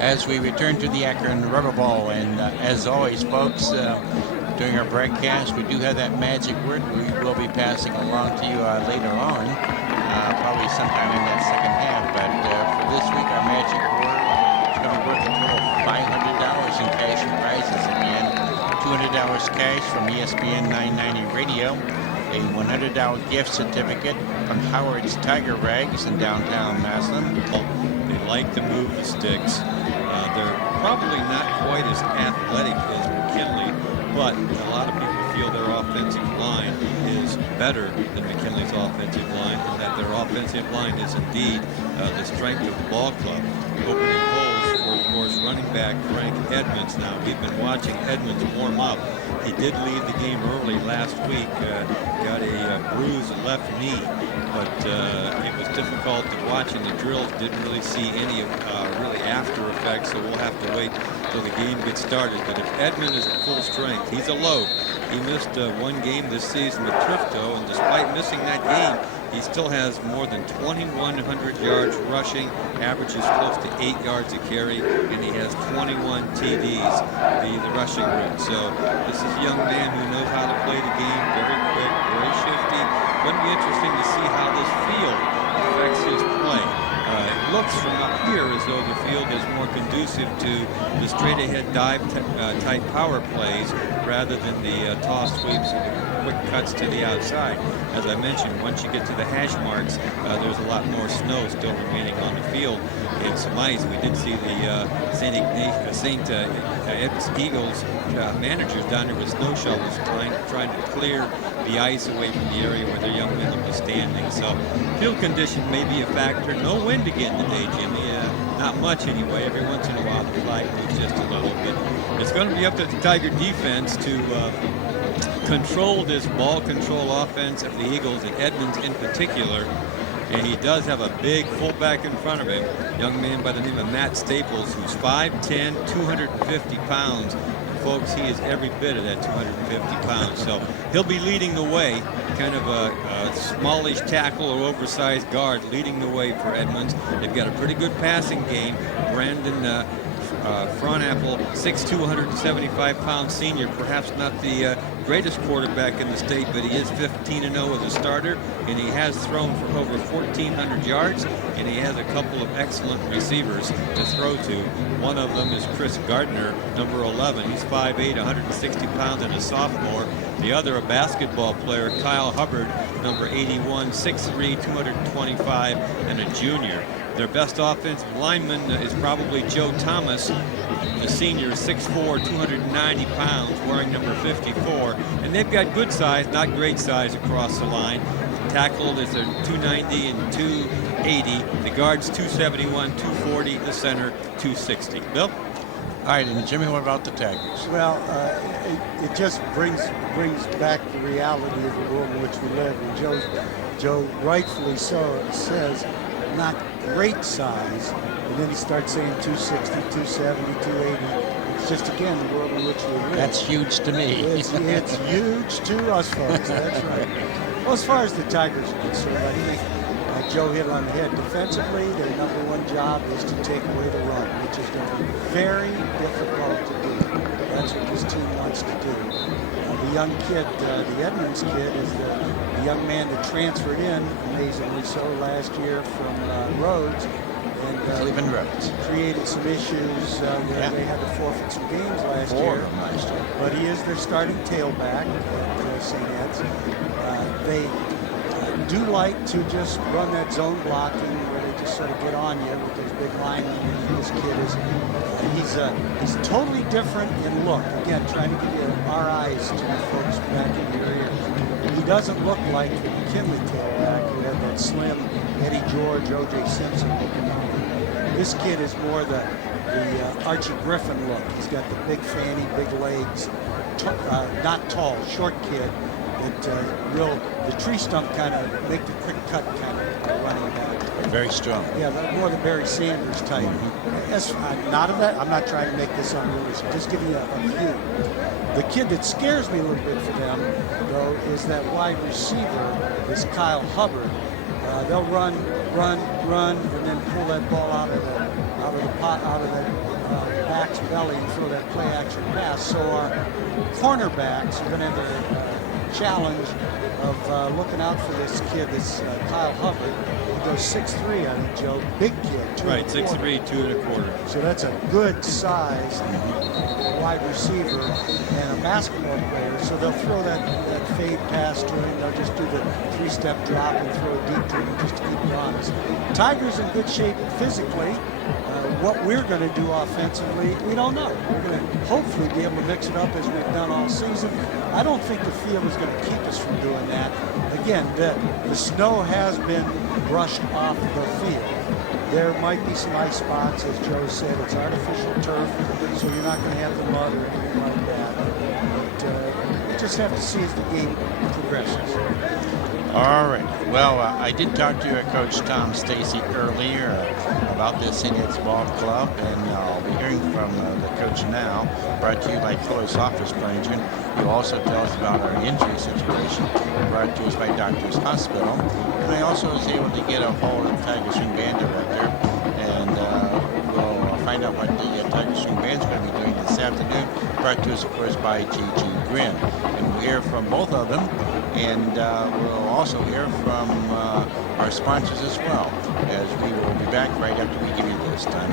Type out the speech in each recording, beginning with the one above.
as we return to the Akron Rubber Bowl. And as always, folks, during our broadcast, we do have that magic word we will be passing along to you later on, probably sometime in that second half. But for this week, our magic word is going to be worth a total of $500 in cash and prizes again. $200 cash from ESPN 990 Radio, a $100 gift certificate from Howard's Tiger Rags in downtown Massillon. They like to move the sticks. They're probably not quite as athletic as McKinley, but a lot of people feel their offensive line is better than McKinley's offensive line, and that their offensive line is indeed the strength of the ball club. Opening holes for, of course, running back Frank Edmonds. Now, we've been watching Edmonds warm up. He did leave the game early last week, got a bruised left knee, but it was difficult to watch in the drills. Didn't really see any really after effects, so we'll have to wait till the game gets started. But if Edmond is at full strength, he's a load. He missed one game this season with turf toe, and despite missing that game, he still has more than 2,100 yards rushing, averages close to 8 yards a carry, and he has 21 TDs, the rushing rate. So this is a young man who knows how to play the game, very quick, very shifty. Going to be interesting to see how this field affects his play. It looks from up here as though the field is more conducive to the straight-ahead dive type power plays rather than the toss sweeps and the quick cuts to the outside. As I mentioned, once you get to the hash marks, there's a lot more snow still remaining on the field and some ice. We did see the St. Ed's Eagles managers down there with snow shovels trying to clear the ice away from the area where their young men will be standing. So field condition may be a factor. No wind again today, Jimmy. Not much anyway. Every once in a while the flag moves just a little bit. It's going to be up to the Tiger defense to control this ball control offense of the Eagles, and Edmonds in particular. And he does have a big fullback in front of him, young man by the name of Matt Staples, who's 5'10", 250 pounds. And folks, he is every bit of that 250 pounds. So he'll be leading the way, kind of a smallish tackle or oversized guard leading the way for Edmonds. They've got a pretty good passing game. Brandon Fronapple, 6'2", 175-pound senior, perhaps not the greatest quarterback in the state, but he is 15-0 as a starter, and he has thrown for over 1,400 yards, and he has a couple of excellent receivers to throw to. One of them is Chris Gardner, number 11. He's 5'8", 160 pounds, and a sophomore. The other, a basketball player, Kyle Hubbard, number 81, 6'3", 225, and a junior. Their best offensive lineman is probably Joe Thomas, the senior, 6'4", 290 pounds, wearing number 54. And they've got good size, not great size across the line. Tackle is 290 and 280. The guards 271, 240. The center 260. Bill? All right, and Jimmy, what about the Tigers? Well, it just brings back the reality of the world in which we live. And Joe rightfully so says, not great size, and then he starts saying 260, 270, 280. It's just, again, the world in which we live. That's huge to me. It's huge to us folks, that's right. Well, as far as the Tigers are concerned, I think Joe hit on the head. Defensively, their number one job is to take away the run, which is going to be very difficult to do. That's what this team wants to do. The young kid, the Edmonds kid, is the young man that transferred in, amazingly so, last year from Rhodes. And Cleveland Rhodes. Created some issues where they had to forfeit some games last year. But he is their starting tailback at St. Ed's. They do like to just run that zone blocking where they just sort of get on you with those big linemen. And this kid he's totally different in look. Again, trying to give you our eyes to the folks back in the area. He doesn't look like the McKinley tailback who had that slim Eddie George, O.J. Simpson looking on him. This kid is more the Archie Griffin look. He's got the big fanny, big legs, not tall, short kid. The tree stump kind of make the quick cut kind of running back. Very strong. Yeah, more the Barry Sanders type. Not of that. I'm not trying to make this unrealistic. Just giving you a view. The kid that scares me a little bit for them, though, is that wide receiver, is Kyle Hubbard. They'll run, and then pull that ball out of that back's belly and throw that play action pass. So our cornerbacks are going to have a challenge of looking out for this kid, this Kyle Hubbard. He goes 6'3", I think, Joe. Big kid. Right, 6'3", 2.25. So that's a good size wide receiver and a basketball player. So they'll throw that fade pass to him. They'll just do the three-step drop and throw it deep to him just to keep him honest. Tigers in good shape physically. What we're going to do offensively, we don't know. We're going to hopefully be able to mix it up as we've done all season. I don't think the field is going to keep us from doing that. Again, the snow has been brushed off the field. There might be some ice spots, as Joe said. It's artificial turf, so you're not going to have the mud or anything like that. But you just have to see as the game progresses. All right. Well, I did talk to Coach Tom Stacy earlier about this St. Ed's Ball Club, and I'll be hearing from the coach now, brought to you by Keller's Office Furniture. He'll also tell us about our injury situation, brought to us by Doctors Hospital. And I also was able to get a hold of Tiger Swing Band Director, and we'll find out what the Tiger Swing Band's going to be doing this afternoon, brought to us, of course, by G.G. Grin. And we'll hear from both of them, and we'll also hear from our sponsors as well, as we will be back right after we give you this time.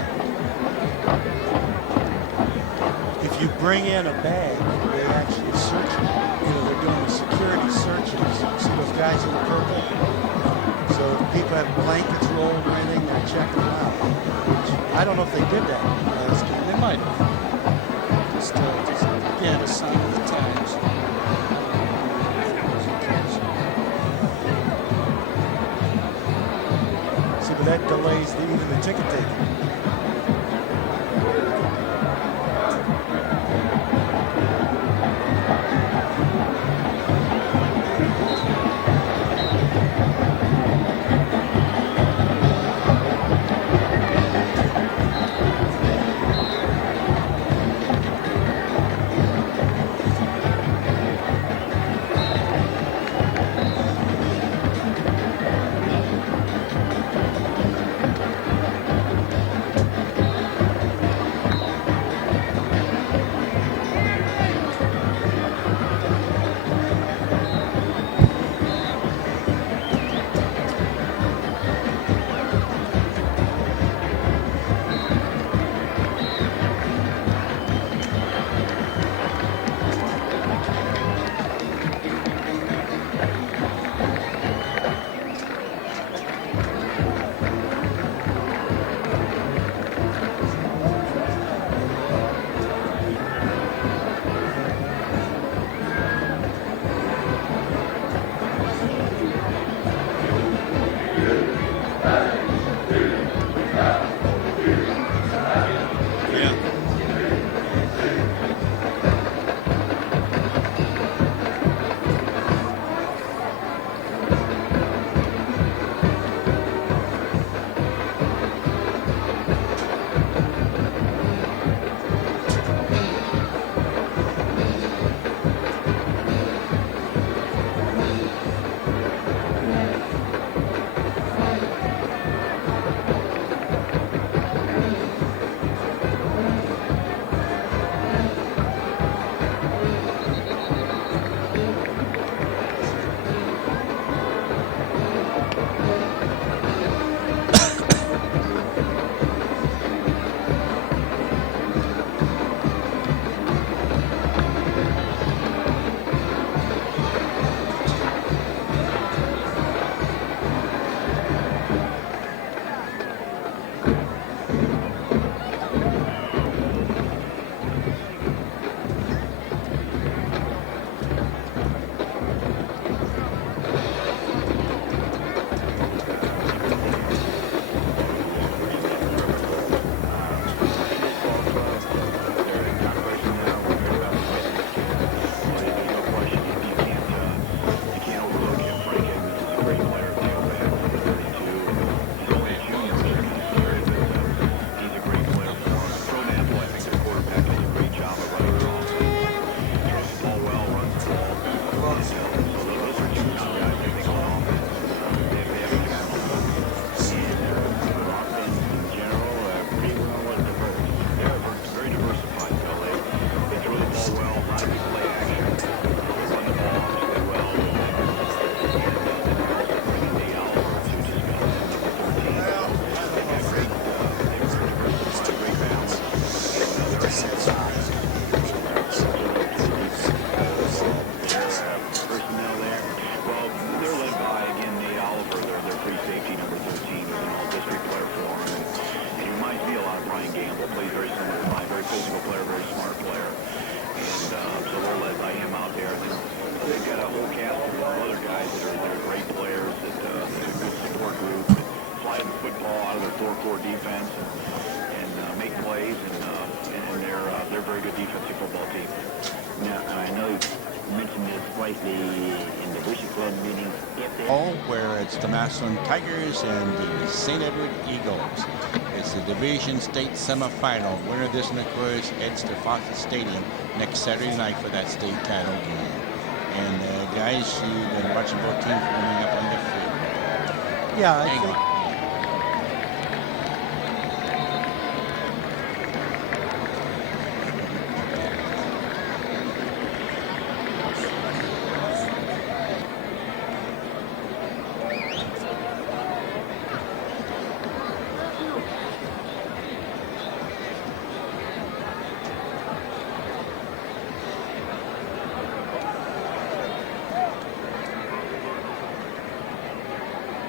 If you bring in a bag, they actually search it. You know, they're doing the security searches. See those guys in the purple? So if people have blankets rolled or anything, they're checking them out. I don't know if they did that last game. They might have. Just again, a sign of the times. See, but that delays even the ticket taking. defense and make plays, and they're a very good defensive football team. Now, I know you mentioned this slightly in the Wishy Club meeting. Where it's the Massillon Tigers and the St. Edward Eagles. It's the Division State semifinal. Winner of this one, of course, heads to Fawcett Stadium next Saturday night for that state title game. And guys, you've been watching both teams warming up on the field. Yeah, I Hang think. on.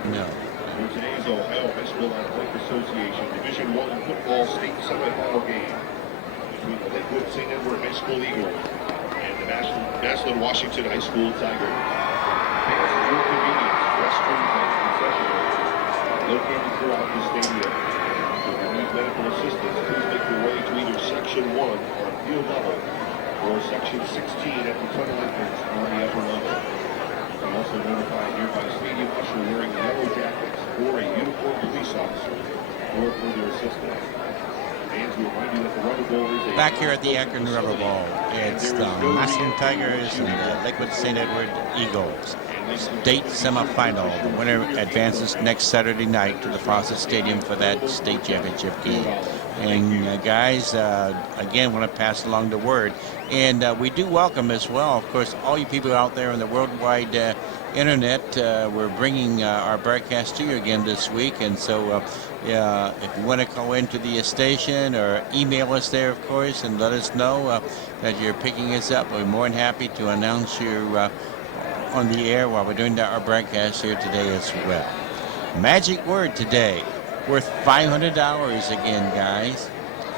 No. For today's Ohio High School Athletic Association Division I football state semifinal game between the Lakewood St. Edward High School Eagles and the Massillon Washington High School Tigers. Fans for your convenience, restrooms and concessionaires are located throughout the stadium. If you need medical assistance, please make your way to either Section 1 on field level or Section 16 at the tunnel entrance on the upper level. You can also notify a nearby stadium usher wearing yellow jackets or a uniformed police officer for further assistance. Fans will remind you that the Rubber Bowl is a... Back here at the Akron Rubber Bowl, it's the Massillon Tigers and the Lakewood St. Edward Eagles. State semifinal. The winner advances next Saturday night to the Fawcett Stadium for that state championship game. And guys, again, want to pass along the word. And we do welcome as well, of course, all you people out there on the worldwide internet. We're bringing our broadcast to you again this week. And so if you want to call into the station or email us there, of course, and let us know that you're picking us up, we're more than happy to announce you on the air while we're doing our broadcast here today as well. Magic word today, worth $500 again, guys.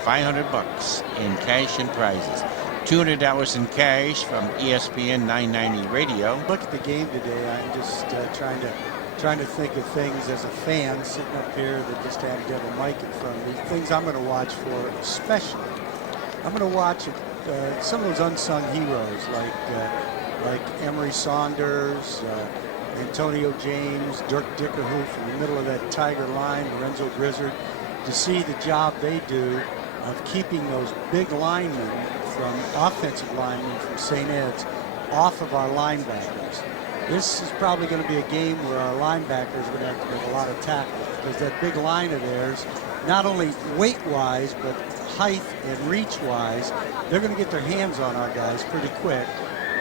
$500 in cash and prizes. $200 in cash from ESPN 990 Radio. Look at the game today. I'm just trying to think of things as a fan sitting up here that just have Devil Mike in front of me. Things I'm going to watch for, especially. I'm going to watch some of those unsung heroes like Emery Saunders, Antonio James, Dirk Dickerhoof in the middle of that Tiger line, Lorenzo Grizzard, to see the job they do of keeping those big linemen from offensive linemen from St. Ed's off of our linebackers. This is probably going to be a game where our linebackers are going to have to make a lot of tackles because that big line of theirs, not only weight-wise, but height and reach-wise, they're going to get their hands on our guys pretty quick.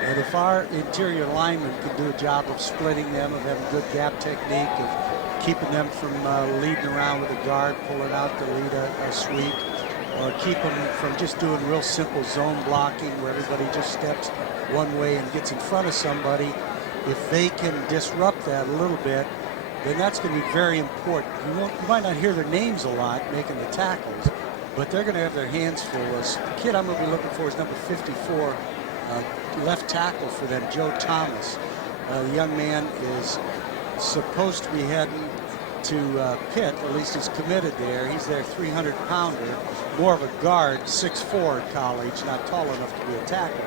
And if our interior linemen can do a job of splitting them, of having good gap technique, of keeping them from leading around with a guard, pulling out to lead a sweep, or keep them from just doing real simple zone blocking where everybody just steps one way and gets in front of somebody, if they can disrupt that a little bit, then that's going to be very important. You might not hear their names a lot making the tackles, but they're going to have their hands full. The kid I'm going to be looking for is number 54, left tackle for them, Joe Thomas. The young man is supposed to be heading to Pitt, at least he's committed there. He's their 300-pounder, more of a guard, 6'4" at college, not tall enough to be a tackle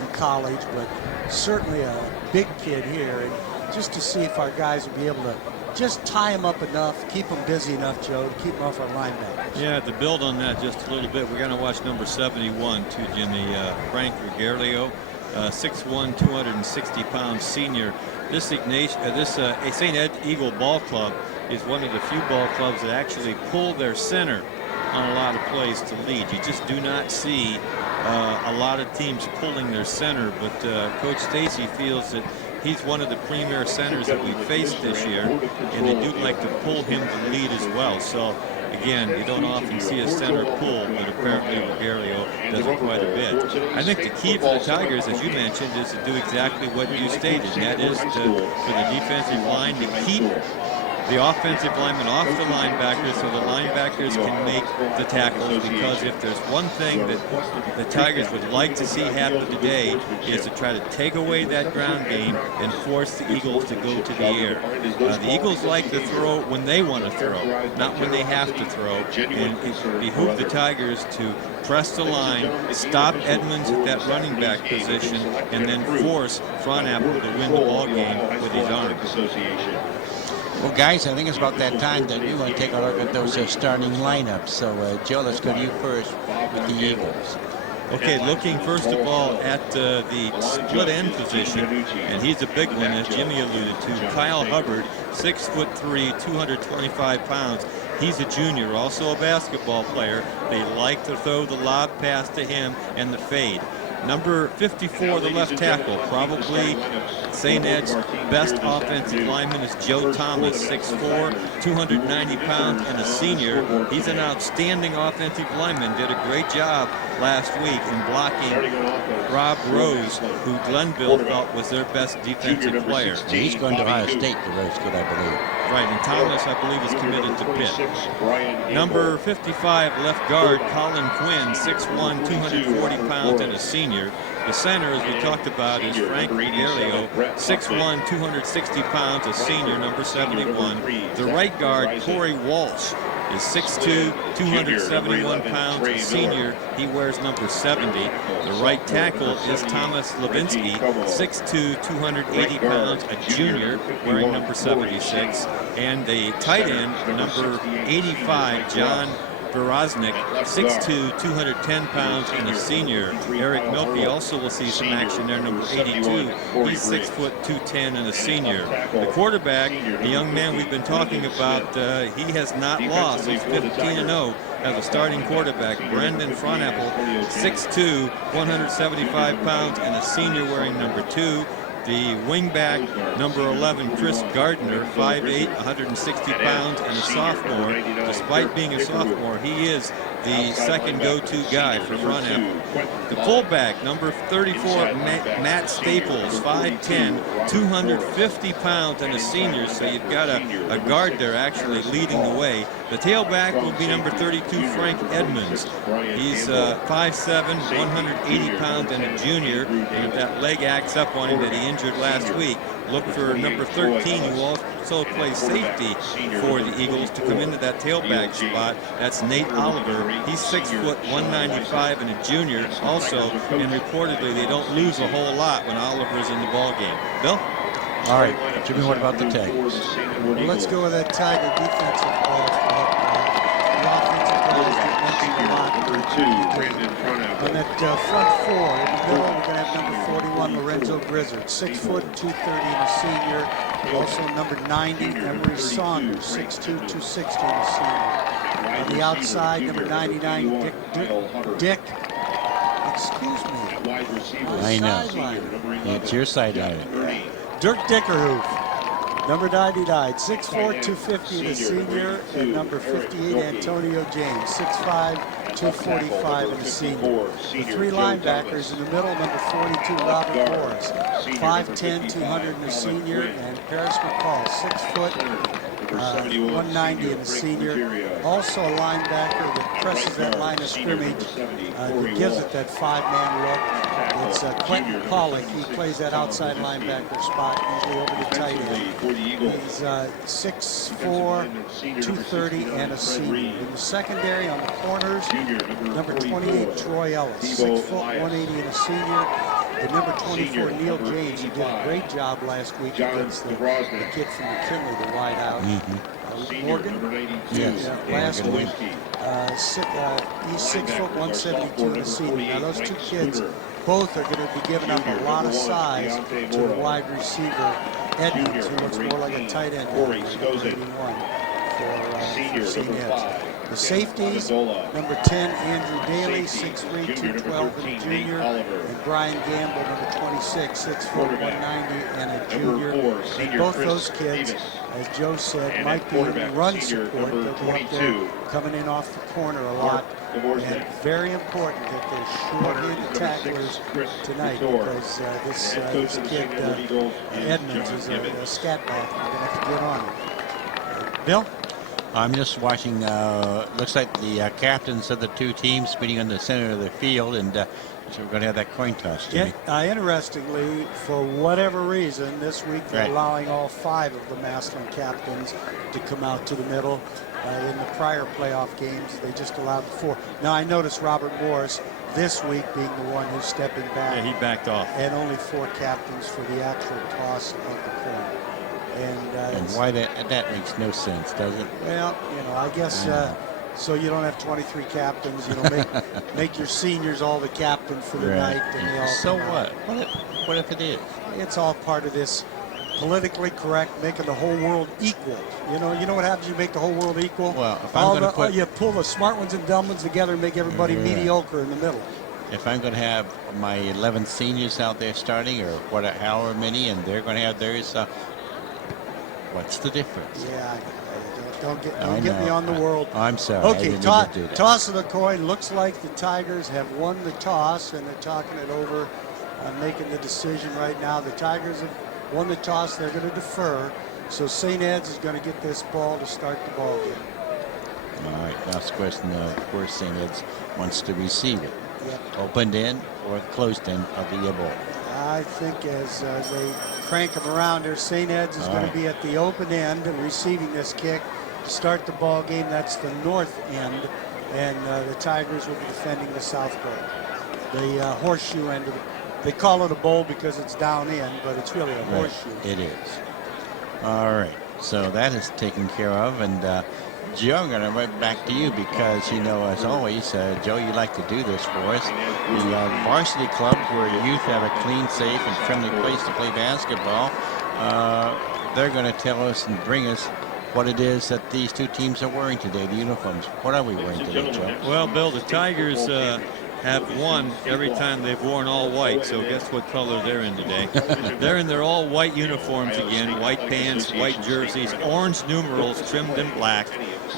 in college, but certainly a big kid here. And just to see if our guys will be able to just tie him up enough, keep him busy enough, Joe, to keep him off our linebackers. Yeah, to build on that just a little bit, we're going to watch number 71 too, Jimmy, Frank Regalio, 6'1", 260-pound senior. This St. Ed Eagle Ball Club is one of the few ball clubs that actually pull their center on a lot of plays to lead. You just do not see a lot of teams pulling their center, but Coach Stacy feels that he's one of the premier centers that we faced this year, and they do like to pull him to lead as well. So again, you don't often see a center pull, but apparently Regalio does it quite a bit. I think the key for the Tigers, as you mentioned, is to do exactly what you stated, and that is for the defensive line to keep the offensive linemen off the linebackers so the linebackers can make the tackles, because if there's one thing that the Tigers would like to see happen today is to try to take away that ground game and force the Eagles to go to the air. The Eagles like to throw when they want to throw, not when they have to throw, and it behooves the Tigers to press the line, stop Edmonds at that running back position, and then force Front Apple to win the ball game with his arms. Well, guys, I think it's about that time that we want to take a look at those starting lineups. So, Joe, let's go to you first with the Eagles. Okay, looking first of all at the split end position, and he's a big one, as Jimmy alluded to. Kyle Hubbard, 6'3", 225 pounds. He's a junior, also a basketball player. They like to throw the lob pass to him and the fade. Number 54, the left tackle, probably St. Ed's best offensive lineman, is Joe Thomas, 6'4", 290 pounds, and a senior. He's an outstanding offensive lineman, did a great job last week in blocking Rob Rose, who Glenville felt was their best defensive player. He's going to Ohio State, the Rose kid, I believe. Right, and Thomas, I believe, is committed to Pitt. Number 55, left guard, Colin Quinn, 6'1", 240 pounds, and a senior. The center, as we talked about, is Frank Rigerio, 6'1", 260 pounds, a senior, number 71. The right guard, Corey Walsh, is 6'2", 271 pounds, a senior. He wears number 70. The right tackle is Thomas Levinsky, 6'2", 280 pounds, a junior, wearing number 76. And the tight end, number 85, John Beroznik, 6'2", 210 pounds, and a senior. Eric Milkey also will see some action there, number 82. He's 6 foot 210 and a senior. The quarterback, the young man we've been talking about, he has not lost. He's 15-0 as a starting quarterback. Brendan Frontapple, 6'2", 175 pounds, and a senior, wearing number 2. The wingback, number 11, Chris Gardner, 5'8", 160 pounds, and a sophomore. Despite being a sophomore, he is the second go-to guy for Front Apple. The fullback, number 34, Matt Staples, 5'10", 250 pounds, and a senior. So you've got a guard there actually leading the way. The tailback will be number 32, Frank Edmonds. He's 5'7", 180 pounds, and a junior. And if that leg acts up on him that he injured last week, look for number 13, who also plays safety for the Eagles, to come into that tailback spot. That's Nate Oliver. He's 6 foot 195 and a junior also, and reportedly they don't lose a whole lot when Oliver's in the ball game. Bill? All right, Jimmy, what about the Tigers? Well, let's go with that Tiger defensive play. The offensive guys get mentioned a lot. On that front four, in the middle, we're going to have number 41, Lorenzo Grizzard, 6 foot 230 and a senior. Also number 90, Emery Saunders, 6'2", 260 and a senior. On the outside, number 99, Dick. Excuse me. I know. It's your sideline. Dirk Dickerhoof, number 99, 6'4", 250 and a senior, and number 58, Antonio James, 6'5", 245 and a senior. The three linebackers in the middle, number 42, Robert Morris, 5'10", 200 and a senior, and Paris McCall, 6 foot, 190 and a senior. Also a linebacker that presses that line of scrimmage, that gives it that five-man look. It's Quentin Pollock. He plays that outside linebacker spot, usually over the tight end. He's 6'4", 230 and a senior. In the secondary on the corners, number 28, Troy Ellis, 6 foot 180 and a senior. The number 24, Neil James, who did a great job last week against the kid from McKinley, the wide out. Morgan, yes. Last week. He's 6 foot 172 and a senior. Now those two kids, both are going to be giving up a lot of size to the wide receiver, Edmonds, who looks more like a tight end for St. Ed's. The safeties, number 10, Andrew Daly, 6'3", 212 and a junior, and Brian Gamble, number 26, 6 foot 190 and a junior. And both those kids, as Joe said, might be in run support. They'll be up there coming in off the corner a lot. And very important that they're short-handed tacklers tonight, because this kid, Edmonds, is a scat back. We're going to have to get on him. Bill? I'm just watching, looks like the captains of the two teams meeting on the center of the field, and so we're going to have that coin toss, Jimmy. Interestingly, for whatever reason, this week they're Right. allowing all 5 of the Massillon captains to come out to the middle. In the prior playoff games, they just allowed 4. Now, I noticed Robert Morris this week being the one who's stepping back. Yeah, he backed off. And only 4 captains for the actual toss of the coin. And why that makes no sense, does it? Well, you know, I guess so you don't have 23 captains. You know, make your seniors all the captain for the night, and they all. So come what? out. What if it is? It's all part of this politically correct, making the whole world equal. You know what happens? You make the whole world equal. Well, if I'm going to put, you pull the smart ones and dumb ones together and make everybody mediocre in the middle. If I'm going to have my 11 seniors out there starting, or however many, and they're going to have theirs. What's the difference? Yeah, don't get me on the world. I'm sorry. Okay, toss of the coin. Looks like the Tigers have won the toss, and they're talking it over, making the decision right now. The Tigers have won the toss. They're going to defer. So St. Ed's is going to get this ball to start the ball game. All right, last question. Of course, St. Ed's wants to receive it. Yep. Opened end or closed end of the ball. I think as they crank them around there, St. Ed's is going to be at the open end and receiving this kick to start the ball game. That's the north end, and the Tigers will be defending the south goal. The horseshoe end of they call it a bowl because it's down in, but it's really a horseshoe. It is. All right, so that is taken care of, and Joe, I'm going to right back to you because, you know, as always, Joe, you like to do this for us. The varsity club, where youth have a clean, safe, and friendly place to play basketball, they're going to tell us and bring us what it is that these two teams are wearing today, the uniforms. What are we wearing today, Joe? Well, Bill, the Tigers have won every time they've worn all white, so guess what color they're in today? They're in their all white uniforms again, white pants, white jerseys, orange numerals trimmed in black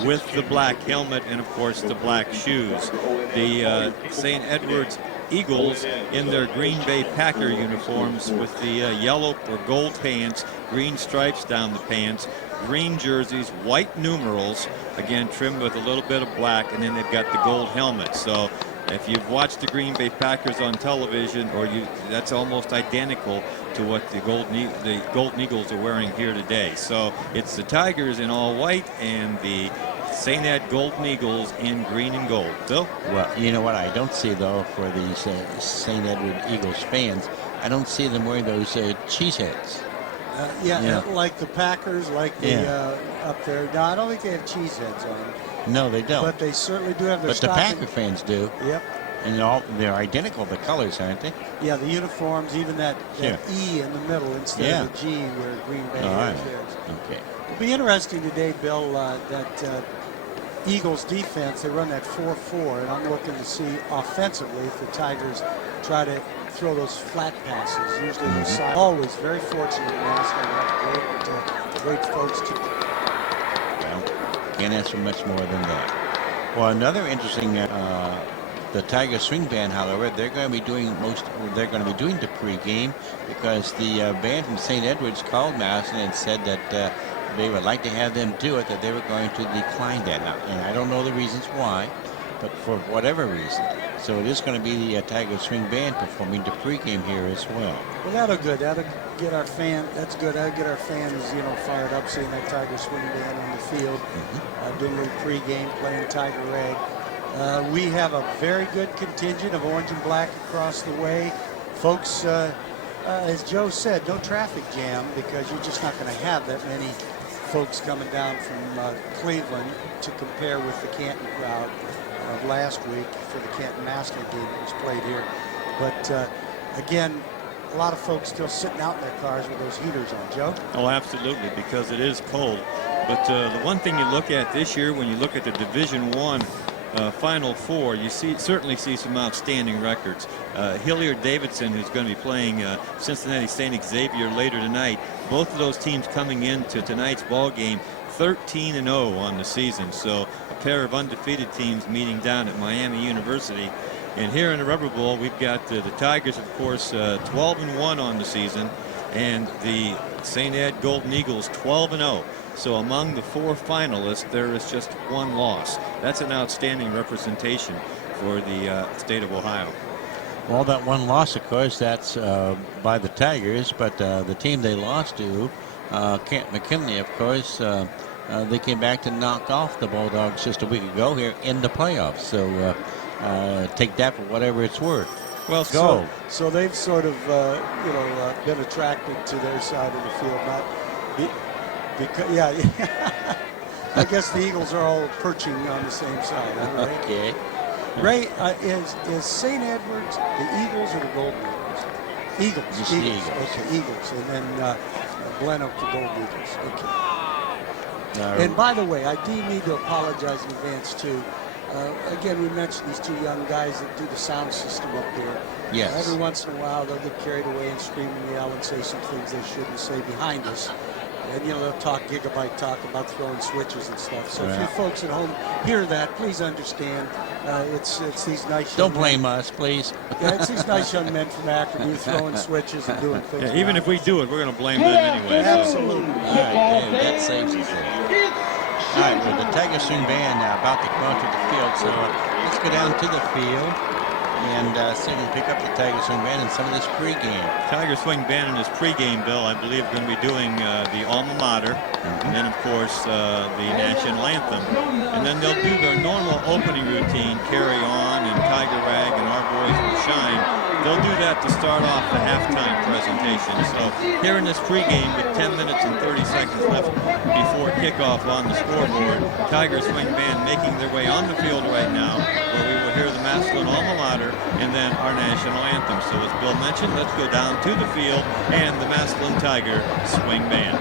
with the black helmet and, of course, the black shoes. The St. Edward's Eagles in their Green Bay Packer uniforms with the yellow or gold pants, green stripes down the pants, green jerseys, white numerals, again trimmed with a little bit of black, and then they've got the gold helmet. So if you've watched the Green Bay Packers on television, that's almost identical to what the Golden Eagles are wearing here today. So it's the Tigers in all white and the St. Ed Golden Eagles in green and gold. Bill? Well, you know what I don't see, though, for these St. Edward Eagles fans, I don't see them wearing those cheese heads. Like the Packers, like the up there. No, I don't think they have cheese heads on. No, they don't. But they certainly do have their But the Packer fans do. Yep. And they're identical, the colors, aren't they? Yeah, the uniforms, even that E in the middle instead of the G where Green Bay has theirs. Okay. It'll be interesting today, Bill, that Eagles defense, they run that 4-4, and I'm looking to see offensively if the Tigers try to throw those flat passes. Usually the side. Always very fortunate in Massillon. Great folks to. Well, can't ask for much more than that. Well, another interesting, the Tiger Swing Band, however, they're going to be doing the pregame because the band from St. Edward's called Massillon and said that they would like to have them do it, that they were going to decline that. Now, and I don't know the reasons why, but for whatever reason. So it is going to be the Tiger Swing Band performing the pregame here as well. Well, that'll get our fans. That's good. That'll get our fans, fired up, seeing that Tiger Swing Band on the field, doing a little pregame, playing Tiger Rag. We have a very good contingent of orange and black across the way, folks. As Joe said, no traffic jam because you're just not going to have that many folks coming down from Cleveland to compare with the Canton crowd of last week for the Canton Massillon game that was played here. But again, a lot of folks still sitting out in their cars with those heaters on. Joe? Oh, absolutely, because it is cold. But the one thing you look at this year, when you look at the Division I Final Four, you certainly see some outstanding records. Hilliard Davidson, who's going to be playing Cincinnati St. Xavier later tonight, both of those teams coming into tonight's ball game 13-0 on the season. So a pair of undefeated teams meeting down at Miami University. And here in the Rubber Bowl, we've got the Tigers, of course, 12-1 on the season, and the St. Ed Golden Eagles 12-0. So among the 4 finalists, there is just 1 loss. That's an outstanding representation for the state of Ohio. Well, that 1 loss, of course, that's by the Tigers, but the team they lost to, Camp McKinley, of course, they came back to knock off the Bulldogs just a week ago here in the playoffs. So take that for whatever it's worth. Well, Go. So they've sort of, been attracted to their side of the field. Because, yeah, I guess the Eagles are all perching on the same side. Right? Okay. Ray, is St. Edwards the Eagles or the Golden Eagles? Eagles. Just the Eagles. Okay, Eagles. And then Blenheim the Golden Eagles. Okay. And by the way, I do need to apologize in advance, too. Again, we mentioned these 2 young guys that do the sound system up there. Yes. Every once in a while, they'll get carried away and scream and yell and say some things they shouldn't say behind us. And, they'll talk gigabyte talk about throwing switches and stuff. So if you folks at home hear that, please understand it's these nice Don't young blame men. us, please. Yeah, it's these nice young men from Akron who are throwing switches and doing things. Yeah, even if we do it, we're going to blame them anyway. So. Absolutely. All right, hey, that saves us there. All right, well, the Tiger Swing Band about to come out to the field, so let's go down to the field and see if we can pick up the Tiger Swing Band and some of this pregame. Tiger Swing Band in his pregame, Bill, I believe, going to be doing the alma mater, and then, of course, the national anthem. And then they'll do their normal opening routine, Carry On and Tiger Rag and Our Boys Will Shine. They'll do that to start off the halftime presentation. So here in this pregame with 10 minutes and 30 seconds left before kickoff on the scoreboard, Tiger Swing Band making their way on the field right now, where we will hear the Massillon alma mater and then our national anthem. So as Bill mentioned, let's go down to the field and the Massillon Tiger Swing Band.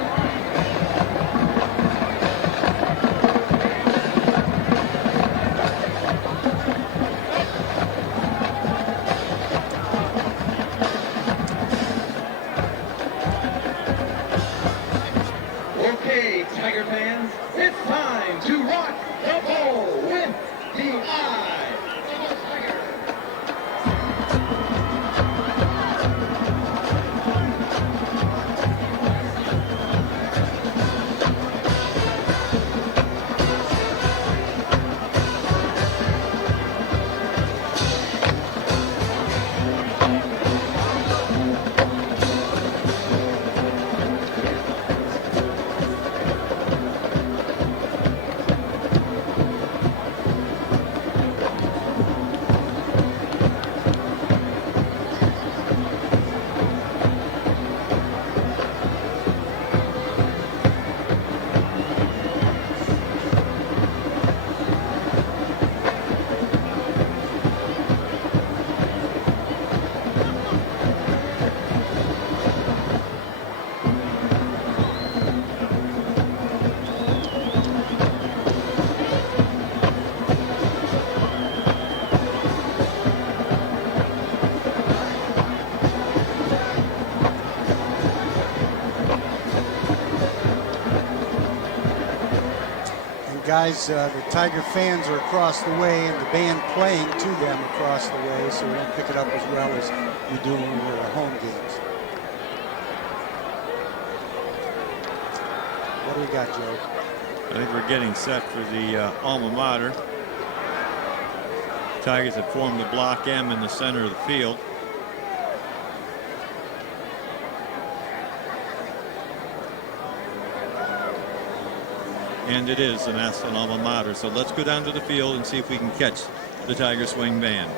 Okay, Tiger fans, it's time to rock the ball with the eye. Guys, the Tiger fans are across the way and the band playing to them across the way, so we don't pick it up as well as we do when we're at home games. What do we got, Joe? I think we're getting set for the alma mater. Tigers have formed the block M in the center of the field. And it is the Massillon alma mater. So let's go down to the field and see if we can catch the Tiger Swing Band.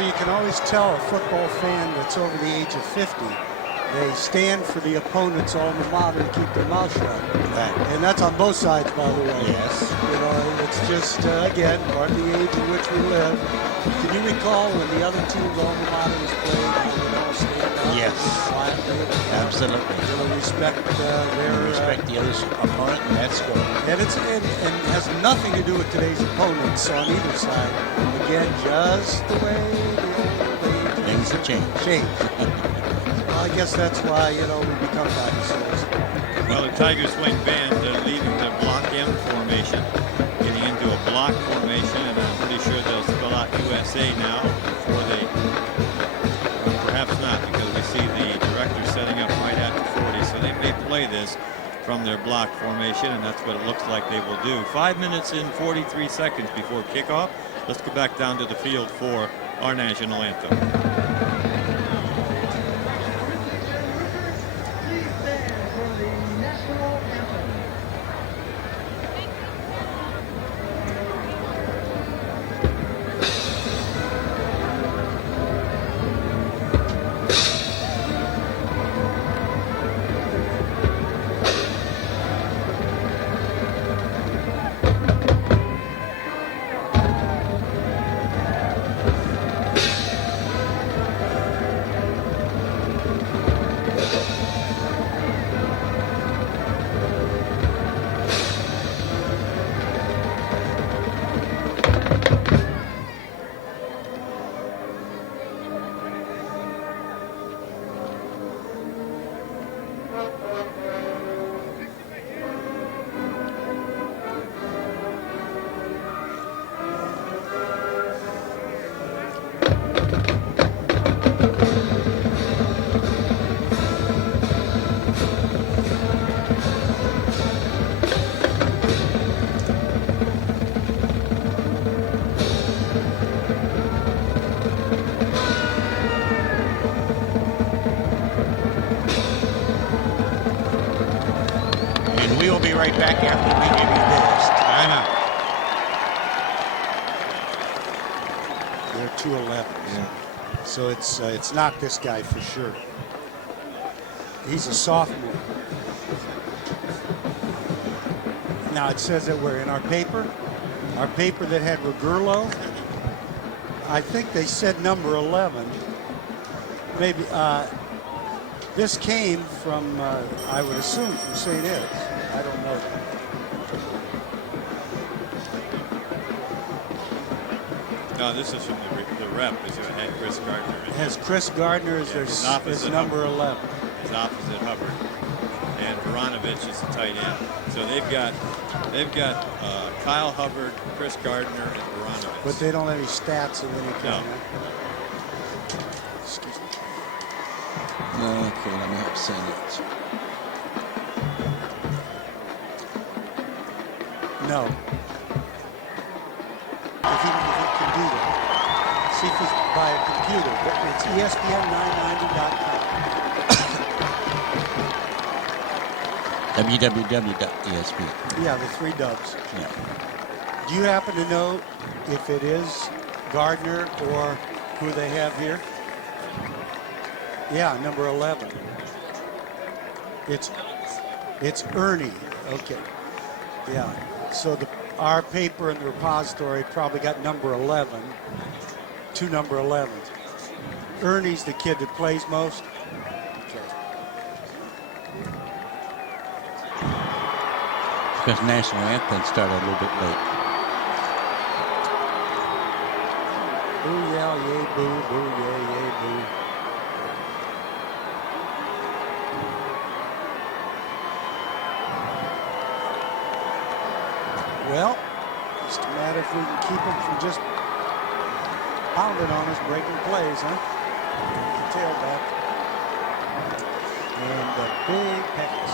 you can always tell a football fan that's over the age of 50. They stand for the opponent's alma mater and keep their mouth shut. Right. And that's on both sides, by the way. Yes. You know, it's just, again, part of the age in which we live. Can you recall when the other team's alma mater was played, how they all stand up? Yes. Quietly. Absolutely. You know, respect their... Respect the other opponent, and that's good. And it has nothing to do with today's opponents on either side. Again, just the way the old days Things have changed. Well, I guess that's why, you know, we become dinosaurs. Well, the Tiger Swing band leaving the block M formation, getting into a block formation, and I'm pretty sure they'll spell out USA now before they, perhaps not, because we see the director setting up right at the 40, so they may play this from their block formation, and that's what it looks like they will do. 5 minutes and 43 seconds before kickoff. Let's go back down to the field for our national anthem. Please stand for the national anthem. And we will be right back after we give you this timeout. They're 211. Yeah. So it's not this guy for sure. He's a sophomore. Now it says that we're in our paper that had Regurlo. I think they said number 11. Maybe this came from, I would assume, from St. Ed's. I don't know. No, this is from the rep. Is it had Chris Gardner? It has Chris Gardner as their number 11. His opposite Hubbard, and Voronovich is the tight end. So they've got Kyle Hubbard, Chris Gardner, and Voronovich. But they don't have any stats of any kind. No. Excuse me. Okay, let me have St. Ed's. No. If he can do that. See if he's by a computer. It's ESPN990.com. www.ESPN. Yeah, the 3 dubs. Yeah. Do you happen to know if it is Gardner or who they have here? Yeah, number 11. It's Ernie. Okay. Yeah. So our paper in the repository probably got number 11. 2 number 11s. Ernie's the kid that plays most. Okay. Because national anthem started a little bit late. Boo, yeah, yay, boo, boo, yeah, yay, boo. Well, just a matter if we can keep them from just pounding on us, breaking plays, huh? The tailback. And the big pass.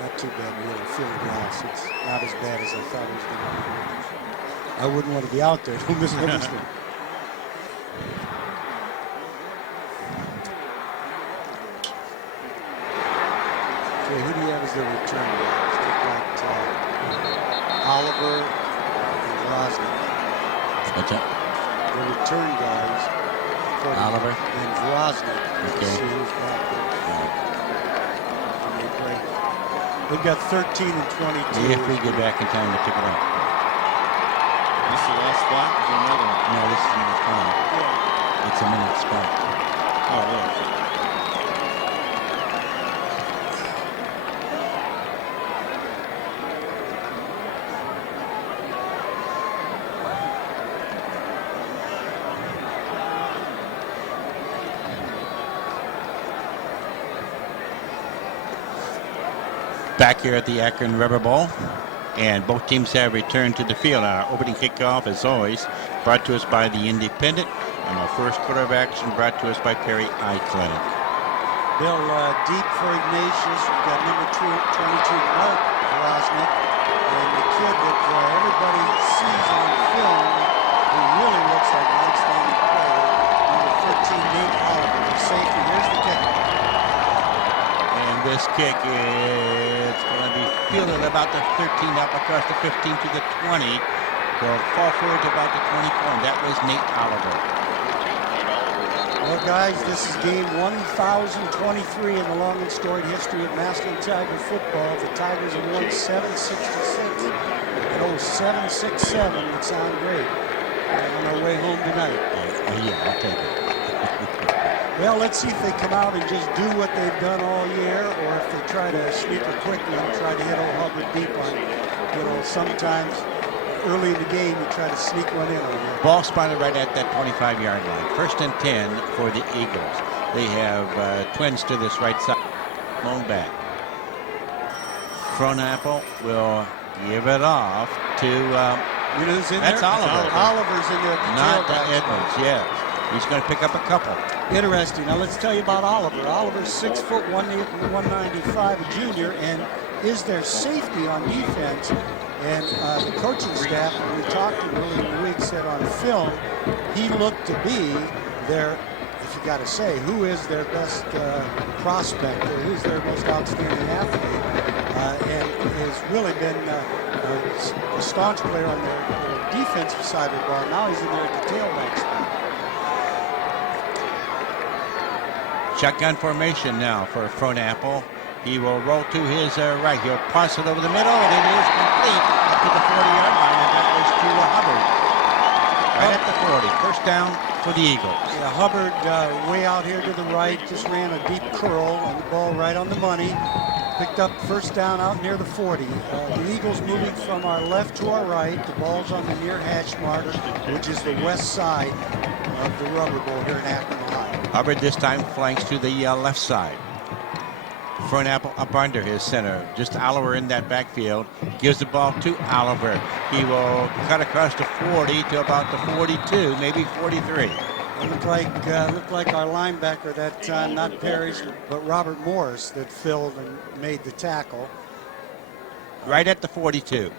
Not too bad. We had a field glass. It's not as bad as I thought it was going to be. I wouldn't want to be out there. Don't misunderstand. Okay, who do you have as the return guys? You've got Oliver and Vrosnik. What's that? The return guys. Oliver and Vrosnik. Okay. See who's back there. They've got 13 and 22. If we get back in time to pick it up. This is the last spot? Is there another one? No, this is number 20. It's a minute spot. Oh, really? Back here at the Akron Rubber Bowl, and both teams have returned to the field. Our opening kickoff, as always, brought to us by the Independent, and our first quarter of action brought to us by Perry Eye Clinic. Bill, deep for Ignatius. We've got number 22, Mark Vrosnik, and the kid that everybody sees on film who really looks like an outstanding player, number 13, Nate Oliver, the safety. Here's the kick. And this kick is going to be fielded about the 13, up across the 15 to the 20. Will fall forward to about the 24, and that was Nate Oliver. Well, guys, this is game 1023 in the long and storied history of Massillon Tiger football. The Tigers have won 766. And 767 would sound great. On our way home tonight. Yeah, I'll take it. Well, let's see if they come out and just do what they've done all year, or if they try to sneak a quick one and try to hit old Hubbard deep on, sometimes early in the game you try to sneak one in on them. Ball spotted right at that 25-yard line. First and 10 for the Eagles. They have twins to this right side. Lone back. Frohnapple will give it off to, You know who's in that's there? Oliver. Oliver's in there. Not Edwards, yes. He's going to pick up a couple. Interesting. Now let's tell you about Oliver. Oliver's 6 foot 195, a junior, and is their safety on defense. And the coaching staff, when we talked to him earlier in the week, said on film he looked to be their, if you got to say, who is their best prospect, or who's their most outstanding athlete, and has really been a staunch player on their defensive side of the ball. Now he's in there at the tailback spot. Shotgun formation now for Frohnapple. He will roll to his right. He'll pass it over the middle, and it is complete up to the 40-yard line, and that was to Hubbard. Right at the 40. First down for the Eagles. Yeah, Hubbard way out here to the right, just ran a deep curl, and the ball right on the money. Picked up first down out near the 40. The Eagles moving from our left to our right. The ball's on the near hash mark, which is the west side of the Rubber Bowl here in Akron, Ohio. Hubbard this time flanks to the left side. Frohnapple up under his center. Just Oliver in that backfield. Gives the ball to Oliver. He will cut across the 40 to about the 42, maybe 43. It looked like our linebacker that time, not Parrish, but Robert Morris, that filled and made the tackle. Right at the 42.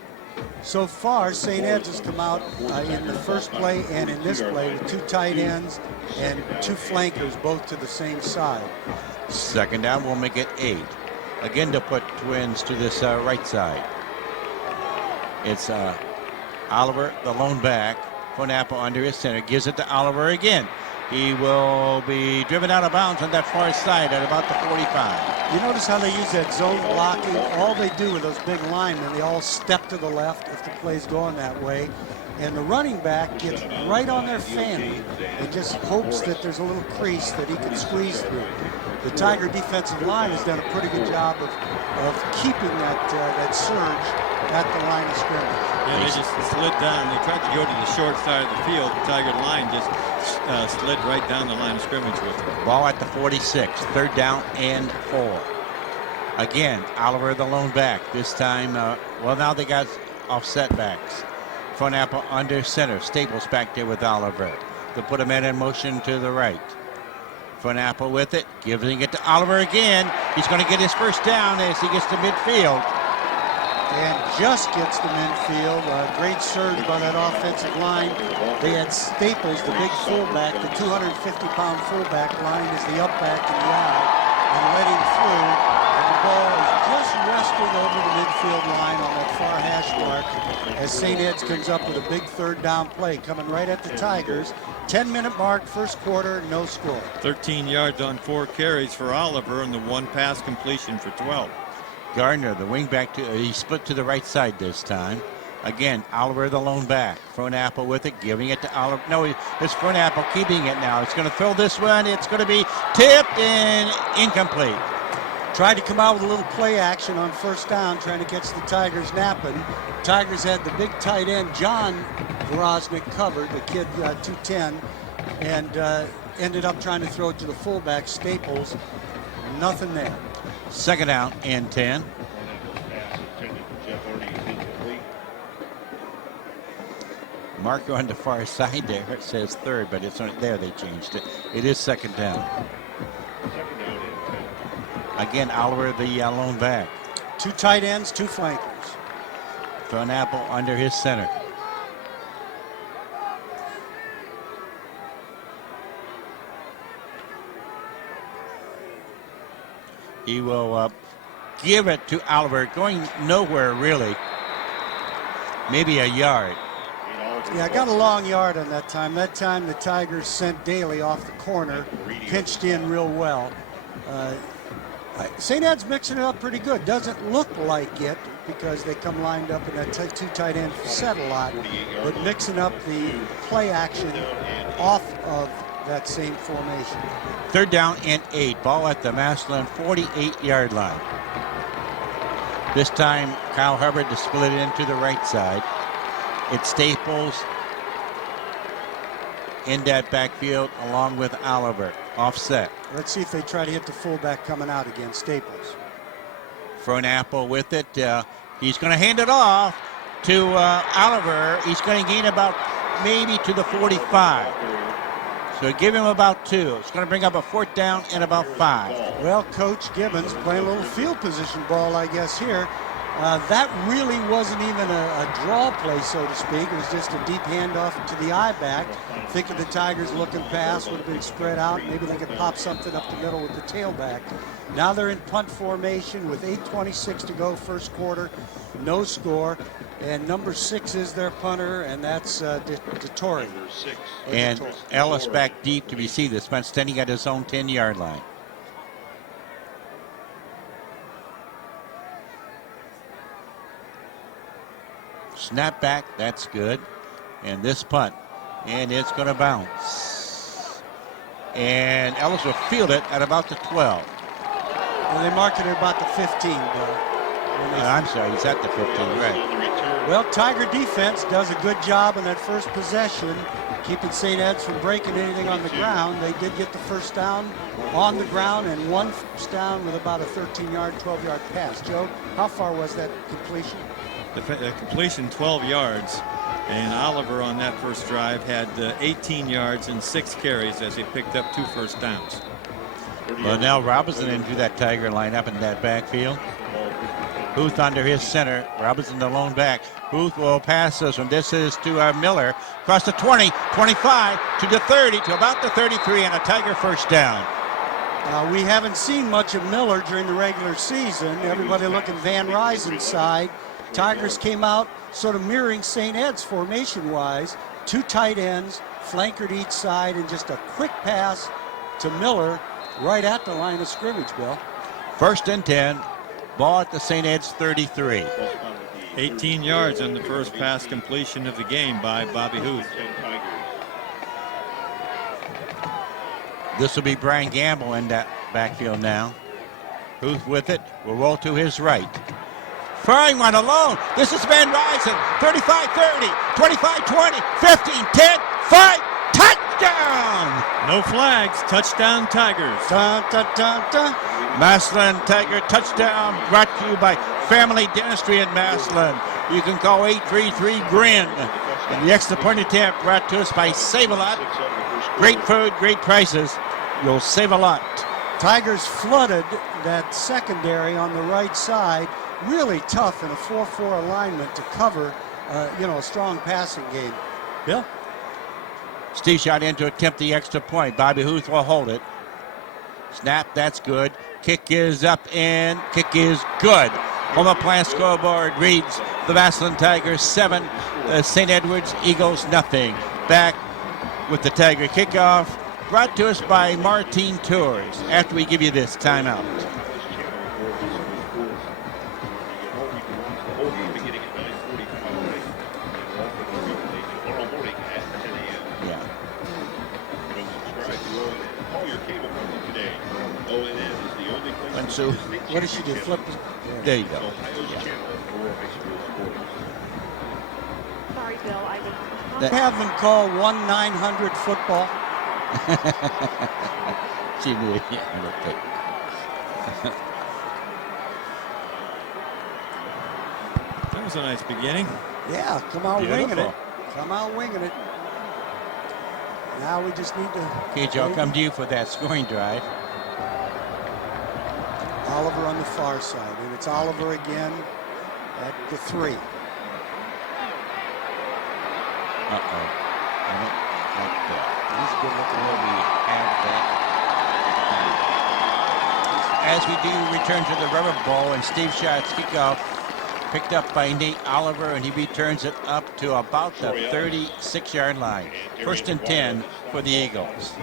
So far, St. Ed's has come out in the first play and in this play with 2 tight ends and 2 flankers, both to the same side. Second down will make it 8. Again to put twins to this right side. It's Oliver, the lone back. Frohnapple under his center. Gives it to Oliver again. He will be driven out of bounds on that far side at about the 45. You notice how they use that zone blocking? All they do with those big linemen, they all step to the left if the play's going that way. And the running back gets right on their fanny and just hopes that there's a little crease that he can squeeze through. The Tiger defensive line has done a pretty good job of keeping that surge at the line of scrimmage. Yeah, they just slid down. They tried to go to the short side of the field. The Tiger line just slid right down the line of scrimmage with it. Ball at the 46. Third down and 4. Again, Oliver the lone back. This time, well, now they got offset backs. Frohnapple under center. Staples back there with Oliver. They'll put a man in motion to the right. Frohnapple with it, giving it to Oliver again. He's going to get his first down as he gets to midfield. And just gets to midfield. Great surge by that offensive line. They had Staples, the big fullback, the 250-pound fullback, line as the up back in the eye, and let him through. And the ball is just resting over the midfield line on that far hash mark as St. Ed's comes up with a big third down play coming right at the Tigers. 10-minute mark, first quarter, no score. 13 yards on 4 carries for Oliver and the 1 pass completion for 12. Gardner, the wingback, he split to the right side this time. Again, Oliver, the lone back. Fronapple with it, giving it to Oliver. No, it's Fronapple keeping it now. It's going to throw this one. It's going to be tipped and incomplete. Tried to come out with a little play action on first down, trying to catch the Tigers napping. Tigers had the big tight end, John Groznik, covered, the kid 210, and ended up trying to throw it to the fullback, Staples. Nothing there. Second down and 10. Marker on the far side there. It says third, but it's on there. They changed it. It is second down. Again, Oliver, the lone back. 2 tight ends, 2 flankers. Fronapple under his center. He will give it to Oliver, going nowhere really. Maybe a yard. Yeah, I got a long yard on that time. That time the Tigers sent Daly off the corner, pitched in real well. St. Ed's mixing it up pretty good. Doesn't look like it because they come lined up in that 2 tight end set a lot, but mixing up the play action off of that same formation. Third down and 8. Ball at the Massillon 48-yard line. This time, Kyle Hubbard to split it into the right side. It's Staples in that backfield along with Oliver. Offset. Let's see if they try to hit the fullback coming out again, Staples. Fronapple with it. He's going to hand it off to Oliver. He's going to gain about maybe to the 45. So give him about 2. It's going to bring up a 4th down and about 5. Well, Coach Gibbons playing a little field position ball, I guess, here. That really wasn't even a draw play, so to speak. It was just a deep handoff to the I-back. Thinking the Tigers looking pass would have been spread out. Maybe they could pop something up the middle with the tailback. Now they're in punt formation with 8:26 to go, first quarter. No score. And number 6 is their punter, and that's DeTore. And Ellis back deep to receive this punt, standing at his own 10-yard line. Snap back, that's good. And this punt, and it's going to bounce. And Ellis will field it at about the 12. Well, they mark it at about the 15, Bill. I'm sorry, he's at the 15, right. Well, Tiger defense does a good job in that first possession, keeping St. Ed's from breaking anything on the ground. They did get the first down on the ground and 1 first down with about a 13-yard, 12-yard pass. Joe, how far was that completion? The completion 12 yards, and Oliver on that first drive had 18 yards and 6 carries as he picked up 2 first downs. Well, now Robinson into that Tiger lineup in that backfield. Booth under his center. Robinson the lone back. Booth will pass this one. This is to Miller. Across the 20, 25, to the 30, to about the 33, and a Tiger first down. We haven't seen much of Miller during the regular season. Everybody looking Van Ryzen's side. Tigers came out sort of mirroring St. Ed's formation-wise. 2 tight ends, flankered each side, and just a quick pass to Miller right at the line of scrimmage, Bill. First and 10. Ball at the St. Ed's 33. 18 yards on the first pass completion of the game by Bobby Huth. This will be Brian Gamble in that backfield now. Huth with it. Will roll to his right. Firing one alone. This is Van Ryzen. 35-30, 25-20, 15-10, 5. Touchdown! No flags. Touchdown Tigers. Dun, dun, dun, dun. Massillon Tiger touchdown brought to you by Family Dentistry in Massillon. You can call 833-GRIN. And the extra point attempt brought to us by Save-A-Lot. Great food, great prices. You'll save a lot. Tigers flooded that secondary on the right side. Really tough in a 4-4 alignment to cover, a strong passing game. Bill? Steve Schott in to attempt the extra point. Bobby Huth will hold it. Snap, that's good. Kick is up and kick is good. Home Plant scoreboard reads the Massillon Tigers 7, the St. Edwards Eagles nothing. Back with the Tiger kickoff, brought to us by Martine Tours. After we give you this timeout. So what does she do? Flip? There you go. Sorry, Bill. I was. Have them call 1-900 football. She knew it. That was a nice beginning. Yeah, come out Beautiful. winging it. Come out winging it. Now we just need to. Okay, Joe, come to you for that scoring drive. Oliver on the far side, and it's Oliver again at the 3. Uh-oh. He's good looking where we have that. As we do return to the rubber ball, and Steve Schott's kickoff picked up by Nate Oliver, and he returns it up to about the 36-yard line. 1st and 10 for the Eagles.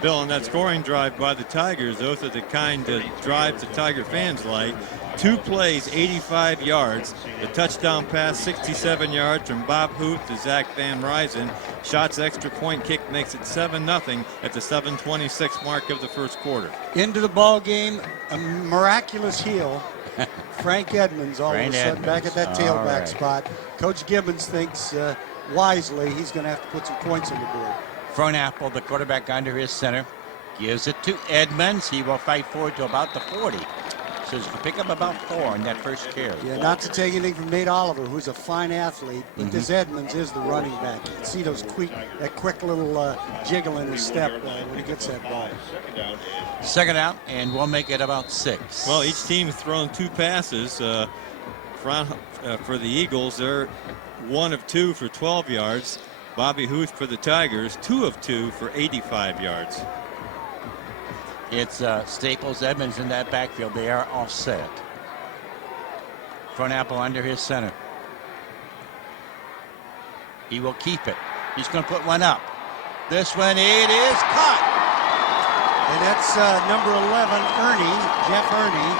Bill, on that scoring drive by the Tigers, those are the kind of drives the Tiger fans like. 2 plays, 85 yards. The touchdown pass, 67 yards from Bob Huth to Zach Van Ryzen. Schott's extra point kick makes it 7-0 at the 7:26 mark of the first quarter. Into the ball game, a miraculous heel. Frank Edmonds all of a sudden back at that tailback spot. Coach Gibbons thinks wisely he's going to have to put some points on the board. Front Apple, the quarterback under his center, gives it to Edmonds. He will fight forward to about the 40. So he can pick up about 4 in that first carry. Yeah, not to take anything from Nate Oliver, who's a fine athlete, but this Edmonds is the running back. You can see that quick little jiggle in his step when he gets that ball. Second out, and we'll make it about 6. Well, each team has thrown 2 passes. For the Eagles, they're 1 of 2 for 12 yards. Bobby Huth for the Tigers, 2 of 2 for 85 yards. It's Staples, Edmonds in that backfield. They are offset. Front Apple under his center. He will keep it. He's going to put one up. This one, it is caught. And that's number 11, Ernie, Jeff Ernie.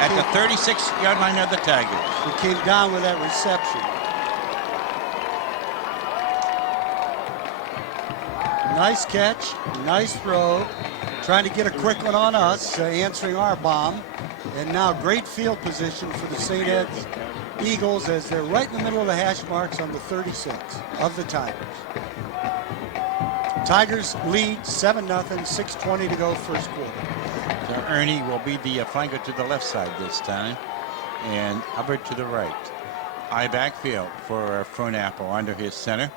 At the 36-yard line of the Tigers. Who came down with that reception. Nice catch, nice throw. Trying to get a quick one on us, answering our bomb. And now great field position for the St. Ed's Eagles as they're right in the middle of the hash marks on the 36 of the Tigers. Tigers lead 7-0, 6:20 to go first quarter. So Ernie will be the flanker to the left side this time. And Hubbard to the right. High backfield for Front Apple under his center.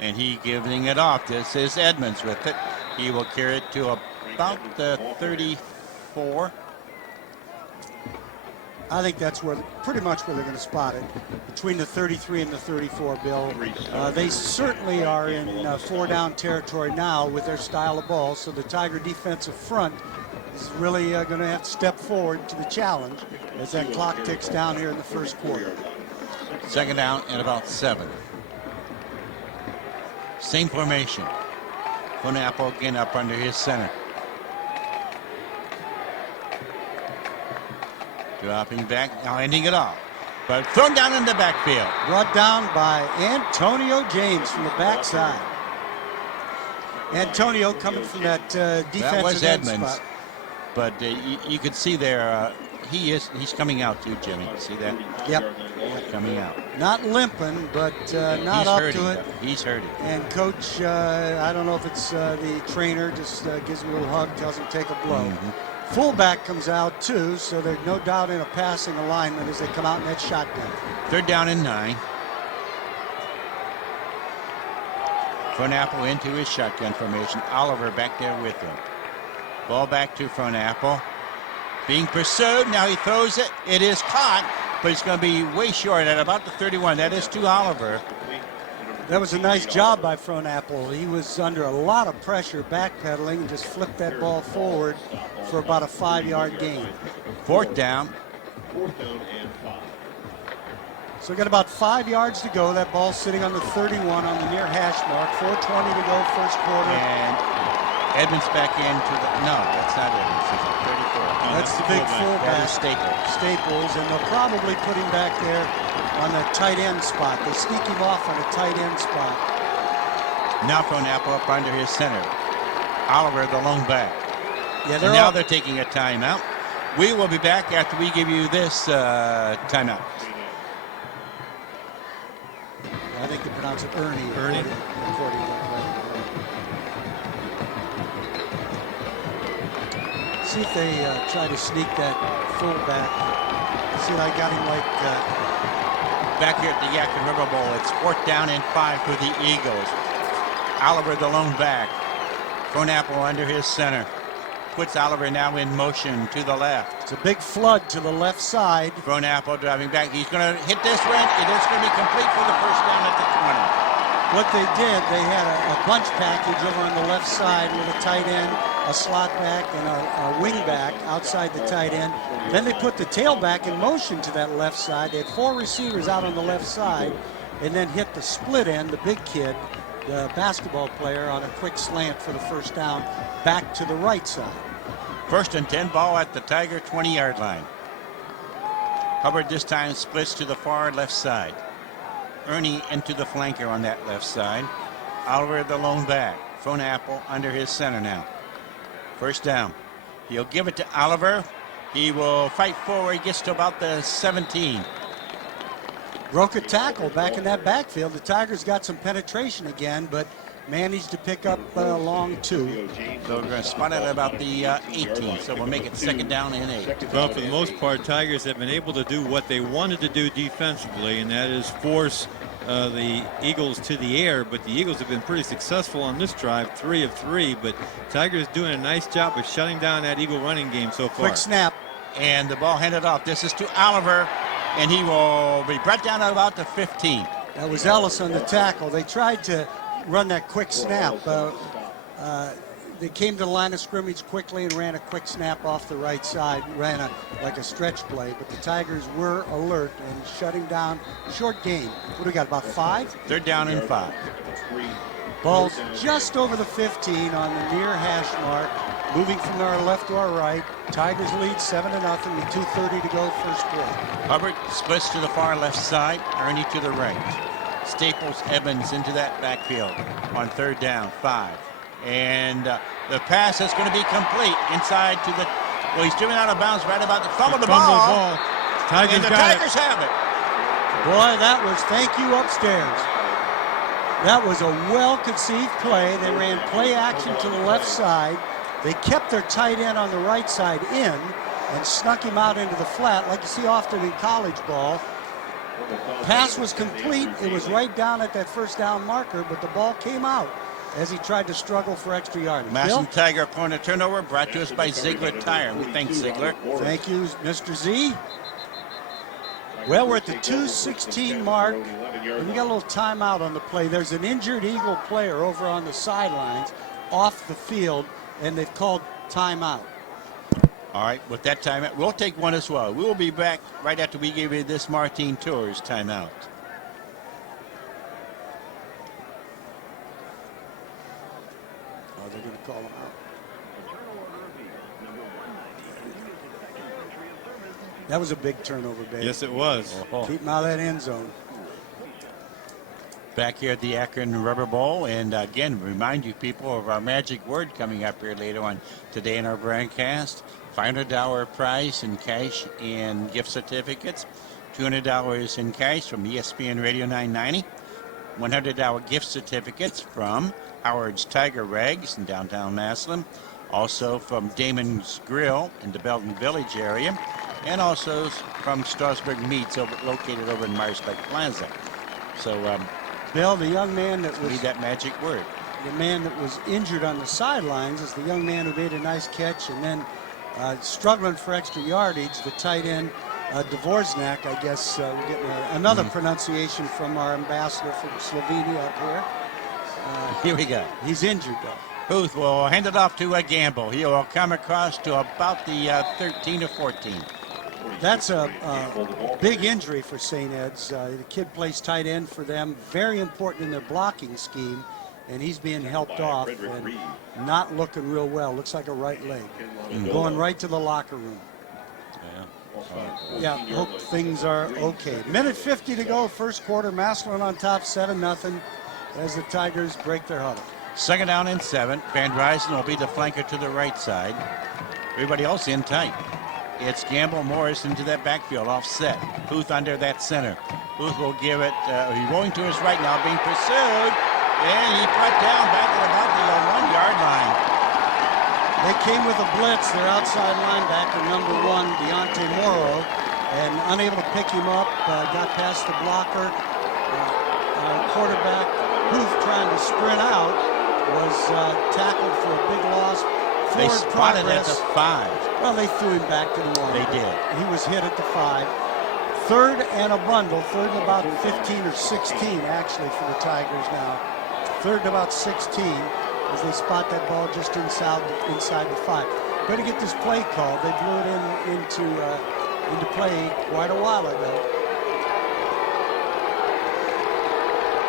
And he giving it off. This is Edmonds with it. He will carry it to about the 34. I think that's pretty much where they're going to spot it, between the 33 and the 34, Bill. They certainly are in 4-down territory now with their style of ball, so the Tiger defensive front is really going to have to step forward to the challenge as that clock ticks down here in the first quarter. Second down and about 7. Same formation. Front Apple again up under his center. Dropping back, now ending it off. But thrown down in the backfield. Brought down by Antonio James from the backside. Antonio coming from that defensive That was end Edmonds. spot. But you can see there, he's coming out too, Jimmy. See that? Yep. Coming out. Not limping, but not He's up hurting, to it. though. He's hurting. And Coach, I don't know if it's the trainer, just gives him a little hug, tells him to take a blow. Fullback comes out too, so there's no doubt in a passing alignment as they come out in that shotgun. Third down and 9. Front Apple into his shotgun formation. Oliver back there with him. Ball back to Front Apple. Being pursued. Now he throws it. It is caught, but it's going to be way short at about the 31. That is to Oliver. That was a nice job by Front Apple. He was under a lot of pressure backpedaling and just flipped that ball forward for about a 5-yard gain. Fourth down. And 5. So we got about 5 yards to go. That ball's sitting on the 31 on the near hash mark. 4:20 to go, first quarter. And Edmonds back into the, no, that's not Edmonds. It's 34. That's the big That fullback. is Staples. Staples, and they'll probably put him back there on the tight end spot. They sneak him off on a tight end spot. Now Front Apple up under his center. Oliver, the lone back. Yeah, And now they're taking a timeout. We will be back after we give you this timeout. I think they pronounce it Ernie. Ernie. According to see if they try to sneak that fullback. See, I got him like Back here at the Yakima River Bowl, it's 4th down and 5 for the Eagles. Oliver, the lone back. Front Apple under his center. Puts Oliver now in motion to the left. it's a big flood to the left side. Front Apple driving back. He's going to hit this one. It is going to be complete for the first down at the 20. What they did, they had a bunch package over on the left side with a tight end, a slot back, and a wing back outside the tight end. Then they put the tailback in motion to that left side. They had 4 receivers out on the left side, and then hit the split end, the big kid, the basketball player, on a quick slant for the first down back to the right side. 1st and 10, ball at the Tiger 20-yard line. Hubbard this time splits to the far left side. Ernie into the flanker on that left side. Oliver, the lone back. Front Apple under his center now. First down. He'll give it to Oliver. He will fight forward. Gets to about the 17. Broke a tackle back in that backfield. The Tigers got some penetration again, but managed to pick up a long 2. So we're going to spot it at about the 18. So we'll make it 2nd down and 8. Well, for the most part, Tigers have been able to do what they wanted to do defensively, and that is force the Eagles to the air. But the Eagles have been pretty successful on this drive, 3 of 3. But Tigers doing a nice job of shutting down that Eagle running game so far. Quick snap. And the ball handed off. This is to Oliver, and he will be brought down at about the 15. That was Ellis on the tackle. They tried to run that quick snap. They came to the line of scrimmage quickly and ran a quick snap off the right side, ran like a stretch play, but the Tigers were alert and shutting down. Short game. What do we got, about 5? 3rd down and 5. Ball's just over the 15 on the near hash mark, moving from our left to our right. Tigers lead 7-0 with 2:30 to go, first quarter. Hubbard splits to the far left side, Ernie to the right. Staples, Evans into that backfield on 3rd down, 5. And the pass is going to be complete inside to the, well, he's driven out of bounds right about the fumble the ball. Tigers And the got Tigers have it. Boy, that was thank you upstairs. That was a well-conceived play. They ran play action to the left side. They kept their tight end on the right side in and snuck him out into the flat like you see often in college ball. Pass was complete. It was right down at that first down marker, but the ball came out as he tried to struggle for extra yardage. Massillon Bill? Tiger corner turnover brought to us by Ziegler Tire. We thank Ziegler. Thank you, Mr. Z. Well, we're at the 2:16 mark, and we got a little timeout on the play. There's an injured Eagle player over on the sidelines off the field, and they've called timeout. All right, with that timeout, we'll take one as well. We will be back right after we give you this Martin Tours timeout. Oh, they're going to call him out. That was a big turnover, baby. Yes, it was. Keep him out of that end zone. Back here at the Akron Rubber Bowl, and again, remind you people of our magic word coming up here later on today in our broadcast. $500 prize in cash and gift certificates, $200 in cash from ESPN Radio 990, $100 gift certificates from Howard's Tiger Rags in downtown Massillon, also from Damon's Grill in the Belton Village area, and also from Strasburg Meats located over in Myers Plaza. So Bill, the young man that was read that magic word. the man that was injured on the sidelines is the young man who made a nice catch and then struggling for extra yardage, the tight end, Dvorznak. I guess we're getting another pronunciation from our ambassador from Slovenia up here. Here we go. He's injured, though. Booth will hand it off to Gamble. He will come across to about the 13 or 14. That's a big injury for St. Ed's. The kid plays tight end for them. Very important in their blocking scheme. And he's being helped off and not looking real well. Looks like a right leg. Going right to the locker room. Yeah, hope things are okay. Minute 50 to go, first quarter. Massillon on top, 7-0 as the Tigers break their huddle. Second down and 7. Van Ryzen will be the flanker to the right side. Everybody else in tight. It's Gamble Morris into that backfield, offset. Booth under that center. Booth will give it, he's rolling to his right now, being pursued. And he brought down back at about the 1-yard line. They came with a blitz. Their outside linebacker, number 1, Deontay Morrow, and unable to pick him up, got past the blocker. Quarterback Booth trying to sprint out was tackled for a big loss. They spotted at the 5. Well, they threw him back to the 1. They did. He was hit at the 5. Third and a bundle. Third and about 15 or 16 actually for the Tigers now. Third and about 16 as they spot that ball just inside the 5. Better get this play called. They blew it into play quite a while ago.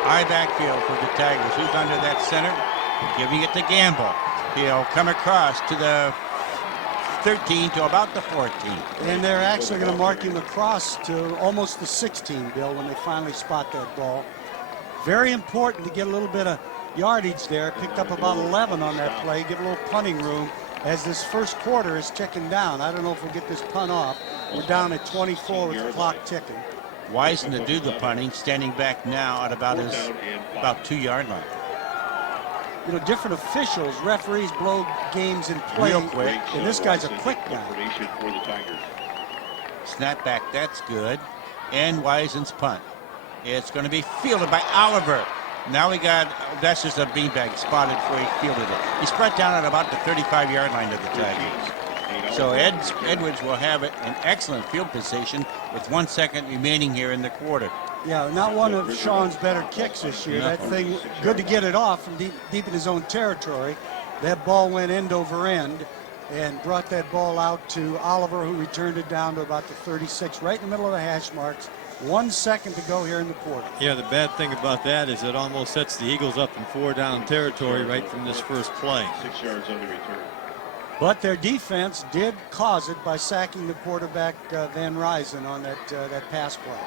High backfield for the Tigers. Who's under that center? Giving it to Gamble. He'll come across to the 13 to about the 14. And they're actually going to mark him across to almost the 16, Bill, when they finally spot that ball. Very important to get a little bit of yardage there. Picked up about 11 on that play. Give a little punting room as this first quarter is ticking down. I don't know if we'll get this punt off. We're down at 24 with the clock ticking. Wisen to do the punting, standing back now at about 2-yard line. You know, different officials, referees blow games in play. Real quick. And this guy's a quick guy. Snap back, that's good. And Wisen's punt. It's going to be fielded by Oliver. Now that's just a beanbag spotted before he fielded it. He spread down at about the 35-yard line of the Tigers. So Edwards will have it in excellent field position with 1 second remaining here in the quarter. Yeah, not one of Sean's better kicks this year. That thing, good to get it off from deep in his own territory. That ball went end over end and brought that ball out to Oliver, who returned it down to about the 36, right in the middle of the hash marks. 1 second to go here in the quarter. Yeah, the bad thing about that is it almost sets the Eagles up in 4-down territory right from this first play. 6 yards on the return. But their defense did cause it by sacking the quarterback, Van Ryzen, on that pass play.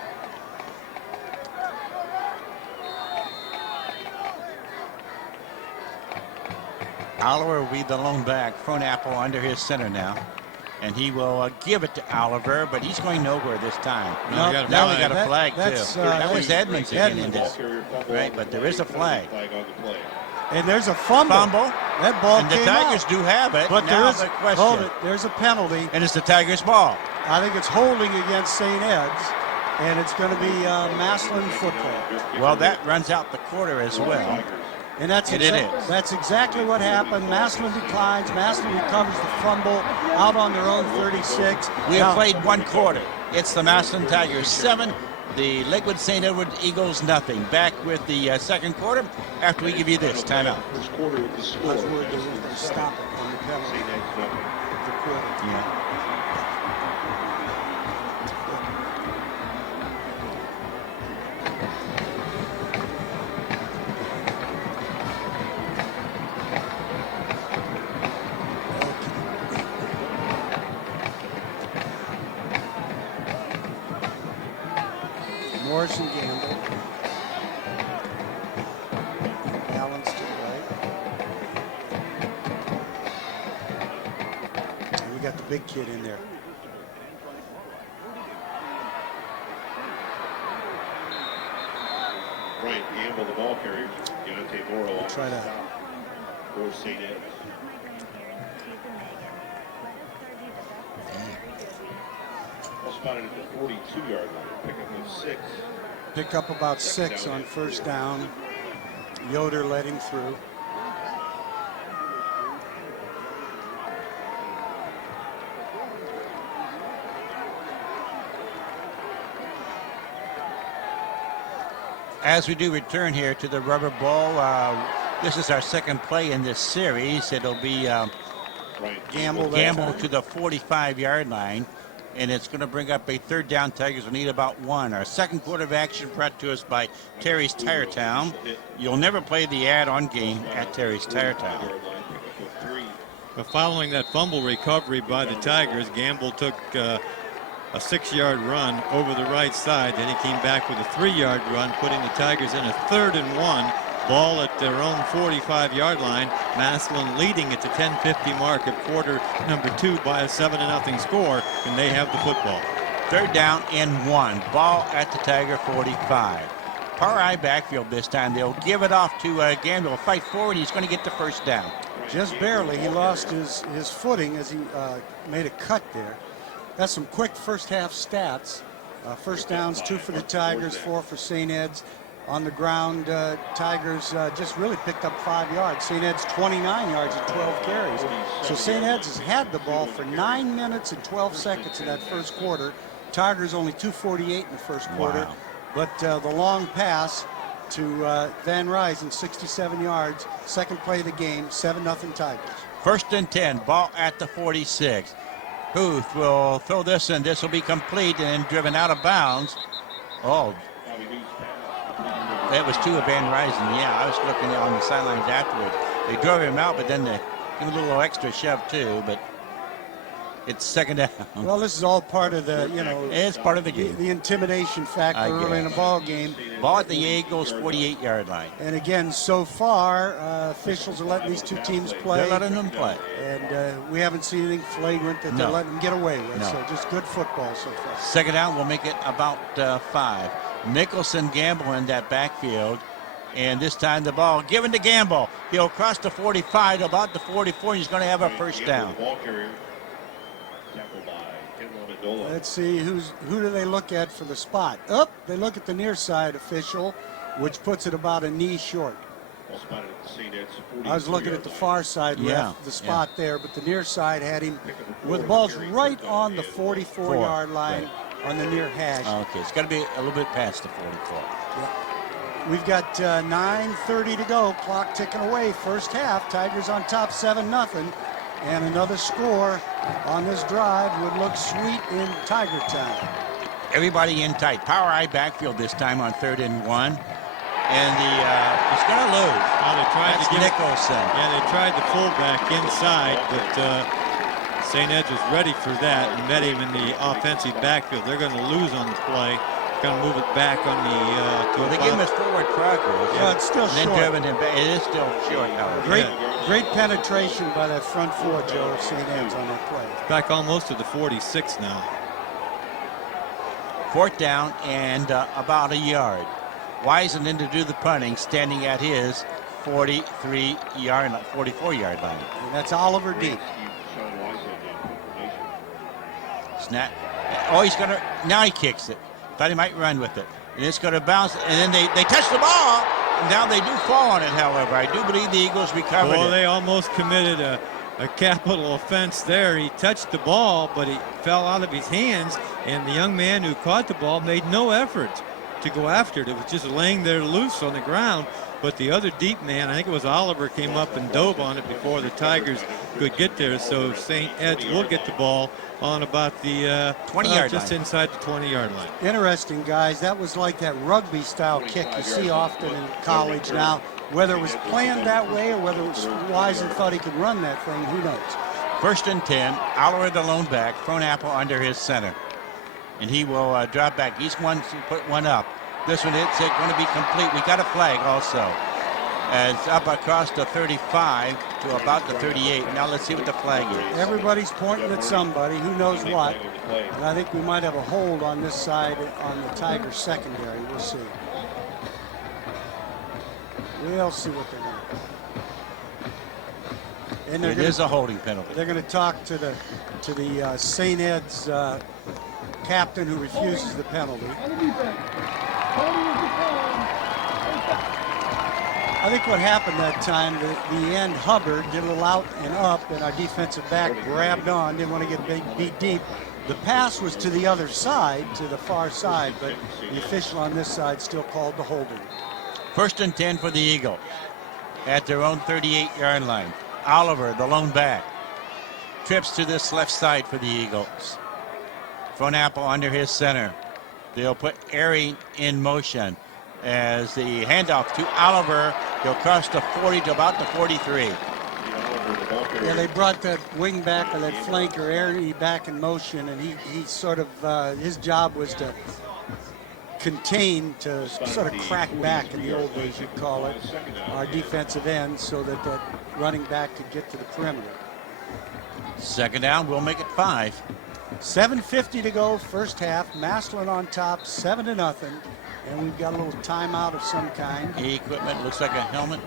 Oliver will be the lone back. Frohnapple under his center now. And he will give it to Oliver, but he's going nowhere this time. No, now we got a flag, that's, too. That was Edmonds again in this. Right, but there is a flag. And there's a fumble. That ball and the came Tigers out. do have it. But now there is the question. Hold it. There's a penalty. And it's the Tigers' ball. I think it's holding against St. Ed's, and it's going to be Massillon football. Well, that runs out the quarter as well. And that's exactly what happened. Massillon declines. Massillon recovers the fumble out on their own 36. We have played 1 quarter. It's the Massillon Tigers 7. The Lakewood St. Edward Eagles nothing. Back with the second quarter after we give you this timeout. First quarter with the score. I was worried they were going to stop it on the penalty. The quarter. Yeah. Morrison Gamble. Balanced it right. And we got the big kid in there. Brian Gamble, the ball carrier. Deontay Morrow on Try to for St. Ed's. Spotted at the 42-yard line. Pickup of 6. pick up about 6 on first down. Yoder led him through. As we do return here to the Rubber Bowl, this is our second play in this series. It'll be Gamble to the 45-yard line, and it's going to bring up a third down. Tigers will need about one. Our second quarter of action brought to us by Terry's Tire Town. You'll never play the add-on game at Terry's Tire Town. But following that fumble recovery by the Tigers, Gamble took a 6-yard run over the right side. Then he came back with a 3-yard run, putting the Tigers in a 3rd and 1. Ball at their own 45-yard line. Massillon leading at the 10:50 mark of quarter number 2 by a 7-0 score, and they have the football. Third down and 1. Ball at the Tiger 45. Power eye backfield this time. They'll give it off to Gamble. He'll fight forward. He's going to get the first down. Just barely. He lost his footing as he made a cut there. That's some quick first half stats. First downs, 2 for the Tigers, 4 for St. Ed's. On the ground, Tigers just really picked up 5 yards. St. Ed's 29 yards and 12 carries. So St. Ed's has had the ball for 9 minutes and 12 seconds in that first quarter. Tigers only 2:48 in the first quarter. Wow. But the long pass to Van Ryzen, 67 yards. Second play of the game, 7-0 Tigers. First and 10. Ball at the 46. Booth will throw this, and this will be complete and driven out of bounds. Oh, that was to Van Ryzen. Yeah, I was looking on the sidelines afterwards. They drove him out, but then they give him a little extra shove too. But it's second down. Well, this is all part of the, It's part of the game. The intimidation factor I early in a guess. ball game. Ball at the Eagles' 48-yard line. And again, so far, officials are letting these two teams play. They're letting them play. And we haven't seen anything flagrant that they're letting them get away with. No. So just good football so far. Second down, we'll make it about 5. Mickelson, Gamble in that backfield. And this time the ball given to Gamble. He'll cross the 45 to about the 44. He's going to have a first down. Let's see, who do they look at for the spot? They look at the near side official, which puts it about a knee short. I was looking at the far side ref, the spot there, but the near side had him with the ball's right on the 44-yard line on the near hash. Okay, it's got to be a little bit past the 44. Yep. We've got 9:30 to go, clock ticking away. First half, Tigers on top 7-0. And another score on this drive would look sweet in Tiger Town. Everybody in tight. Power eye backfield this time on 3rd and 1. And he's going to lose. Well, they tried That's to get Nicholson. Yeah, they tried the fullback inside, but St. Ed's was ready for that and met him in the offensive backfield. They're going to lose on the play. Going to move it back on the. They gave him his forward progress. Yeah, it's still and then short. driven him back. It is still short, however. Great penetration by that front four, Joe, of St. Ed's on that play. Back almost to the 46 now. 4th down and about a yard. Wisen in to do the punting, standing at his 44-yard line. And that's Oliver deep. Snap. Oh, he's going to. Now he kicks it. Thought he might run with it. And it's going to bounce. And then they touch the ball. And now they do fall on it, however. I do believe the Eagles recovered Well, it. they almost committed a capital offense there. He touched the ball, but it fell out of his hands. And the young man who caught the ball made no effort to go after it. It was just laying there loose on the ground. But the other deep man, I think it was Oliver, came up and dove on it before the Tigers could get there. So St. Ed's will get the ball on about the 20-yard just line. inside the 20-yard line. Interesting, guys. That was like that rugby-style kick you see often in college now. Whether it was planned that way or whether it was Wisen thought he could run that thing, who knows? 1st and 10. Oliver, the lone back. Frohnapple under his center. And he will drop back. He's one to put one up. This one, it's going to be complete. We got a flag also. It's up across the 35 to about the 38. Now let's see what the flag is. Everybody's pointing at somebody, who knows what. And I think we might have a hold on this side on the Tigers secondary. We'll see. We'll see what they're doing. And It is a holding penalty. They're going to talk to the St. Ed's captain who refuses the penalty. I think what happened that time, the end Hubbard did a little out and up, and our defensive back grabbed on, didn't want to get beat deep, The pass was to the other side, to the far side, but the official on this side still called the holding. 1st and 10 for the Eagles at their own 38-yard line. Oliver, the lone back, trips to this left side for the Eagles. Front apple under his center. They'll put Airy in motion as the handoff to Oliver. He'll cross the 40 to about the 43. Yeah, they brought that wing back or that flanker Airy back in motion, and he sort of, his job was to contain, to sort of crack back in the old days, you'd call it, our defensive end, so that that running back could get to the perimeter. 2nd down, we'll make it 5. 7:50 to go, first half. Massillon on top, 7-0, and we've got a little timeout of some kind. Equipment looks like a helmet.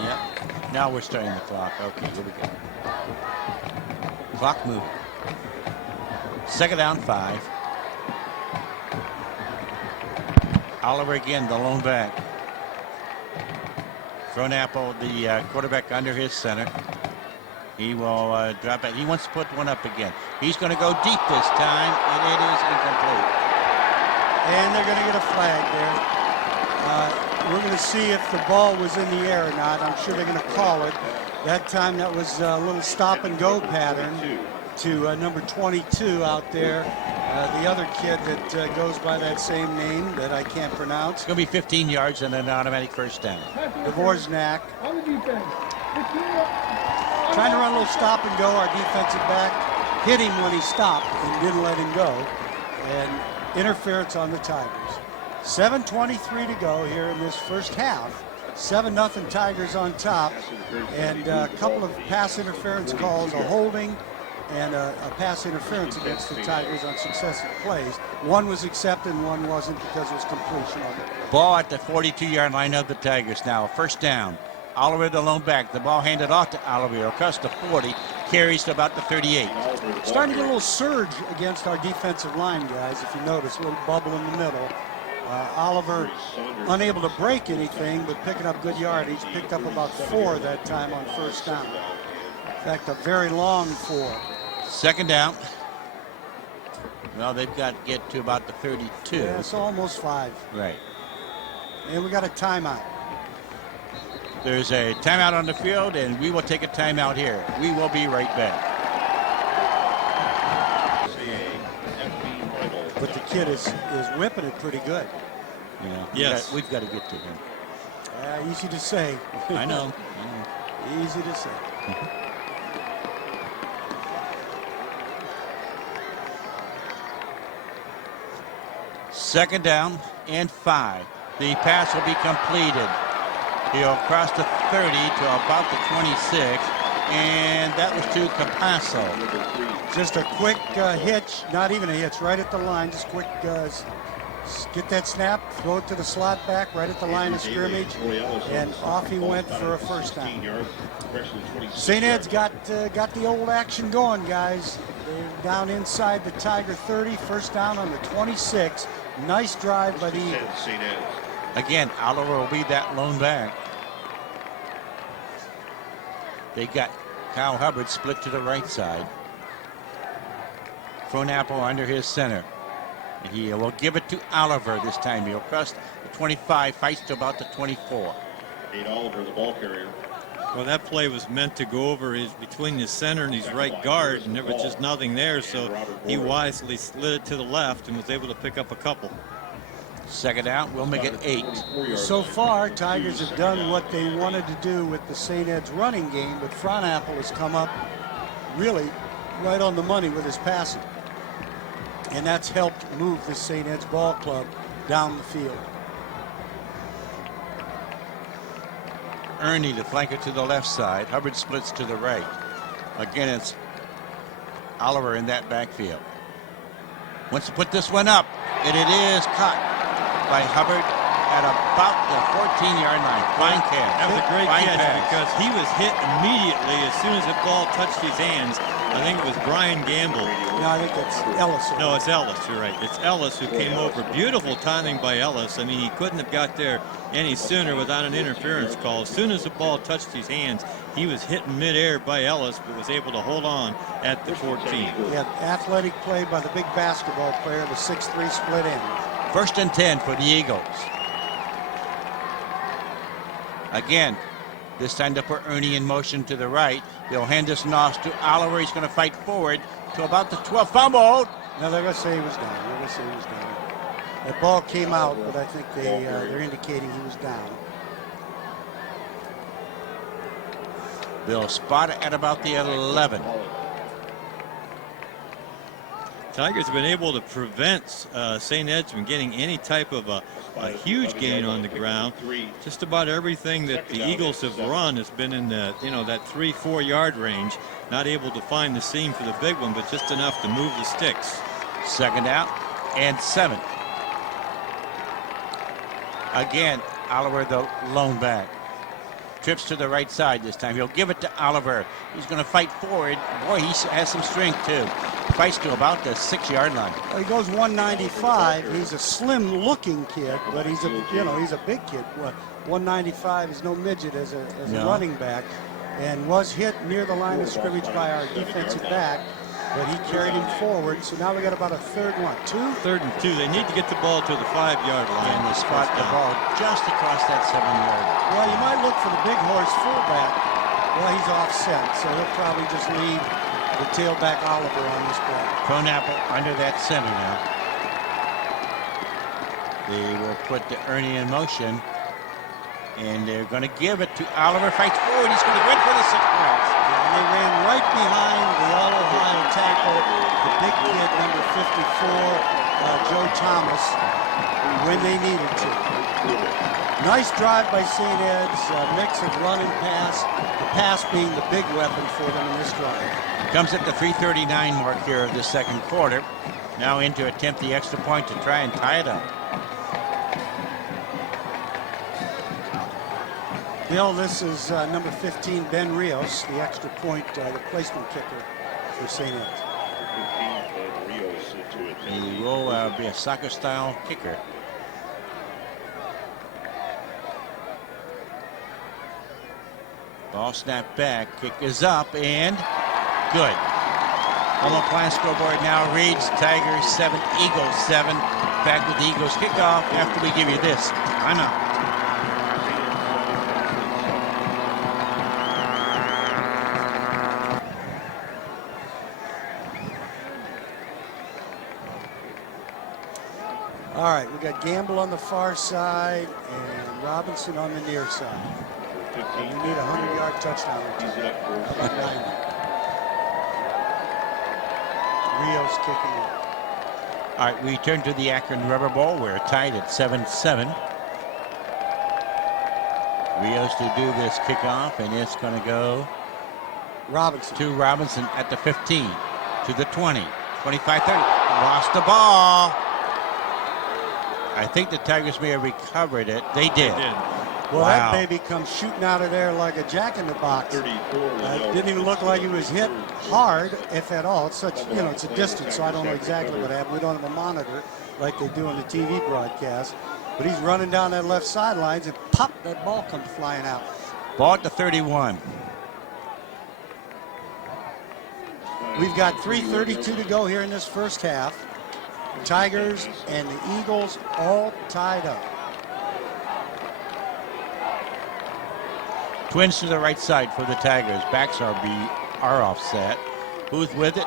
Yep. Now we're starting the clock. Okay, here we go. Clock moving. 2nd down, 5. Oliver again, the lone back. Front apple, the quarterback under his center. He will drop it. He wants to put one up again. He's going to go deep this time, and it is incomplete. And they're going to get a flag there. We're going to see if the ball was in the air or not. I'm sure they're going to call it. That time that was a little stop and go pattern to number 22 out there. The other kid that goes by that same name that I can't pronounce. It's going to be 15 yards and an automatic first down. Dvorak. Trying to run a little stop and go. Our defensive back hit him when he stopped and didn't let him go. And interference on the Tigers. 7:23 to go here in this first half. 7-0 Tigers on top. And a couple of pass interference calls, a holding and a pass interference against the Tigers on successive plays. One was accepted and one wasn't because it was completion on it. Ball at the 42-yard line of the Tigers now. First down. Oliver, the lone back. The ball handed off to Oliver across the 40. Carries to about the 38. Starting to get a little surge against our defensive line, guys, if you notice. A little bubble in the middle. Oliver unable to break anything, but picking up good yardage. Picked up about 4 that time on first down. In fact, a very long 4. 2nd down. Well, they've got to get to about the 32. Yeah, it's almost 5. Right. And we got a timeout. There's a timeout on the field, and we will take a timeout here. We will be right back. But the kid is whipping it pretty good. You know, yes, we've got to get to him. Easy to say. I know. Easy to say. Second down and 5. The pass will be completed. He'll cross the 30 to about the 26, and that was to Capasso. Just a quick hitch, not even a hitch, right at the line. Just quick, get that snap, throw it to the slot back, right at the line of scrimmage, and off he went for a first down. St. Ed's got the old action going, guys. They're down inside the Tiger 30, first down on the 26. Nice drive by the Eagles. Again, Oliver will be that lone back. They got Kyle Hubbard split to the right side. Front apple under his center. And he will give it to Oliver this time. He'll cross the 25, fights to about the 24. Nate Oliver, the ball carrier. Well, that play was meant to go over between his center and his right guard, and there was just nothing there, so he wisely slid it to the left and was able to pick up a couple. Second out, we'll make it 8. So far, Tigers have done what they wanted to do with the St. Ed's running game, but Front Apple has come up really right on the money with his passing. And that's helped move the St. Ed's ball club down the field. Ernie, the flanker, to the left side. Hubbard splits to the right. Again, it's Oliver in that backfield. Wants to put this one up, and it is caught by Hubbard at about the 14-yard line. Fine catch. That was a great Fine catch pass. because he was hit immediately as soon as the ball touched his hands, I think it was Brian Gamble. No, I think it's Ellis. No, it's Ellis. You're right. It's Ellis who came over. Beautiful timing by Ellis. I mean, he couldn't have got there any sooner without an interference call. As soon as the ball touched his hands, he was hit in midair by Ellis, but was able to hold on at the 14. Yeah, athletic play by the big basketball player, the 6'3" split end. 1st and 10 for the Eagles. Again, this time to put Ernie in motion to the right. They'll hand this off to Oliver. He's going to fight forward to about the 12. Fumble. No, they're going to say he was down. They're going to say he was down. That ball came out, but I think they're indicating he was down. They'll spot it at about the 11. Tigers have been able to prevent St. Ed's from getting any type of a huge gain on the ground. Just about everything that the Eagles have run has been in the, that 3-4 yard range. Not able to find the seam for the big one, but just enough to move the sticks. 2nd out and 7. Again, Oliver the lone back. Trips to the right side this time. He'll give it to Oliver. He's going to fight forward. Boy, he has some strength too. Fights to about the 6 yard line. Well, he goes 195. He's a slim-looking kid, but he's a big kid. 195 is no midget as a running back, and was hit near the line of scrimmage by our defensive back, but he carried him forward. So now we got about a 3rd and 2. 3rd and 2. They need to get the ball to the 5 yard line. And they spot the ball just across that 7 yard line. Well, you might look for the big horse fullback. Well, he's offset, so he'll probably just leave the tailback Oliver on this play. Cronapple under that center now. They will put the Ernie in motion, and they're going to give it to Oliver. Fights forward. He's going to run for the 6 points. And they ran right behind the All-Ohio tackle, the big kid, number 54, Joe Thomas, when they needed to. Nice drive by St. Ed's, mix of run and pass, the pass being the big weapon for them in this drive. Comes at the 3:39 mark here of the 2nd quarter. Now in to attempt the extra point to try and tie it up. Bill, this is number 15, Ben Rios, the extra point, the placement kicker for St. Ed's. He will be a soccer-style kicker. Ball snapped back, kick is up, and good. Home plan scoreboard now reads Tigers 7, Eagles 7. Back with the Eagles kickoff after we give you this. I'm out. All right, we got Gamble on the far side and Robinson on the near side. And we need a 100-yard touchdown. How about 90? Rios kicking it. All right, we turn to the Akron Rubber Bowl. We're tied at 7-7. Rios to do this kickoff, and it's going to go Robinson to Robinson at the 15, to the 20, 25, 30. Lost the ball. I think the Tigers may have recovered it. They did. Well, wow. That baby comes shooting out of there like a jack-in-the-box. Didn't even look like he was hit hard, if at all. It's such, it's a distance, so I don't know exactly what happened. We don't have a monitor like they do on the TV broadcast. But he's running down that left sidelines, and pop, that ball comes flying out. Ball at the 31. We've got 3:32 to go here in this first half. Tigers and the Eagles all tied up. Twins to the right side for the Tigers. Backs are offset. Who's with it?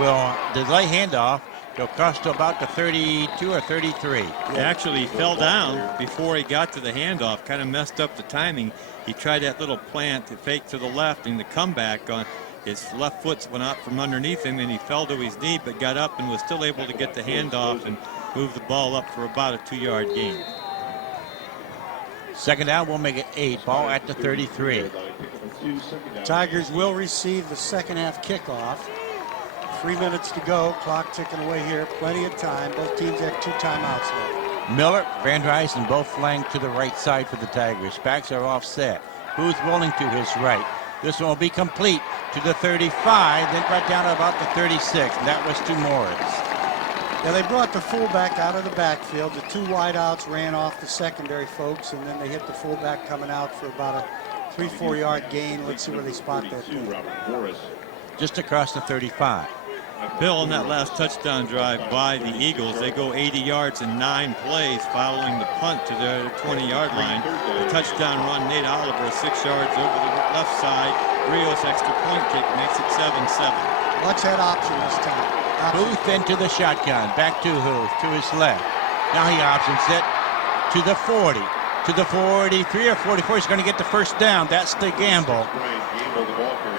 Will delay handoff. It'll cross to about the 32 or 33. He actually fell down before he got to the handoff. Kind of messed up the timing. He tried that little plant to fake to the left, and the comeback on his left foot went out from underneath him, and he fell to his knee, but got up and was still able to get the handoff and move the ball up for about a 2-yard gain. 2nd down, we'll make it 8. Ball at the 33. Tigers will receive the second half kickoff. 3 minutes to go. Clock ticking away here. Plenty of time. Both teams have 2 timeouts left. Miller, Van Rysen both flank to the right side for the Tigers. Backs are offset. Who's rolling to his right? This one will be complete to the 35, then brought down to about the 36. And that was to Morris. Yeah, they brought the fullback out of the backfield. The two wideouts ran off the secondary folks, and then they hit the fullback coming out for about a 3-4 yard gain. Let's see where they spot that thing. Just across the 35. Bill, on that last touchdown drive by the Eagles, they go 80 yards in 9 plays following the punt to their 20-yard line. The touchdown run, Nate Oliver, 6 yards over the left side. Rios' extra point kick makes it 7-7. Watch that option this time. Booth into the shotgun. Back to Huth, to his left. Now he options it to the 40, to the 43 or 44. He's going to get the first down. That's the gamble.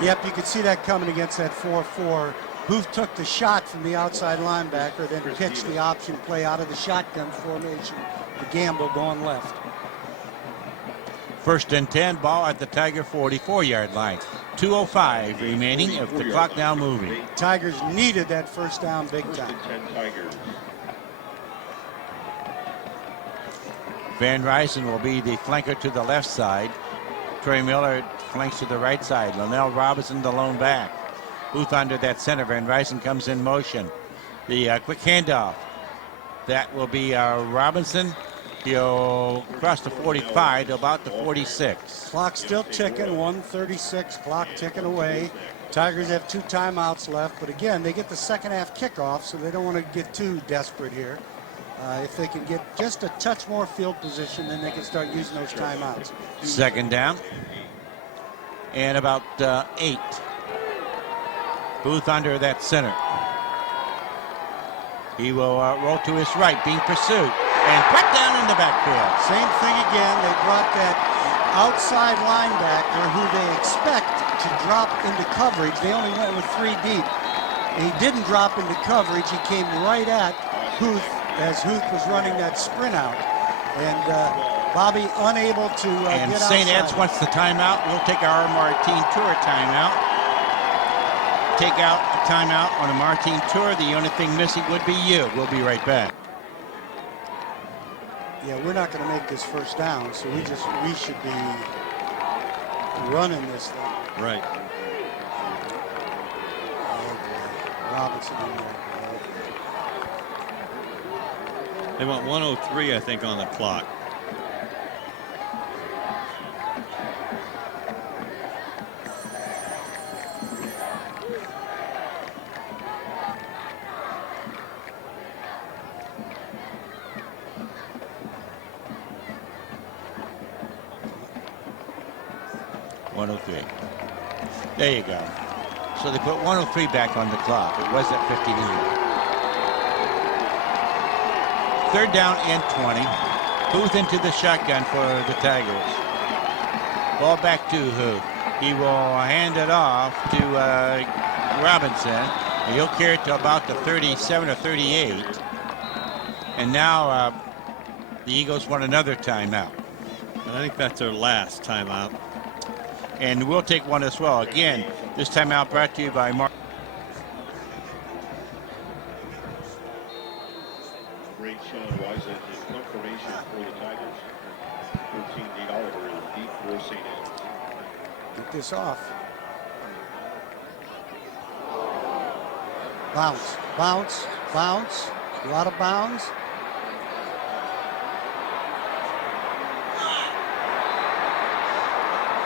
Yep, you could see that coming against that 4-4. Booth took the shot from the outside linebacker, then pitched the option play out of the shotgun formation. The gamble going left. First and 10, ball at the Tiger 44-yard line. 2:05 remaining if the clock now moving. Tigers needed that first down big time. Van Ryzen will be the flanker to the left side. Trey Miller flanks to the right side. Linnell Robinson the lone back. Booth under that center. Van Ryzen comes in motion. The quick handoff. That will be Robinson. He'll cross the 45 to about the 46. Clock still ticking, 1:36, clock ticking away. Tigers have 2 timeouts left, but again, they get the second half kickoff, so they don't want to get too desperate here. If they can get just a touch more field position, then they can start using those timeouts. Second down. And about 8. Booth under that center. He will roll to his right, being pursued. And put down in the backfield. Same thing again. They brought that outside linebacker who they expect to drop into coverage. They only went with 3 deep. He didn't drop into coverage. He came right at Huth as Huth was running that sprint out. And Bobby unable to and get St. outside. Ed's wants the timeout. We'll take our Martine Tour timeout. Take out a timeout on a Martine Tour. The only thing missing would be you. We'll be right back. Yeah, we're not going to make this first down, so we should be running this thing. Right. Oh boy, Robinson in there. They want 103, I think, on the clock. There you go. So they put 103 back on the clock. It was at 59. Third down and 20. Huth into the shotgun for the Tigers. Ball back to Huth. He will hand it off to Robinson. And he'll carry it to about the 37 or 38. And now the Eagles want another timeout. And I think that's their last timeout. And we'll take one as well. Again, this timeout brought to you by Mark. Great Sean Wisen in confirmation for the Tigers. 13 Nate Oliver is deep for St. Ed's. Get this off. Bounce, bounce, bounce. A lot of bounds.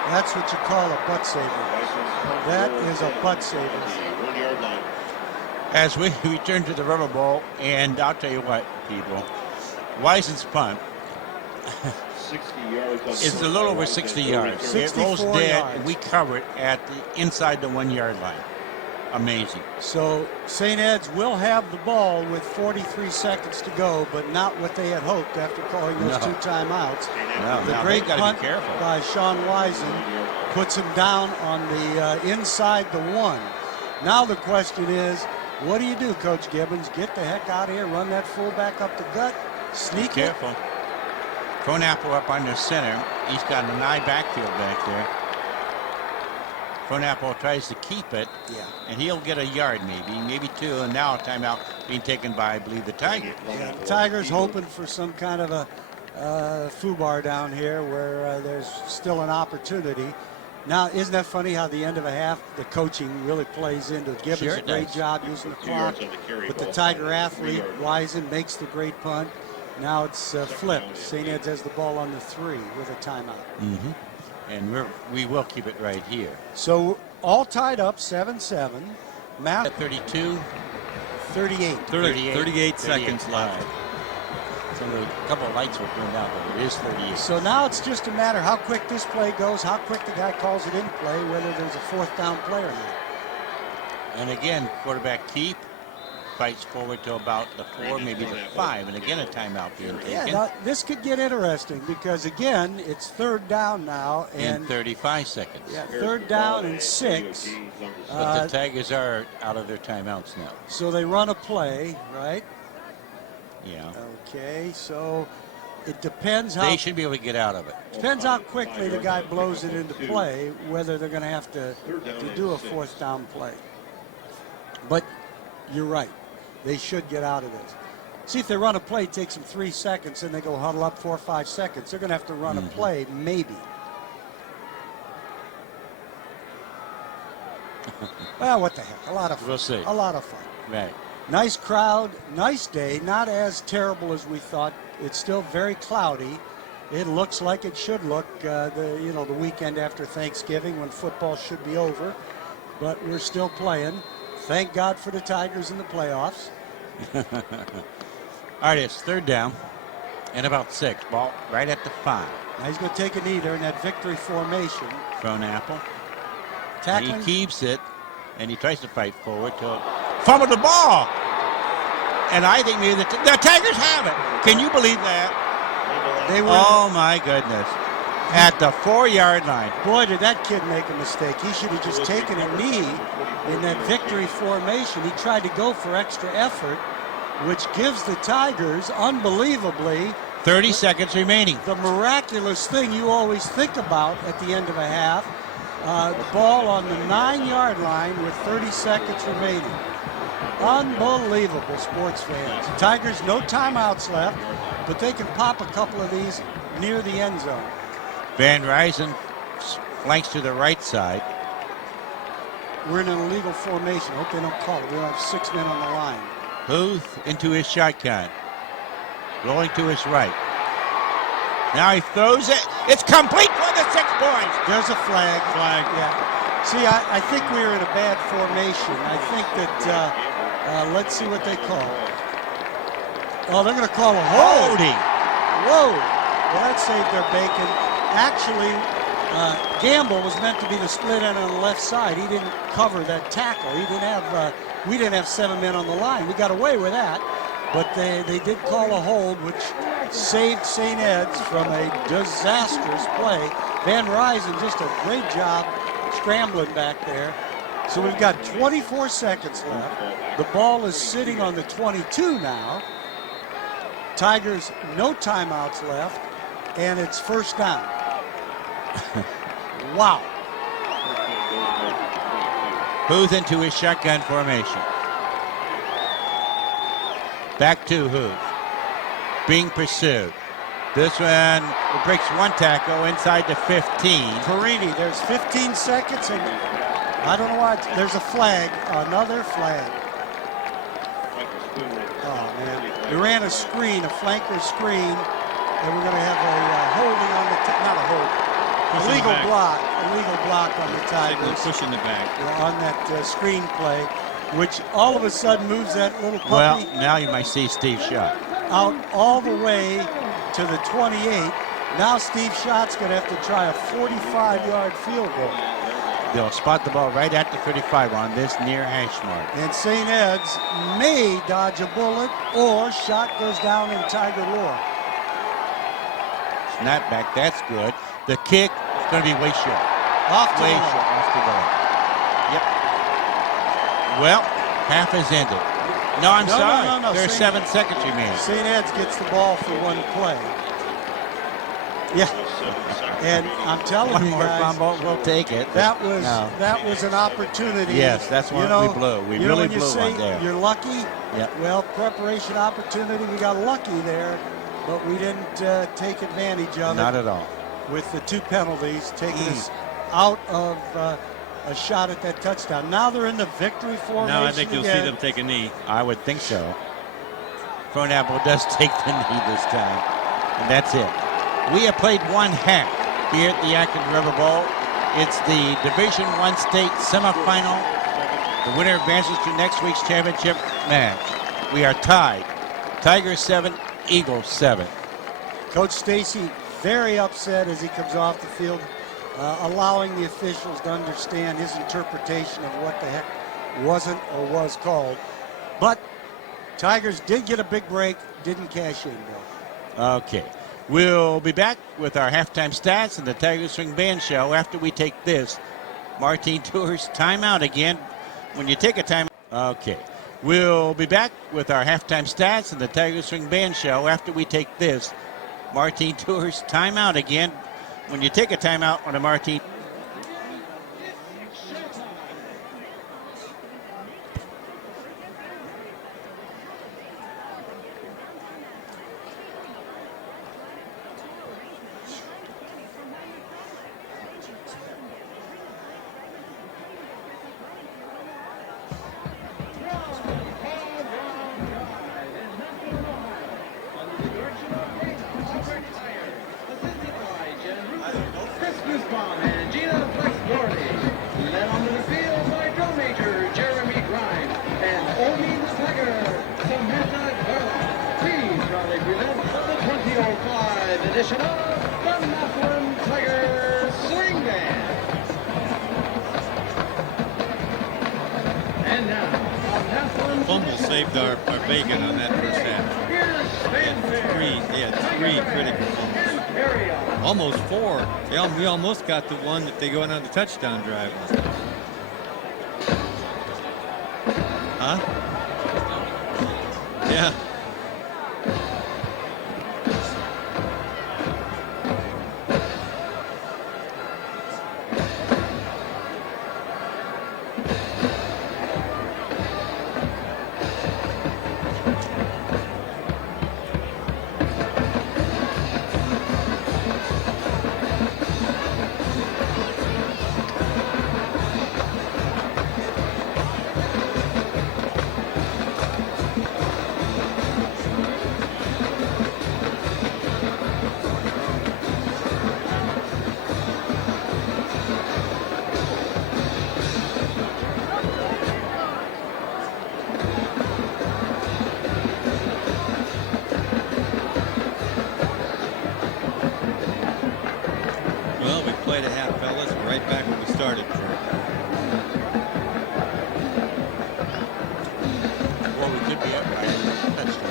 That's what you call a butt saver. That is a butt saver. 1 yard line. As we return to the Rubber Bowl, and I'll tell you what, people, Wisen's punt 60 yards. is a little over 60 yards. It rolls 64 dead, yards. and we cover it at the inside the 1 yard line. Amazing. So St. Ed's will have the ball with 43 seconds to go, but not what they had hoped after calling those No. 2 timeouts. No, The now great they got to punt be careful. by Sean Wisen puts him down on the inside the 1. Now the question is, what do you do, Coach Gibbons? Get the heck out of here, run that fullback up the gut, sneak it. Careful. Frohnapple up under center. He's got an eye backfield back there. Frohnapple tries to keep it, Yeah. and he'll get a yard maybe 2, and now a timeout being taken by, I believe, the Tigers. Yeah, the Tigers hoping for some kind of a foobar down here where there's still an opportunity. Now, isn't that funny how the end of a half, the coaching really plays into it. Gibbons Sure a great does. job using the 2 clock, yards on the carry but the ball. Tiger athlete, 3 yards. Wisen, makes the great punt. Now it's flipped. St. Ed's has the ball on the 3 with a timeout. And we will keep it right here. So all tied up, 7-7. Matt, At 32, 38. 38 seconds left. So a couple of lights were turned out, but it is 38. So now it's just a matter how quick this play goes, how quick the guy calls it in play, whether there's a 4th down play or not. And again, quarterback keep, fights forward to about the 4, maybe the 5, and again a timeout being Yeah, taken now, this could get interesting because, again, it's 3rd down now. in And 35 seconds. yeah, 3rd down and 6. But the Tigers are out of their timeouts now. So they run a play, right? Yeah. Okay, so it depends how They should be able to get out of it. quickly the guy blows it into play, whether they're going to have to do a 4th down play. But you're right. They should get out of this. See, if they run a play, it takes them 3 seconds, and they go huddle up 4 or 5 seconds. They're going to have to run a play, maybe. Well, what the heck? A lot of fun. We'll see. A lot of fun. Right. Nice crowd, nice day. Not as terrible as we thought. It's still very cloudy. It looks like it should look the weekend after Thanksgiving when football should be over, but we're still playing. Thank God for the Tigers in the playoffs. All right, it's 3rd down and about 6. Ball right at the 5. Now he's going to take a knee there in that victory formation. Thrown apple. Tackling. And he keeps it, and he tries to fight forward to fumble the ball. And I think maybe the Tigers have it. Can you believe that? They were. Oh, my goodness. At the 4-yard line. Boy, did that kid make a mistake. He should have just taken a knee in that victory formation. He tried to go for extra effort, which gives the Tigers, unbelievably, 30 seconds remaining. the miraculous thing you always think about at the end of a half. The ball on the 9-yard line with 30 seconds remaining. Unbelievable, sports fans. Tigers, no timeouts left, but they can pop a couple of these near the end zone. Van Ryzen flanks to the right side. We're in an illegal formation. Hope they don't call it. We don't have 6 men on the line. Booth into his shotgun. Rolling to his right. Now he throws it. It's complete for the 6 points. There's a flag. Yeah. See, I think we were in a bad formation. I think that, let's see what they call. Oh, they're going to call a holding. Whoa. Well, that saved their bacon. Actually, Gamble was meant to be the split end on the left side. He didn't cover that tackle. He didn't have. We didn't have 7 men on the line. We got away with that, but they did call a hold, which saved St. Ed's from a disastrous play. Van Ryzen just a great job scrambling back there. So we've got 24 seconds left. The ball is sitting on the 22 now. Tigers, no timeouts left, and it's 1st down. Wow. Booth into his shotgun formation. Back to Booth. Being pursued. This one breaks 1 tackle inside the 15. Perini, there's 15 seconds, and I don't know why. There's a flag, another flag. Oh, man. They ran a screen, a flanker screen, and we're going to have a holding on the, not a hold. Illegal block on the Tigers. Pushing the back. On that screen play, which all of a sudden moves that little puppy Well, now you might see Steve Schott. out all the way to the 28. Now Steve Schott's going to have to try a 45-yard field goal. They'll spot the ball right at the 35 on this near hash mark. And St. Ed's may dodge a bullet, or Schott goes down in Tiger lore. Snap back, that's good. The kick is going to be way short. Off to Way the short, left. off to the left. Yep. Well, half has ended. No, I'm No, sorry. no, no, no. There's 7 seconds remaining. St. Ed's gets the ball for one play. Yeah. And I'm telling One you more guys, fumble, we'll take it. that was No. that was an opportunity. Yes, that's one we blew. We you know really when you blew say one there. You're lucky. Yep. Well, preparation opportunity. We got lucky there, but we didn't take advantage of Not it at all. with the 2 penalties, taking us out of a shot at that touchdown. Now they're in the victory formation. Now I think you'll see again. them take a knee. I would think so. Fronapple does take the knee this time, and that's it. We have played one half here at the Akron River Bowl. It's the Division I state semifinal. The winner advances to next week's championship match. We are tied. Tigers 7, Eagles 7. Coach Stacy very upset as he comes off the field, allowing the officials to understand his interpretation of what the heck wasn't or was called. But Tigers did get a big break, didn't cash in, though. Okay. We'll be back with our halftime stats and the Tiger Swing Band show after we take this. Martine Tours timeout again. When you take a timeout. Okay. We'll be back with our halftime stats and the Tiger Swing Band show after we take this. Martine Tours timeout again. When you take a timeout on a Martine. Edition of the Massillon Tiger Swing Band. And now, Massillon Fumble saved our bacon on that first half. Here's fanfare. They had three critical fumbles. Area. Almost four. We almost got the one that they go on the touchdown drive. Huh? Yeah. Played a half, fellas. We're right back where we started. Well, we could be up by a touchdown.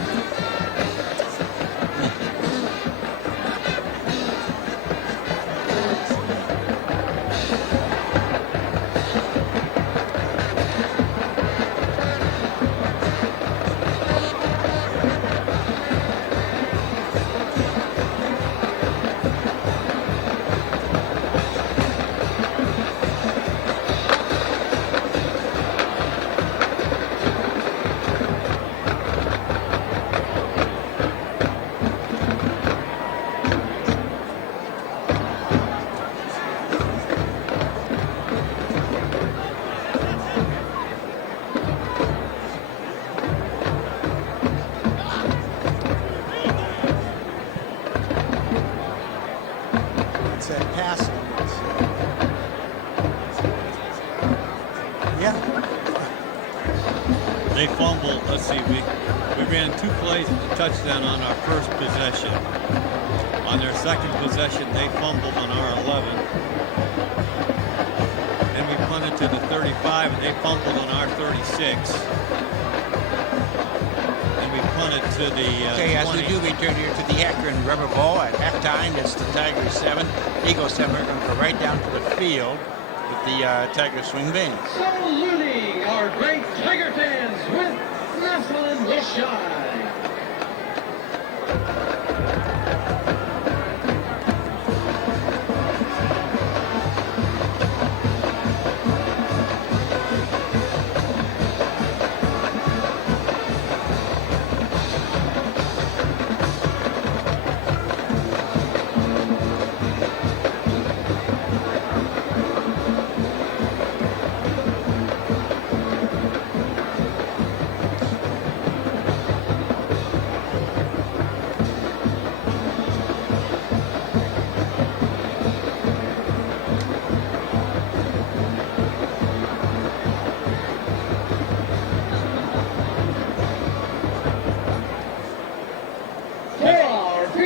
They fumbled. Let's see, we ran 2 plays at the touchdown on our first possession. On their second possession, they fumbled on our 11. Then we punted to the 35, and they fumbled on our 36. And we punted to the 20. As we do return here to the Akron River Bowl at halftime, it's the Tigers 7, Eagles 7. We're going to go right down to the field with the Tiger Swing Band. Saluting our great Tiger fans with Massillon Will Shine.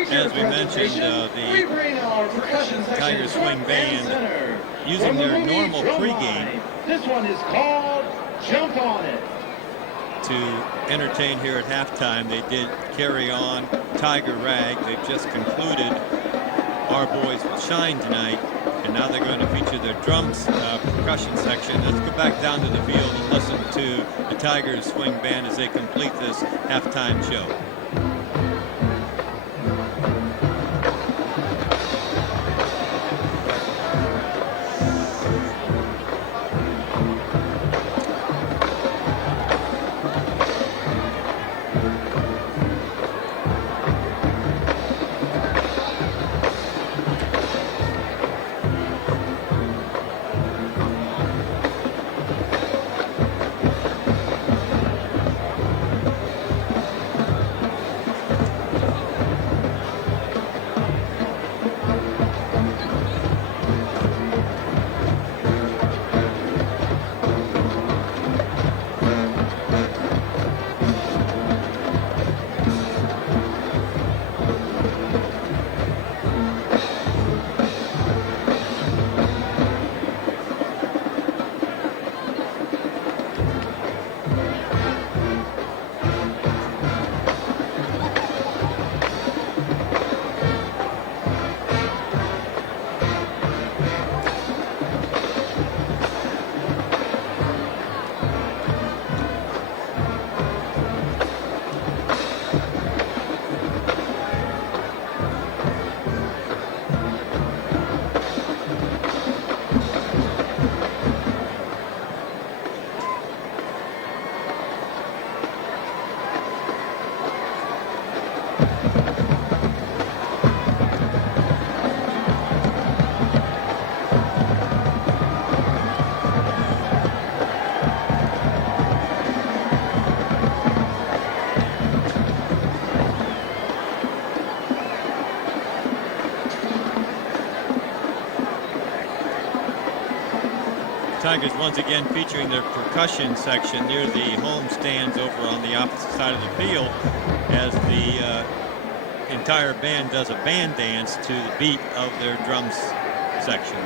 as we mentioned, we bring our percussion section Tiger Swing front and Band center. using From the their movie normal Drumline, pregame this one is called Jump On It. to entertain here at halftime. They did Carry On, Tiger Rag. They've just concluded Our Boys Will Shine tonight, and now they're going to feature their drums percussion section. Let's go back down to the field and listen to the Tigers Swing Band as they complete this halftime show. Tigers once again featuring their percussion section near the home stands over on the opposite side of the field as the entire band does a band dance to the beat of their drums section.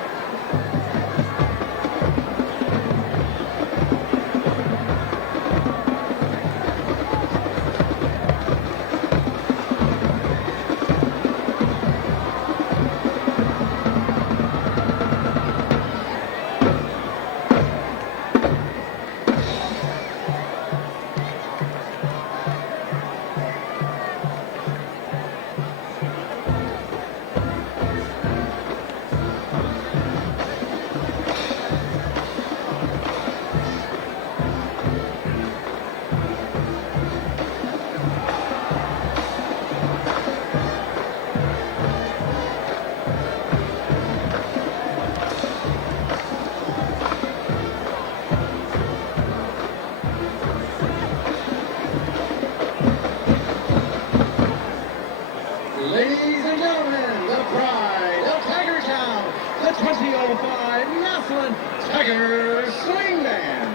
Ladies and gentlemen, the pride of Tiger Town, the 2005 Massillon Tiger Swing Band.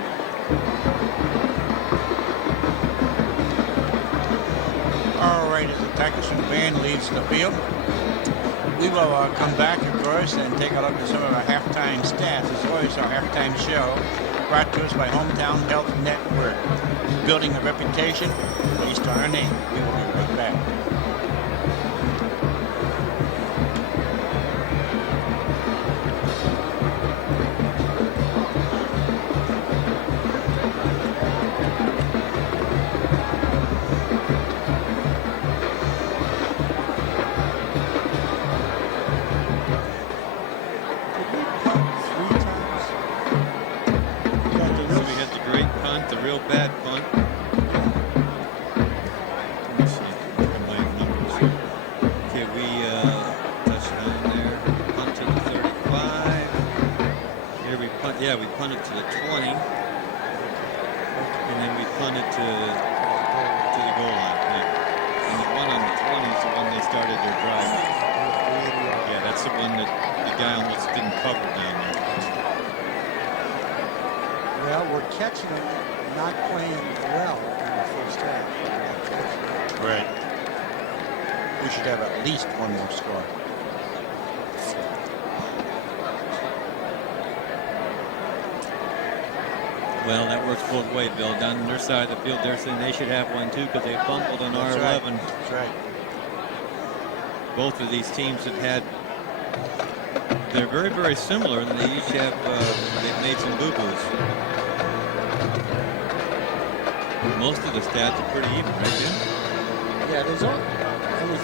All right, as the Tiger Swing Band leaves the field, we will come back, of course, and take a look at some of our halftime stats. As always, our halftime show brought to us by Hometown Health Network, building a reputation based on our name. We will be right back. The real bad punt. Let me see. Combined numbers. Okay, we touchdown there. Punt to the 35. Here we punt. Yeah, we punted to the 20, and then we punted to the goal line. Yeah. And the one on the 20 is the one they started their drive on. Yeah, that's the one that the guy almost didn't cover down there. Well, we're catching them not playing well in the first half. Right. we should have at least one more score. Well, that works both ways, Bill. Down on their side of the field, they're saying they should have one too because they fumbled on That's R11. right. That's right. Both of these teams have had, they're very, very similar, and they each have, they've made some boo-boos. Most of the stats are pretty even, right, Jim? Yeah, there's only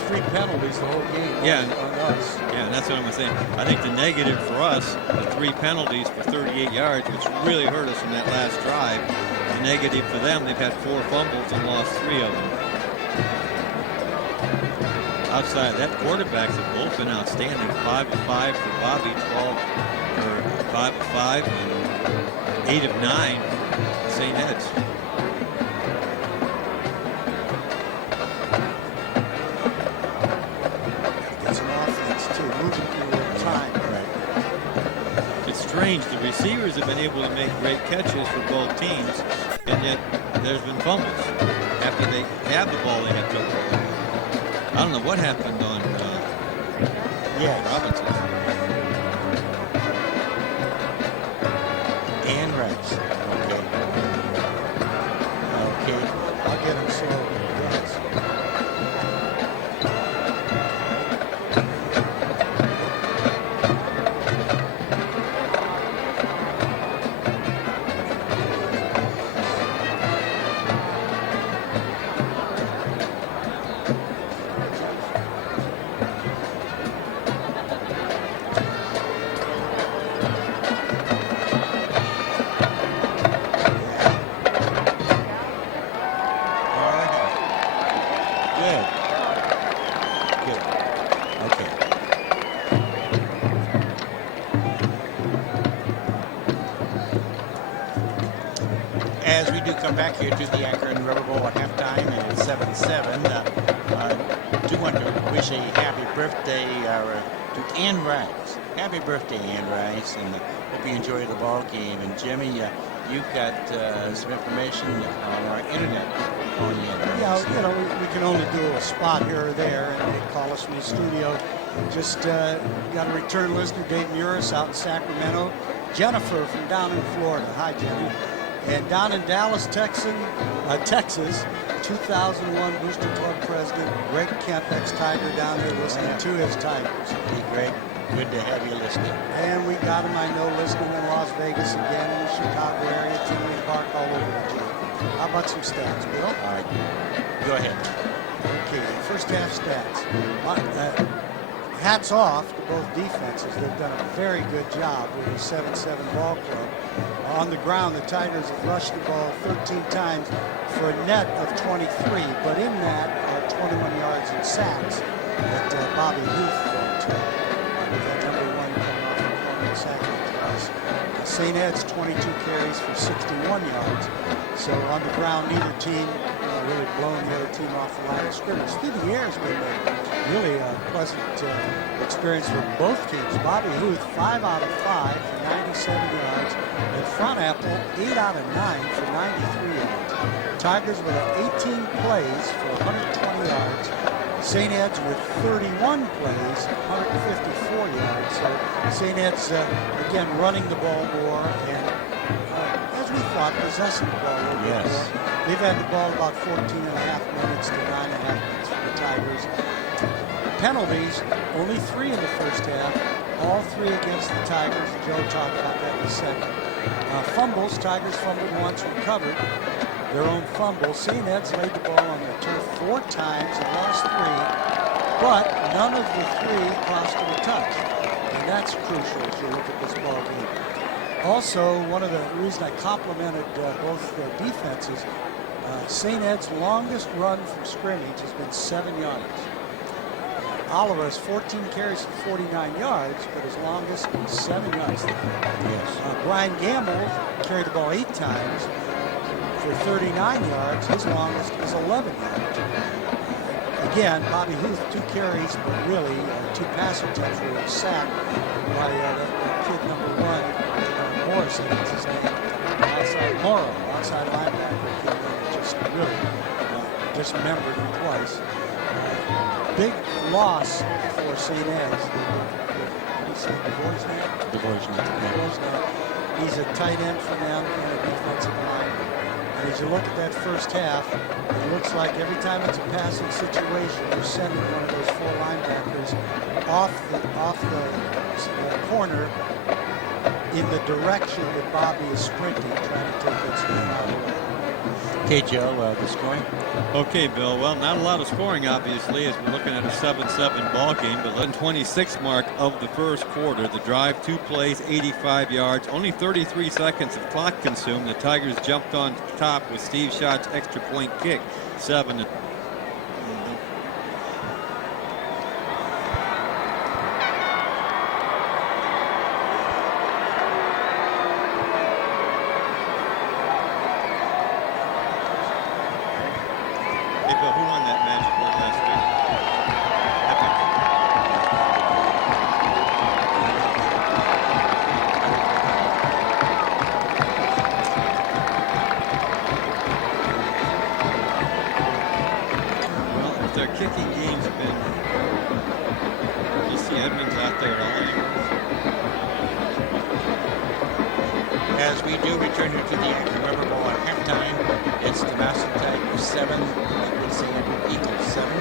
3 penalties the whole game on us. Yeah, and that's what I'm saying. I think the negative for us, the 3 penalties for 38 yards, which really hurt us in that last drive. The negative for them, they've had 4 fumbles and lost 3 of them. Outside of that, quarterbacks have both been outstanding. 5 of 5 for Bobby, 5 of 5, and 8 of 9 for St. Ed's. It's an offense too, moving through time. Right. It's strange. The receivers have been able to make great catches for both teams, and yet there's been fumbles. After they have the ball, they have trouble. I don't know what happened on Robinson. And Rex. Okay. I'll get him slow. Yes. Back here to the Akron Rubber Bowl at halftime, and it's 7-7. Do want to wish a happy birthday to Ann Rice. Happy birthday, Ann Rice, and hope you enjoy the ball game. And Jimmy, you've got some information on our internet on the internet. Yeah, you know, we can only do a spot here or there, and they call us from the studio. Just got a return listener, Dave Muris, out in Sacramento. Jennifer from down in Florida. Hi, Jenny. And down in Dallas, Texas, 2001 Booster Club president Greg Kemp, ex-Tiger, down here listening to his Tigers. Hey, Greg, good to have you listening. And we got him, I know, listening in Las Vegas again, in the Chicago area, Tinley Park, all over the place. How about some stats, Bill? All right, go ahead. Okay, first half stats. Hats off to both defenses. They've done a very good job with the 7-7 ball club. On the ground, the Tigers have rushed the ball 13 times for a net of 23, but in that are 21 yards in sacks that Bobby Huth took. With that number 1 coming off the corner sacking class. St. Ed's 22 carries for 61 yards. So on the ground, neither team really blowing the other team off the line of scrimmage. Through the air has been really a pleasant experience for both teams. Bobby Huth, 5 out of 5 for 97 yards. And Front Apple, 8 out of 9 for 93 yards. Tigers with 18 plays for 120 yards. St. Ed's with 31 plays, 154 yards. So St. Ed's, again, running the ball more and, as we thought, possessing the ball a little bit more. They've had the ball about 14 and a half minutes to 9 and a half minutes for the Tigers. Penalties, only 3 in the first half, all 3 against the Tigers. Joe talked about that in a second. Fumbles, Tigers fumbled once, recovered their own fumble. St. Ed's laid the ball on the turf 4 times and lost 3, but none of the 3 cost them a touch. And that's crucial as you look at this ball game. Also, one of the reasons I complimented both their defenses, St. Ed's longest run from scrimmage has been 7 yards. Oliver has 14 carries for 49 yards, but his longest was 7 yards. Brian Gamble carried the ball 8 times for 39 yards. His longest is 11 yards. Again, Bobby Huth, 2 carries, but really 2 pass attempts were a sack by that kid number 1, Morrison, that's his name, outside linebacker, came in and just really dismembered him twice. Big loss for St. Ed's. He's a tight end for them and a defensive line. And as you look at that first half, it looks like every time it's a passing situation, you're sending one of those 4 linebackers off the corner in the direction that Bobby is sprinting, trying to take that screen out of the way. Okay, Joe, the scoring. Okay, Bill. Well, not a lot of scoring, obviously, as we're looking at a 7-7 ball game. But 11:26 mark of the first quarter. The drive, 2 plays, 85 yards. Only 33 seconds of clock consumed. The Tigers jumped on top with Steve Schott's extra point kick. 7. Who won that magic word last week? Epic. Well, if their kicking game's been, you see Edmonds out there at all anymore? As we do return here to the Akron River Bowl at halftime, it's the Massillon Tigers 7, St. Edward Eagles 7.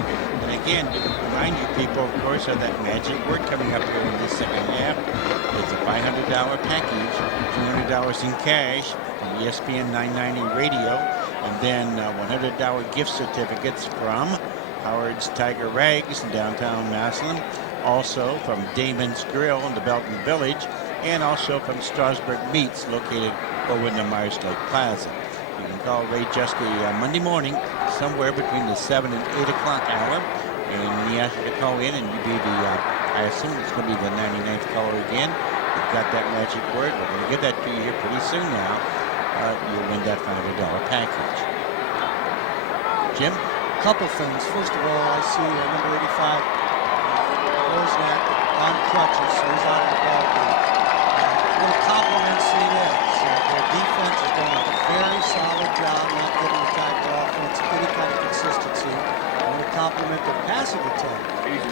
And again, to remind you people, of course, of that magic word coming up here in this second half. It's a $500 package, $200 in cash from ESPN 990 Radio, and then $100 gift certificates from Howard's Tiger Rags in downtown Massillon, also from Damon's Grill in the Belton Village, and also from Strasburg Meats located over in the Myers Lake Plaza. You can call Ray Juski Monday morning somewhere between the 7 and 8 o'clock hour, and he asks you to call in, and you be the, I assume it's going to be the 99th caller again. You've got that magic word. We're going to give that to you here pretty soon now. You'll win that $500 package. Jim? Couple things. First of all, I see number 85, Rosnack, on crutches, so he's out of the ball game. I want to compliment St. Ed's. Their defense has done a very solid job not giving the Tiger offense any kind of consistency. I want to compliment their passing attack.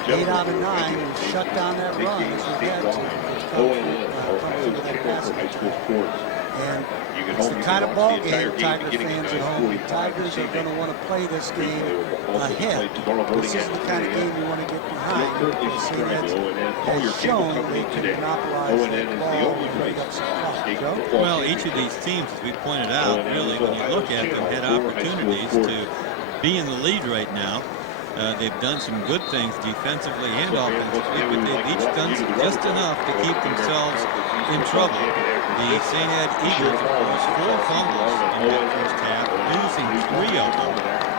8 out of 9, we've shut down that run as we've had to come through that passing attack. And it's the kind of ball game Tiger fans at home. The Tigers are going to want to play this game ahead. This is the kind of game you want to get behind. Because St. Ed's has shown they can monopolize that ball and bring up some clock. Joe? Well, each of these teams, as we pointed out, really, when you look at them, had opportunities to be in the lead right now. They've done some good things defensively and offensively, but they've each done just enough to keep themselves in trouble. The St. Ed Eagles, of course, 4 fumbles in that first half, losing 3 of them.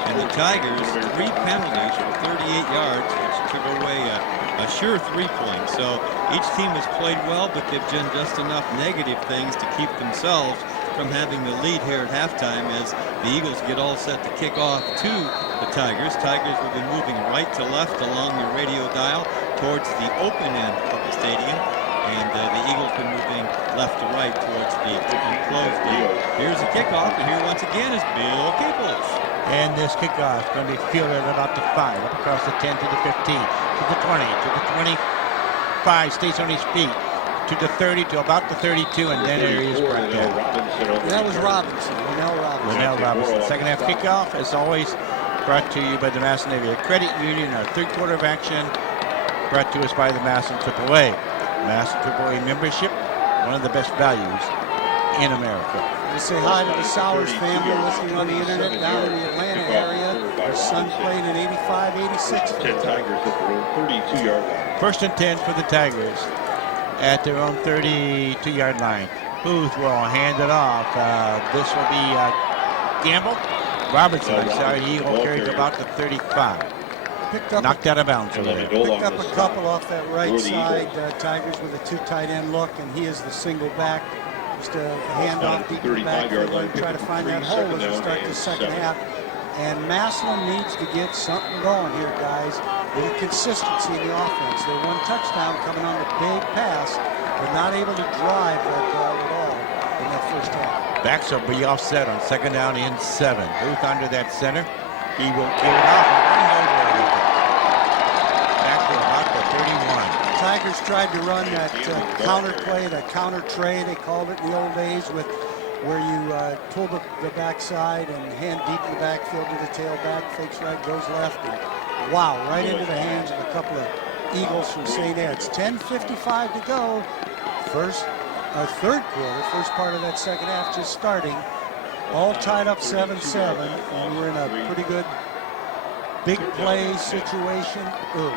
And the Tigers, 3 penalties for 38 yards, which took away a sure 3 points. So each team has played well, but they've done just enough negative things to keep themselves from having the lead here at halftime as the Eagles get all set to kick off to the Tigers. Tigers will be moving right to left along the radio dial towards the open end of the stadium. And the Eagles are moving left to right towards the enclosed end. Here's the kickoff, and here once again is Bill Caples. And this kickoff is going to be fielded about the 5, up across the 10 to the 15, to the 20, to the 25, stays on his feet, to the 30, to about the 32, and then there he is brought down. That was Robinson, Linnell Robinson. Second half kickoff, as always, brought to you by the Massillon Area Credit Union. Our third quarter of action brought to us by the Massillon AAA. Massillon AAA membership, one of the best values in America. We say hi to the Sowers family listening on the internet down in the Atlanta area. Their son played in 85, 86 for the Tigers. 32-yard line. First and 10 for the Tigers at their own 32-yard line. Booth will hand it off. This will be Gamble. Robinson, I'm sorry, he will carry to about the 35. Knocked out of bounds over there. Picked up a couple off that right side. Tigers with a 2 tight end look, and he is the single back. Just a handoff deep in the backfield and try to find that hole as we start the second half. And Massillon needs to get something going here, guys. A little consistency in the offense. They won touchdown coming on the big pass, but not able to drive that ball at all in that first half. Backs will be offset on second down and 7. Booth under that center. He will get it off. He knows where he is. Tigers tried to run that counter play, that counter tray, they called it in the old days, with where you pull the backside and hand deep in the backfield to the tailback, fakes right, goes left, and wow, right into the hands of a couple of Eagles from St. Ed's. 10:55 to go. Third quarter, first part of that second half just starting. All tied up 7-7, and we're in a pretty good big play situation early.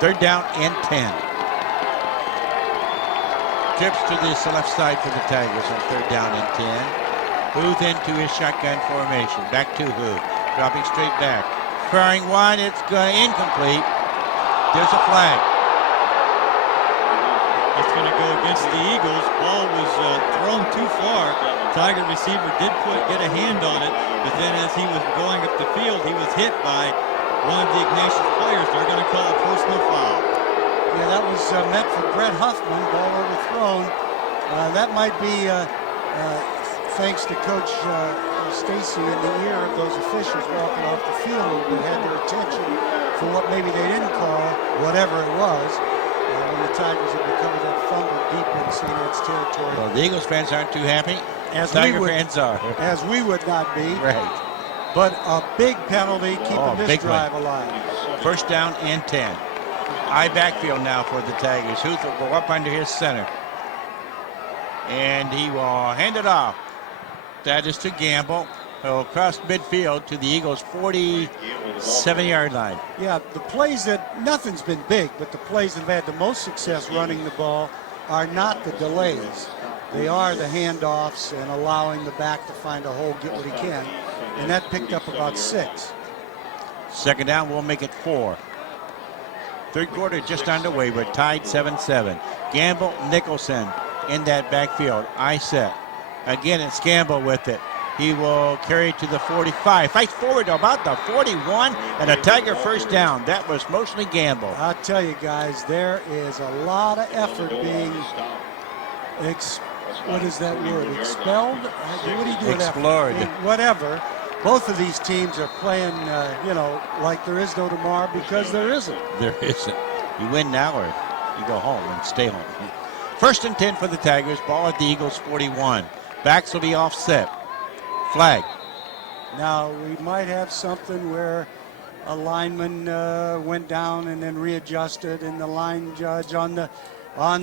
Third down and 10. Trips to this left side for the Tigers on third down and 10. Huth into his shotgun formation. Back to Huth. Dropping straight back. Firing one. It's incomplete. There's a flag. It's going to go against the Eagles. Ball was thrown too far. Tiger receiver did get a hand on it, but then as he was going up the field, he was hit by one of the Ignatius players. They're going to call a personal foul. Yeah, that was meant for Brett Huffman. Ball overthrown. That might be thanks to Coach Stacy in the ear of those officials walking off the field who had their attention for what maybe they didn't call, whatever it was. When the Tigers had recovered that fumble deep in St. Ed's territory. Well, the Eagles fans aren't too happy. As Tiger fans are. As we would not be. Right. But a big penalty keeping this drive alive. First down and 10. High backfield now for the Tigers. Huth will go up under his center. And he will hand it off. That is to Gamble. He'll cross midfield to the Eagles' 47-yard line. Yeah, the plays that, nothing's been big, but the plays that have had the most success running the ball are not the delays. They are the handoffs and allowing the back to find a hole, get what he can. And that picked up about 6. Second down, we'll make it 4. Third quarter just underway. We're tied 7-7. Gamble, Nicholson in that backfield. I set. Again, it's Gamble with it. He will carry to the 45. Fights forward to about the 41, and a Tiger first down. That was mostly Gamble. I'll tell you guys, there is a lot of effort being what is that word? Expelled? What do you do with Explored. Whatever. Both of these teams are playing, like there is no tomorrow, because there isn't. There isn't. You win now or you go home and stay home. First and 10 for the Tigers. Ball at the Eagles' 41. Backs will be offset. Flag. Now, we might have something where a lineman went down and then readjusted, and the line judge on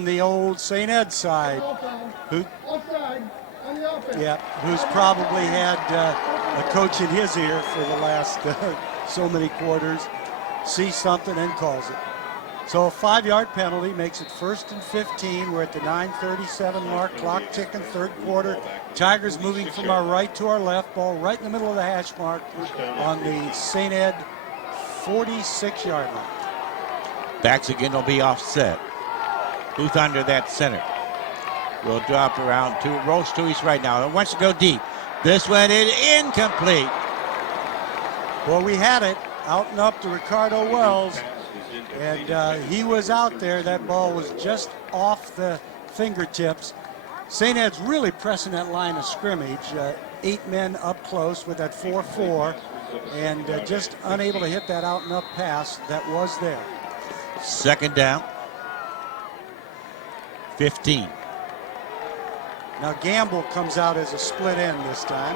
the old St. Ed side, who's probably had a coach in his ear for the last so many quarters, sees something and calls it. So a 5-yard penalty makes it first and 15. We're at the 9:37 mark, clock ticking, third quarter. Tigers moving from our right to our left, ball right in the middle of the hash mark on the St. Ed 46-yard line. Backs again will be offset. Huth under that center. Will drop around rolls to his right now. It wants to go deep. This went in incomplete. Well, we had it out and up to Ricardo Wells, and he was out there. That ball was just off the fingertips. St. Ed's really pressing that line of scrimmage. 8 men up close with that 4-4, and just unable to hit that out and up pass that was there. Second down. 15. Now Gamble comes out as a split end this time.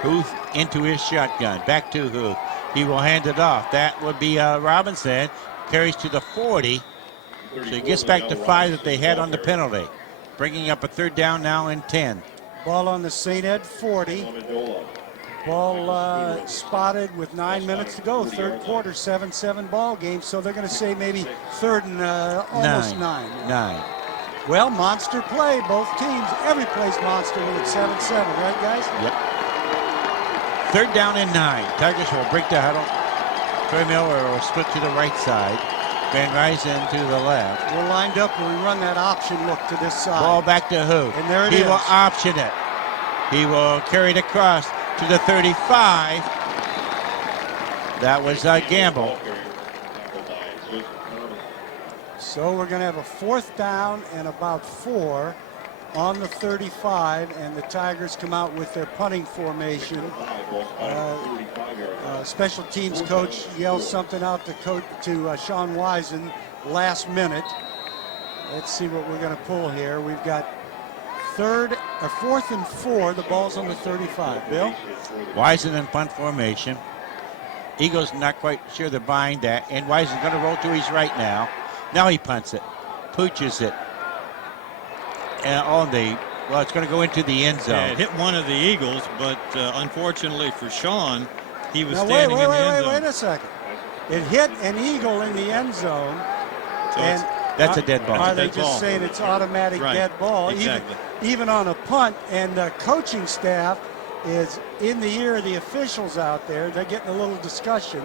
Huth into his shotgun. Back to Huth. He will hand it off. That would be Robinson. Carries to the 40. So he gets back to 5 that they had on the penalty. Bringing up a third down now in 10. Ball on the St. Ed 40. Ball spotted with 9 minutes to go. Third quarter, 7-7 ball game. So they're going to say maybe third and almost 9. 9. Well, monster play, both teams. Every play's monster when it's 7-7, right, guys? Yep. Third down and 9. Tigers will break the huddle. Troy Miller will split to the right side. Van Ryzen to the left. We're lined up when we run that option look to this side. Ball back to Huth. And there it is. He will option it. He will carry it across to the 35. That was Gamble. So we're going to have a fourth down and about 4 on the 35, and the Tigers come out with their punting formation. Special teams coach yells something out to Sean Wisen, last minute. Let's see what we're going to pull here. We've got 4th and 4. The ball's on the 35. Bill? Wisen in punt formation. Eagles not quite sure they're buying that. And Wisen's going to roll to his right now. Now he punts it. Pooches it. And well, it's going to go into the end zone. Yeah, it hit one of the Eagles, but unfortunately for Sean, he was standing in the end zone. Wait a second. It hit an Eagle in the end zone. So and that's a dead ball. Are they dead just ball. saying it's automatic Right. dead ball? Exactly. Even on a punt, and the coaching staff is in the ear of the officials out there. They're getting a little discussion,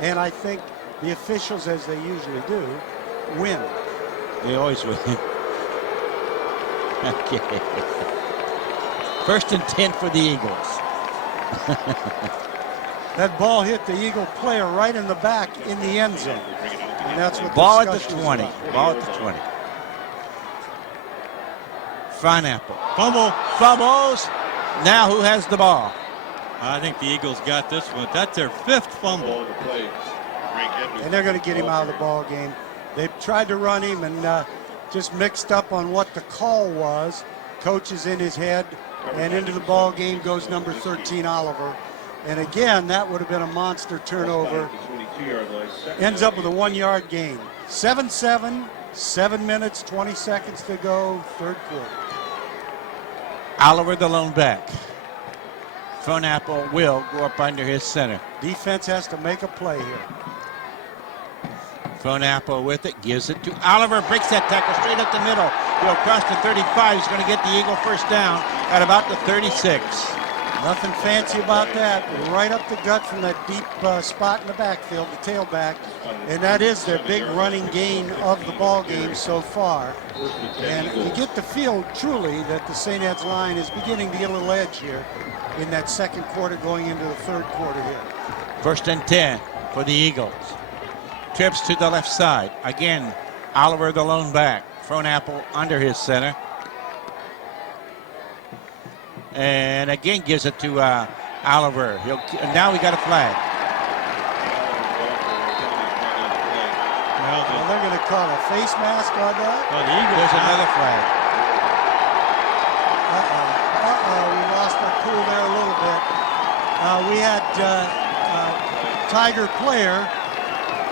and I think the officials, as they usually do, win. They always win. Okay. 1st and 10 for the Eagles. That ball hit the Eagle player right in the back in the end zone. And that's what Ball at the discussion is 20. about. Ball at the 20. Front apple. Fumble. Fumbles. Now who has the ball? I think the Eagles got this one. That's their 5th fumble. And they're going to get him out of the ball game. They've tried to run him and just mixed up on what the call was. Coach is in his head, and into the ball game goes number 13, Oliver. And again, that would have been a monster turnover. Ends up with a 1-yard gain. 7-7, 7 minutes, 20 seconds to go, 3rd quarter. Oliver, the lone back. Front apple will go up under his center. Defense has to make a play here. Front apple with it, gives it to Oliver, breaks that tackle straight up the middle. He'll cross the 35. He's going to get the Eagle first down at about the 36. Nothing fancy about that. Right up the gut from that deep spot in the backfield, the tailback. And that is their big running gain of the ball game so far. And you get the feel truly that the St. Ed's line is beginning to get a little edge here in that 2nd quarter going into the 3rd quarter here. 1st and 10 for the Eagles. Trips to the left side. Again, Oliver, the lone back. Front apple under his center. And again gives it to Oliver. Now we got a flag. Well, they're going to call a face mask on that. Well, the Eagles There's another flag. We lost our cool there a little bit. We had Tiger player,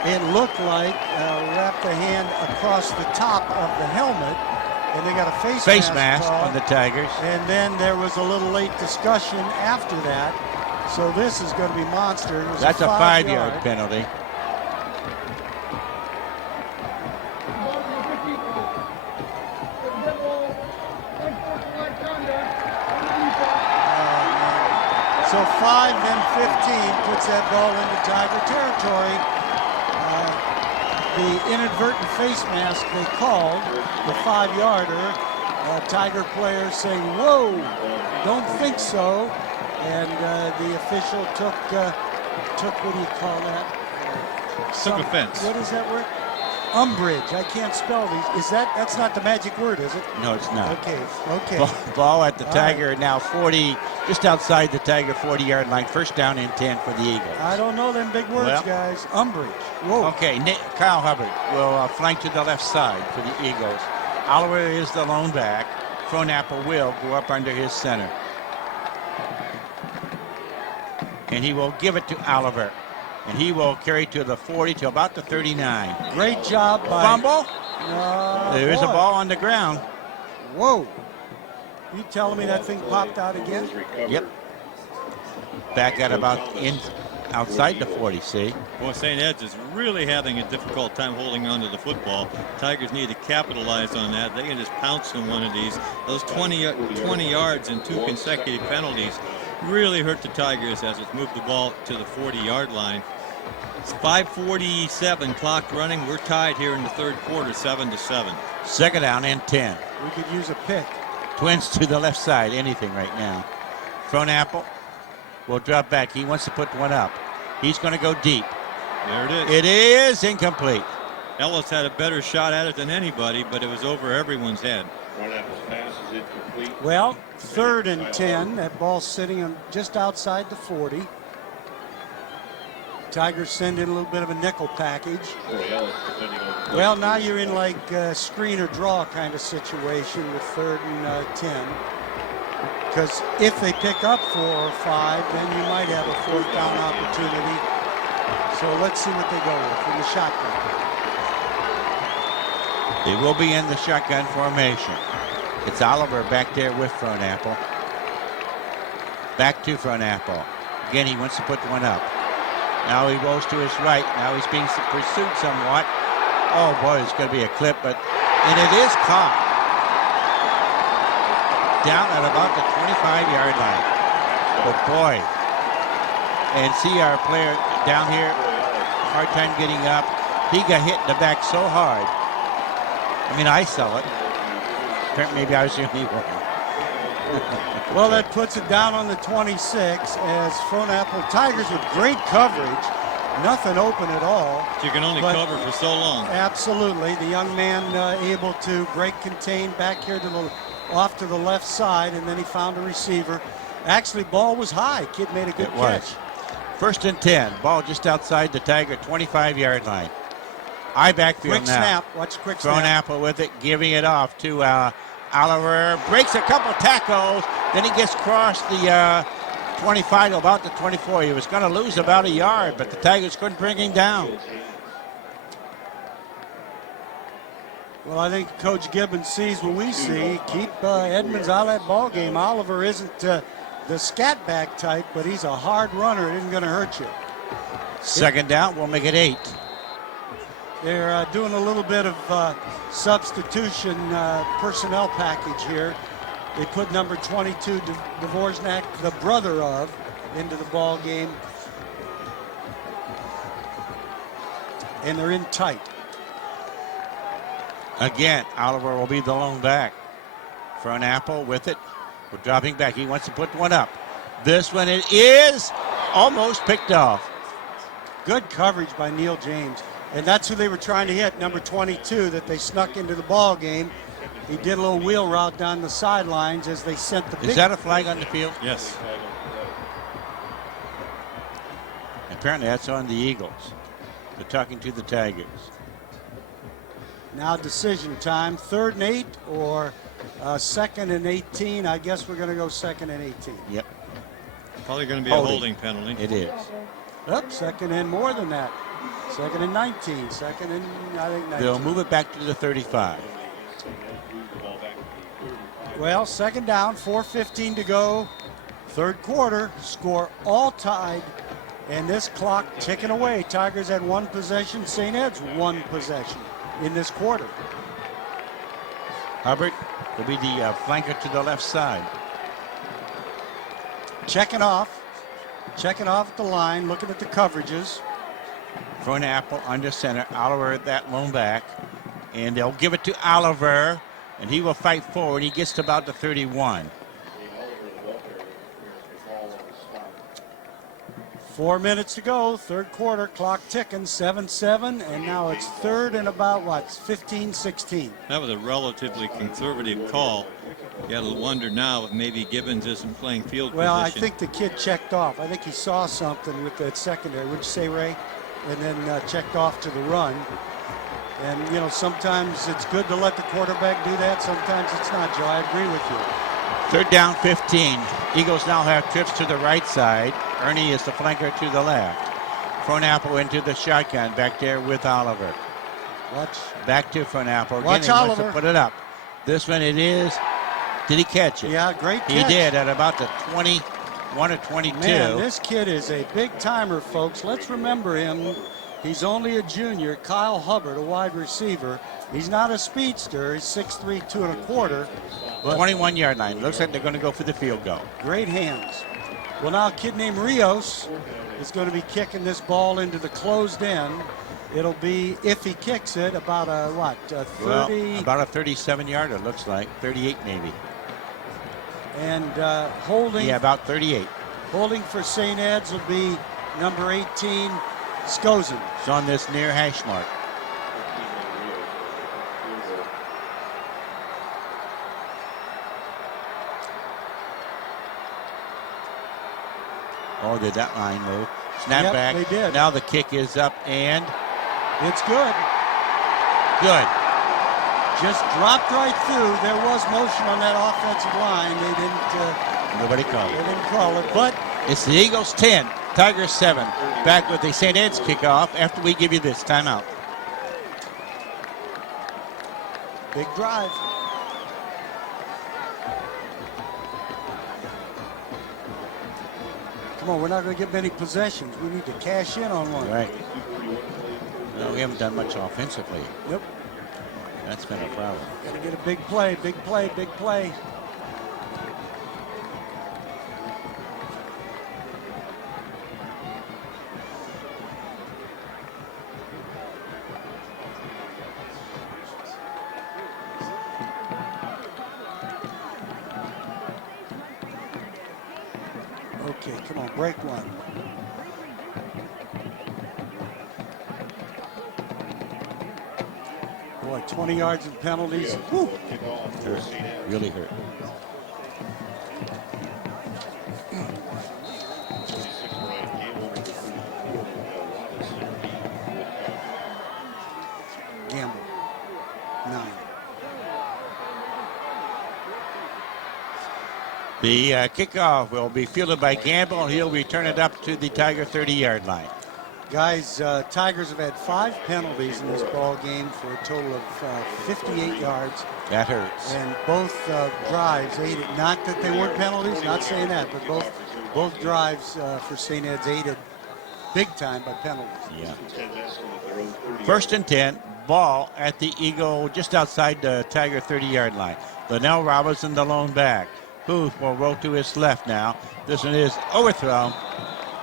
it looked like, wrapped a hand across the top of the helmet, and they got a face mask call. on the Tigers. And then there was a little late discussion after that. So this is going to be monster. It was That's a 5 5-yard penalty. So 5, then 15 puts that ball into Tiger territory. The inadvertent face mask they called, the 5-yarder, Tiger player saying, "Whoa, don't think so." And the official took what do you call that? Took offense. What is that word? Umbrage. I can't spell these. That's not the magic word, is it? No, it's not. Okay. Ball at the All Tiger, now 40, just outside the Tiger 40-yard line. 1st down and 10 for the Eagles. I don't know them big words, Well. guys. Umbrage. Whoa. Okay, Kyle Hubbard will flank to the left side for the Eagles. Oliver is the lone back. Frohnapple will go up under his center. And he will give it to Oliver. And he will carry to the 40 to about the 39. Great job by... Fumble. There is a boy. ball on the ground. Whoa. You telling me that thing popped out again? Yep. Back at about outside the 40, see? Boy, St. Ed's is really having a difficult time holding on to the football. Tigers need to capitalize on that. They can just pounce on one of these. Those 20 yards and 2 consecutive penalties really hurt the Tigers as it's moved the ball to the 40-yard line. It's 5:47 clock running. We're tied here in the 3rd quarter, 7-7. 2nd down and 10. We could use a pick. Twins to the left side, anything right now. Frohnapple will drop back. He wants to put one up. He's going to go deep. There it is. It is incomplete. Ellis had a better shot at it than anybody, but it was over everyone's head. Well, 3rd and 10. That ball's sitting on just outside the 40. Tigers send in a little bit of a nickel package. Corey Ellis defending on the Well, now you're in like a screen or draw kind of situation with 3rd and 10. Because if they pick up 4 or 5, then you might have a 4th down opportunity. So let's see what they go with in the shotgun. They will be in the shotgun formation. It's Oliver back there with Fronapple. Back to Fronapple. Again, he wants to put one up. Now he rolls to his right. Now he's being pursued somewhat. Oh boy, it's going to be a clip, and it is caught. Down at about the 25-yard line. But boy, and see our player down here, hard time getting up. He got hit in the back so hard. I mean, I saw it. Maybe I was the only one. Well, that puts it down on the 26 as Fronapple Tigers with great coverage. Nothing open at all. You can only cover for so long. Absolutely. The young man able to break contain back here to the off to the left side, and then he found a receiver. Actually, ball was high. Kid made a good catch. 1st and 10. Ball just outside the Tiger 25-yard line. I backfield Quick now. snap. Watch quick snap. Fronapple with it, giving it off to Oliver. Breaks a couple tackles. Then he gets across the 25 to about the 24. He was going to lose about a yard, but the Tigers couldn't bring him down. Well, I think Coach Gibbons sees what we see. Keep Edmonds out of that ball game. Oliver isn't the scat back type, but he's a hard runner. It isn't going to hurt you. 2nd down, we'll make it 8. They're doing a little bit of substitution personnel package here. They put number 22, Dvorak, the brother of, into the ball game. And they're in tight. Again, Oliver will be the lone back. Fronapple with it. We're dropping back. He wants to put one up. This one it is almost picked off. Good coverage by Neil James. And that's who they were trying to hit, number 22, that they snuck into the ball game. He did a little wheel route down the sidelines as they sent the big... Is that a flag on the field? Yes. Apparently that's on the Eagles. They're talking to the Tigers. Now decision time, 3rd and 8 or 2nd and 18. I guess we're going to go 2nd and 18. Yep. Probably going to be a holding penalty. It is. Up, 2nd and more than that. 2nd and 19. 2nd and, I think, 19. They'll move it back to the 35. Well, 2nd down, 4:15 to go. 3rd quarter, score all tied. And this clock ticking away. Tigers had 1 possession, St. Ed's 1 possession in this quarter. Hubbard will be the flanker to the left side. Checking off at the line, looking at the coverages. Fronapple under center. Oliver at that lone back. And they'll give it to Oliver. And he will fight forward. He gets to about the 31. 4 minutes to go, 3rd quarter, clock ticking, 7-7, and now it's 3rd and about, what, 15, 16. That was a relatively conservative call. You got to wonder now if maybe Gibbons isn't playing field Well, position. I think the kid checked off. I think he saw something with that secondary. Would you say, Ray? And then checked off to the run. And, you know, sometimes it's good to let the quarterback do that. Sometimes it's not, Joe. I agree with you. 3rd down, 15. Eagles now have trips to the right side. Ernie is the flanker to the left. Fronapple into the shotgun back there with Oliver. Watch. Back to Fronapple. Again, Watch he wants Oliver. to put it up. This one it is. Did he catch it? Yeah, great catch. He did at about the 21 or 22. Man, this kid is a big timer, folks. Let's remember him. He's only a junior. Kyle Hubbard, a wide receiver. He's not a speedster. He's 6'3", 2 1/4. 21-yard line. Looks like they're going to go for the field goal. Great hands. Well, now a kid named Rios is going to be kicking this ball into the closed end. It'll be, if he kicks it, about a, what, a 30? Well, about a 37-yarder, looks like. 38 maybe. And holding. Yeah, about 38. Holding for St. Ed's will be number 18, Skozen. It's on this near hash mark. Oh, did that line move? Snap Yep, back. they did. Now the kick is up and It's good. good. Just dropped right through. There was motion on that offensive line. Nobody called They it. didn't call it, but It's the Eagles 10, Tigers 7. Back with the St. Ed's kickoff after we give you this timeout. big drive. Come on, we're not going to get many possessions. We need to cash in on one. Right. No, we haven't done much offensively. Yep. That's been a problem. Got to get a big play, big play, big play. Okay, come on, break one. Boy, 20 yards in penalties. Whew. Hurt. Really hurt. Gamble. 9. The kickoff will be fielded by Gamble, and he'll return it up to the Tiger 30-yard line. Guys, Tigers have had 5 penalties in this ball game for a total of 58 yards. That hurts. And both drives aided. Not that they weren't penalties, not saying that, but both drives for St. Ed's aided big time by penalties. Yeah. 1st and 10, ball at the Eagle just outside the Tiger 30-yard line. Linnell Robinson, the lone back. Booth will roll to his left now. This one is overthrown.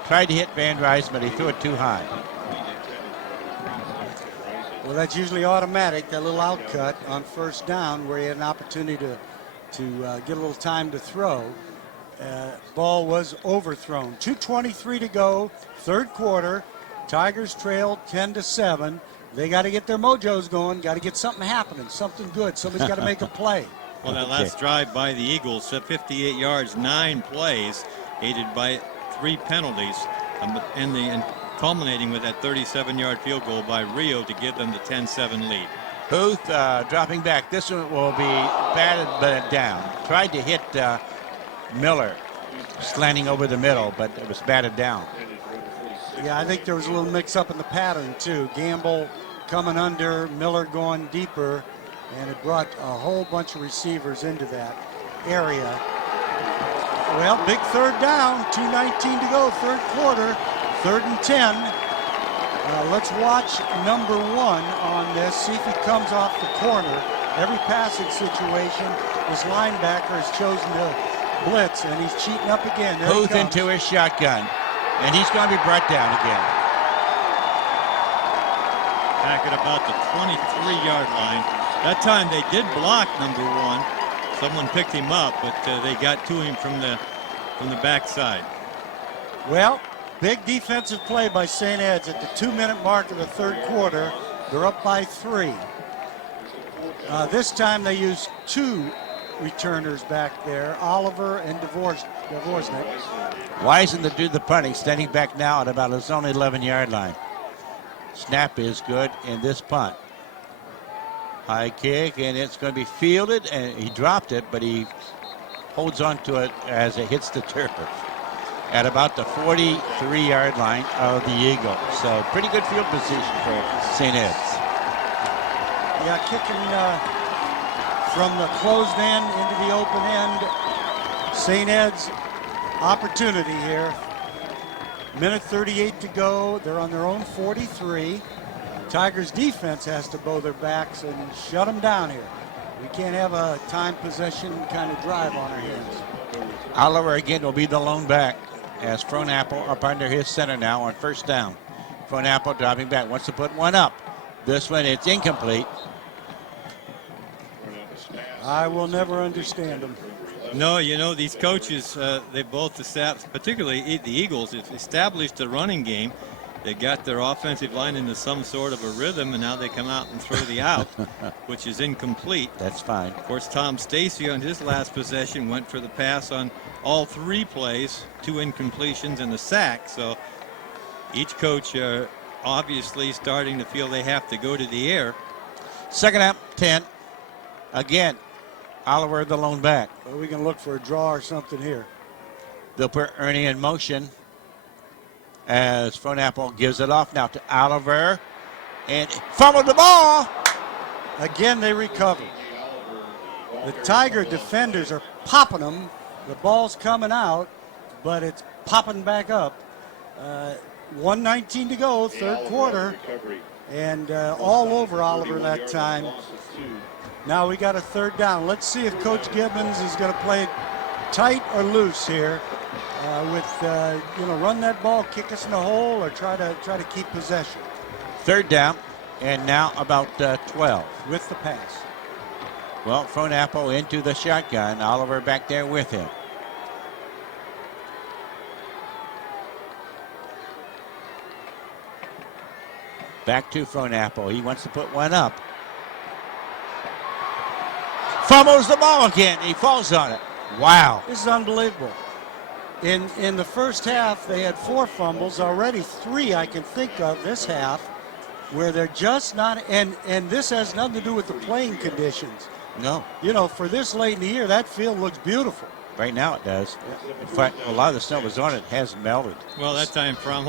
Tried to hit Van Rice, but he threw it too high. Well, that's usually automatic, that little out cut on 1st down where he had an opportunity to get a little time to throw. Ball was overthrown. 2:23 to go, 3rd quarter. Tigers trailed 10-7. They got to get their mojos going, got to get something happening, something good. Somebody's got to make a play. Well, that last drive by the Eagles, 58 yards, 9 plays, aided by 3 penalties, and culminating with that 37-yard field goal by Rio to give them the 10-7 lead. Booth dropping back. This one will be batted but down. Tried to hit Miller slanting over the middle, but it was batted down. Yeah, I think there was a little mix-up in the pattern, too. Gamble coming under, Miller going deeper, and it brought a whole bunch of receivers into that area. Well, big 3rd down, 2:19 to go, 3rd quarter, 3rd and 10. Let's watch number 1 on this, see if he comes off the corner. Every passing situation, this linebacker has chosen to blitz, and he's cheating up again. There Booth into his shotgun, and he's going to be brought down again. Back at about the 23-yard line. That time they did block number 1. Someone picked him up, but they got to him from the backside. Well, big defensive play by St. Ed's at the 2-minute mark of the 3rd quarter. They're up by 3. This time they used 2 returners back there, Oliver and Dvorsnik. Wisen to do the punting, standing back now at about his own 11-yard line. Snap is good in this punt. High kick, and it's going to be fielded, and he dropped it, but he holds on to it as it hits the turf at about the 43-yard line of the Eagles. So pretty good field position for St. Ed's. Yeah, kicking from the closed end into the open end. St. Ed's opportunity here. Minute 38 to go. They're on their own 43. Tigers defense has to bow their backs and shut them down here. We can't have a time possession kind of drive on our hands. Oliver again will be the lone back as Fronapple up under his center now on 1st down. Fronapple dropping back, wants to put one up. This one, it's incomplete. I will never understand them. No, you know, these coaches, they both established, particularly the Eagles, established a running game. They got their offensive line into some sort of a rhythm, and now they come out and throw the out, which is incomplete. That's fine. Of course, Tom Stacy on his last possession went for the pass on all 3 plays, 2 incompletions and a sack. So Each coach obviously starting to feel they have to go to the air. Second half, 10. Again, Oliver the lone back. Well, we can look for a draw or something here. They'll put Ernie in motion as Frohnapple gives it off now to Oliver. And fumbled the ball. Again, they recover. The Tiger defenders are popping them. The ball's coming out, but it's popping back up. 1:19 to go, third quarter. And all over Oliver that time. Now we got a third down. Let's see if Coach Gibbons is going to play tight or loose here. Run that ball, kick us in the hole, or try to keep possession. Third down, and now about 12. With the pass. Well, Frohnapple into the shotgun. Oliver back there with him. Back to Frohnapple. He wants to put one up. Fumbles the ball again. He falls on it. Wow. This is unbelievable. In the first half, they had 4 fumbles. Already 3 I can think of this half where they're just not, and this has nothing to do with the playing conditions. No. You know, for this late in the year, that field looks beautiful. Right now it does. In fact, a lot of the snow was on it. It hasn't melted. Well, that time Franz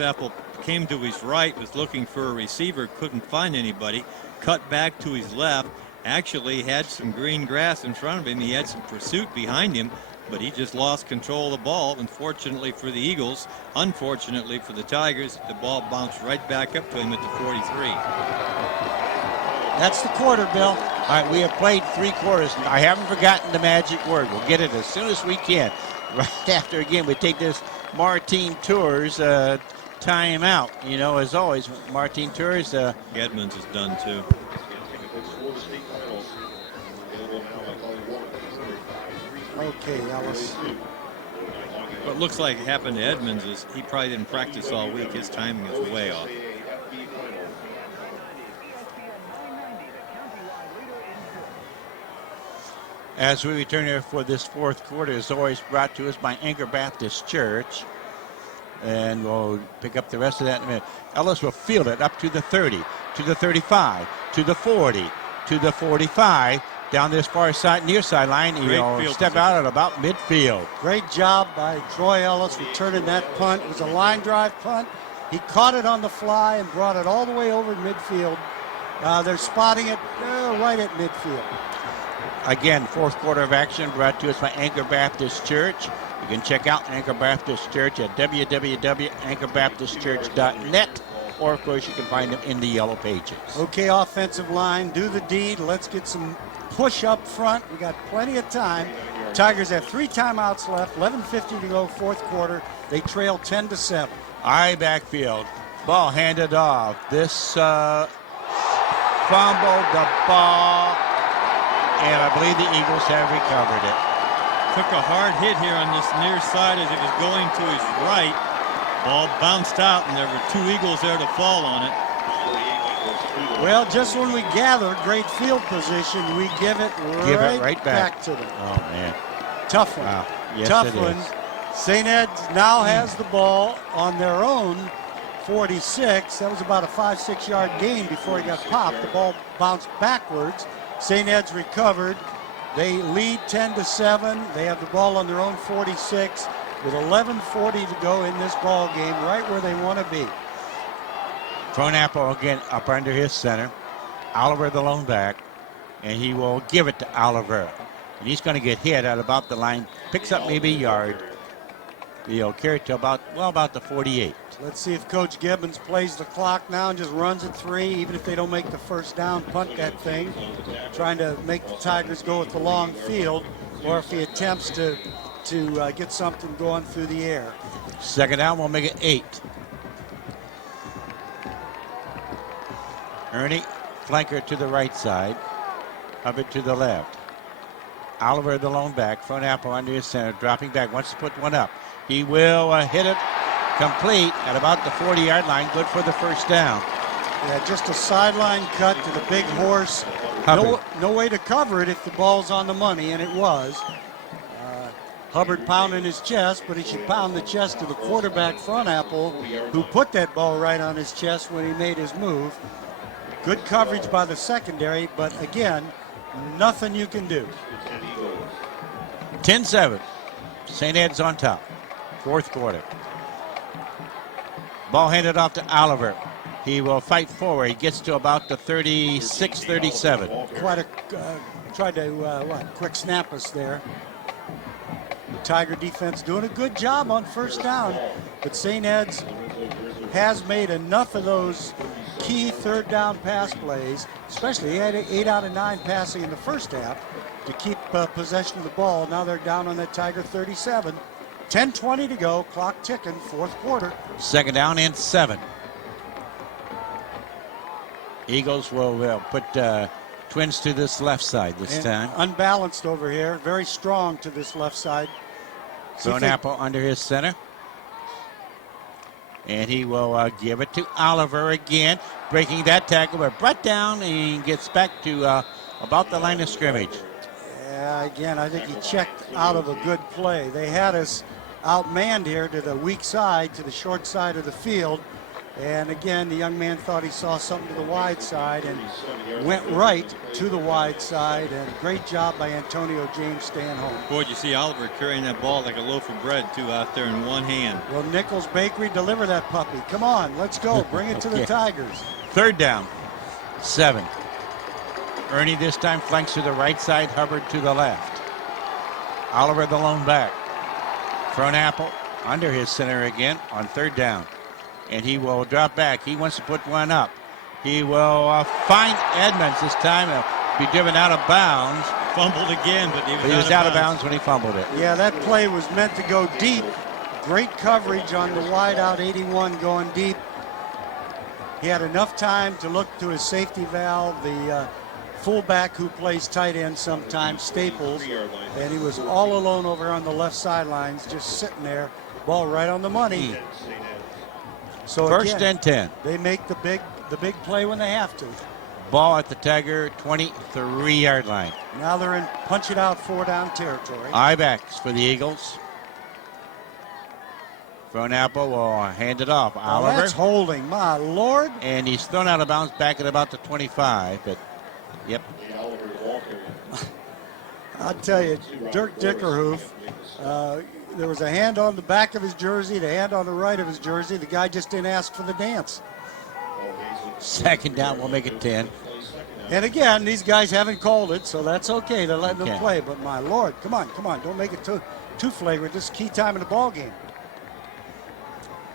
Apple came to his right, was looking for a receiver, couldn't find anybody, cut back to his left, actually had some green grass in front of him. He had some pursuit behind him, but he just lost control of the ball. And fortunately for the Eagles, unfortunately for the Tigers, the ball bounced right back up to him at the 43. That's the quarter, Bill. All right, we have played 3 quarters. I haven't forgotten the magic word. We'll get it as soon as we can. Right after, again, we take this Martine Tours timeout. You know, as always, Martine Tours. Edmonds is done, too. Okay, Ellis. What looks like happened to Edmonds is he probably didn't practice all week. His timing is way off. As we return here for this fourth quarter, is always brought to us by Anchor Baptist Church. And we'll pick up the rest of that in a minute. Ellis will field it up to the 30, to the 35, to the 40, to the 45. Down this far side, near sideline, he'll step out at about midfield. Great job by Troy Ellis returning that punt. It was a line drive punt. He caught it on the fly and brought it all the way over midfield. They're spotting it right at midfield. Again, fourth quarter of action brought to us by Anchor Baptist Church. You can check out Anchor Baptist Church at www.anchorbaptistchurch.net, or, of course, you can find them in the yellow pages. Okay, offensive line, do the deed. Let's get some push up front. We got plenty of time. Tigers have 3 timeouts left, 11:50 to go, fourth quarter. They trail 10-7. Eye backfield. Ball handed off. This fumbled the ball, and I believe the Eagles have recovered it. Took a hard hit here on this near side as it was going to his right. Ball bounced out, and there were 2 Eagles there to fall on it. Well, just when we gathered great field position, we give it right back to them. Oh, man. Tough one. Wow. Yes, Tough it one. is. St. Ed's now has the ball on their own 46. That was about a 5-6 yard gain before he got popped. The ball bounced backwards. St. Ed's recovered. They lead 10-7. They have the ball on their own 46 with 11:40 to go in this ball game, right where they want to be. Frohnapple again up under his center. Oliver the lone back, and he will give it to Oliver. And he's going to get hit at about the line, picks up maybe a yard. He'll carry it to about the 48. Let's see if Coach Gibbons plays the clock now and just runs it 3, even if they don't make the first down, punt that thing, trying to make the Tigers go with the long field, or if he attempts to get something going through the air. Second down, we'll make it 8. Ernie, flanker to the right side, Hubbard to the left. Oliver the lone back, Frohnapple under his center, dropping back, wants to put one up. He will hit it complete at about the 40-yard line, good for the first down. Yeah, just a sideline cut to the big horse. No way to cover it if the ball's on the money, and it was. Hubbard pounding his chest, but he should pound the chest of the quarterback front apple, who put that ball right on his chest when he made his move. Good coverage by the secondary, but again, nothing you can do. 10-7. St. Ed's on top. Fourth quarter. Ball handed off to Oliver. He will fight forward. He gets to about the 36-37. Quite a tried to quick snap us there. The Tiger defense doing a good job on first down, but St. Ed's has made enough of those key third down pass plays, especially he had 8 out of 9 passing in the first half to keep possession of the ball. Now they're down on that Tiger 37. 10:20 to go, clock ticking, fourth quarter. Second down and 7. Eagles will put Twins to this left side this time. Unbalanced over here, very strong to this left side. Thrown apple under his center. And he will give it to Oliver again, breaking that tackle, but brought down and gets back to about the line of scrimmage. Yeah, again, I think he checked out of a good play. They had us outmanned here to the weak side, to the short side of the field. And again, the young man thought he saw something to the wide side and went right to the wide side. And great job by Antonio James staying home. Boy, you see Oliver carrying that ball like a loaf of bread, too, out there in one hand. Well, Nichols Bakery, deliver that puppy. Come on, let's go. Bring it to the Tigers. Third down, 7. Ernie this time flanks to the right side, Hubbard to the left. Oliver the lone back. Front apple under his center again on third down. And he will drop back. He wants to put one up. He will find Edmonds this time. He'll be driven out of bounds. Fumbled again, but he was out of bounds when he fumbled it. Yeah, that play was meant to go deep. Great coverage on the wide out 81 going deep. He had enough time to look to his safety valve, the fullback who plays tight end sometimes, Staples, and he was all alone over on the left sidelines, just sitting there, ball right on the money. So first again, and 10. They make the big play when they have to. Ball at the Tiger 23-yard line. Now they're in punch it out 4-down territory. I-backs for the Eagles. Front apple will hand it off. Oliver. That's holding, my Lord. And he's thrown out of bounds back at about the 25, but yep. I'll tell you, Dirk Dickerhoof, there was a hand on the back of his jersey, the hand on the right of his jersey. The guy just didn't ask for the dance. Second down, we'll make it 10. And again, these guys haven't called it, so that's okay. They're letting them play. But my Lord, come on. Don't make it too flagrant. This is key time in the ball game.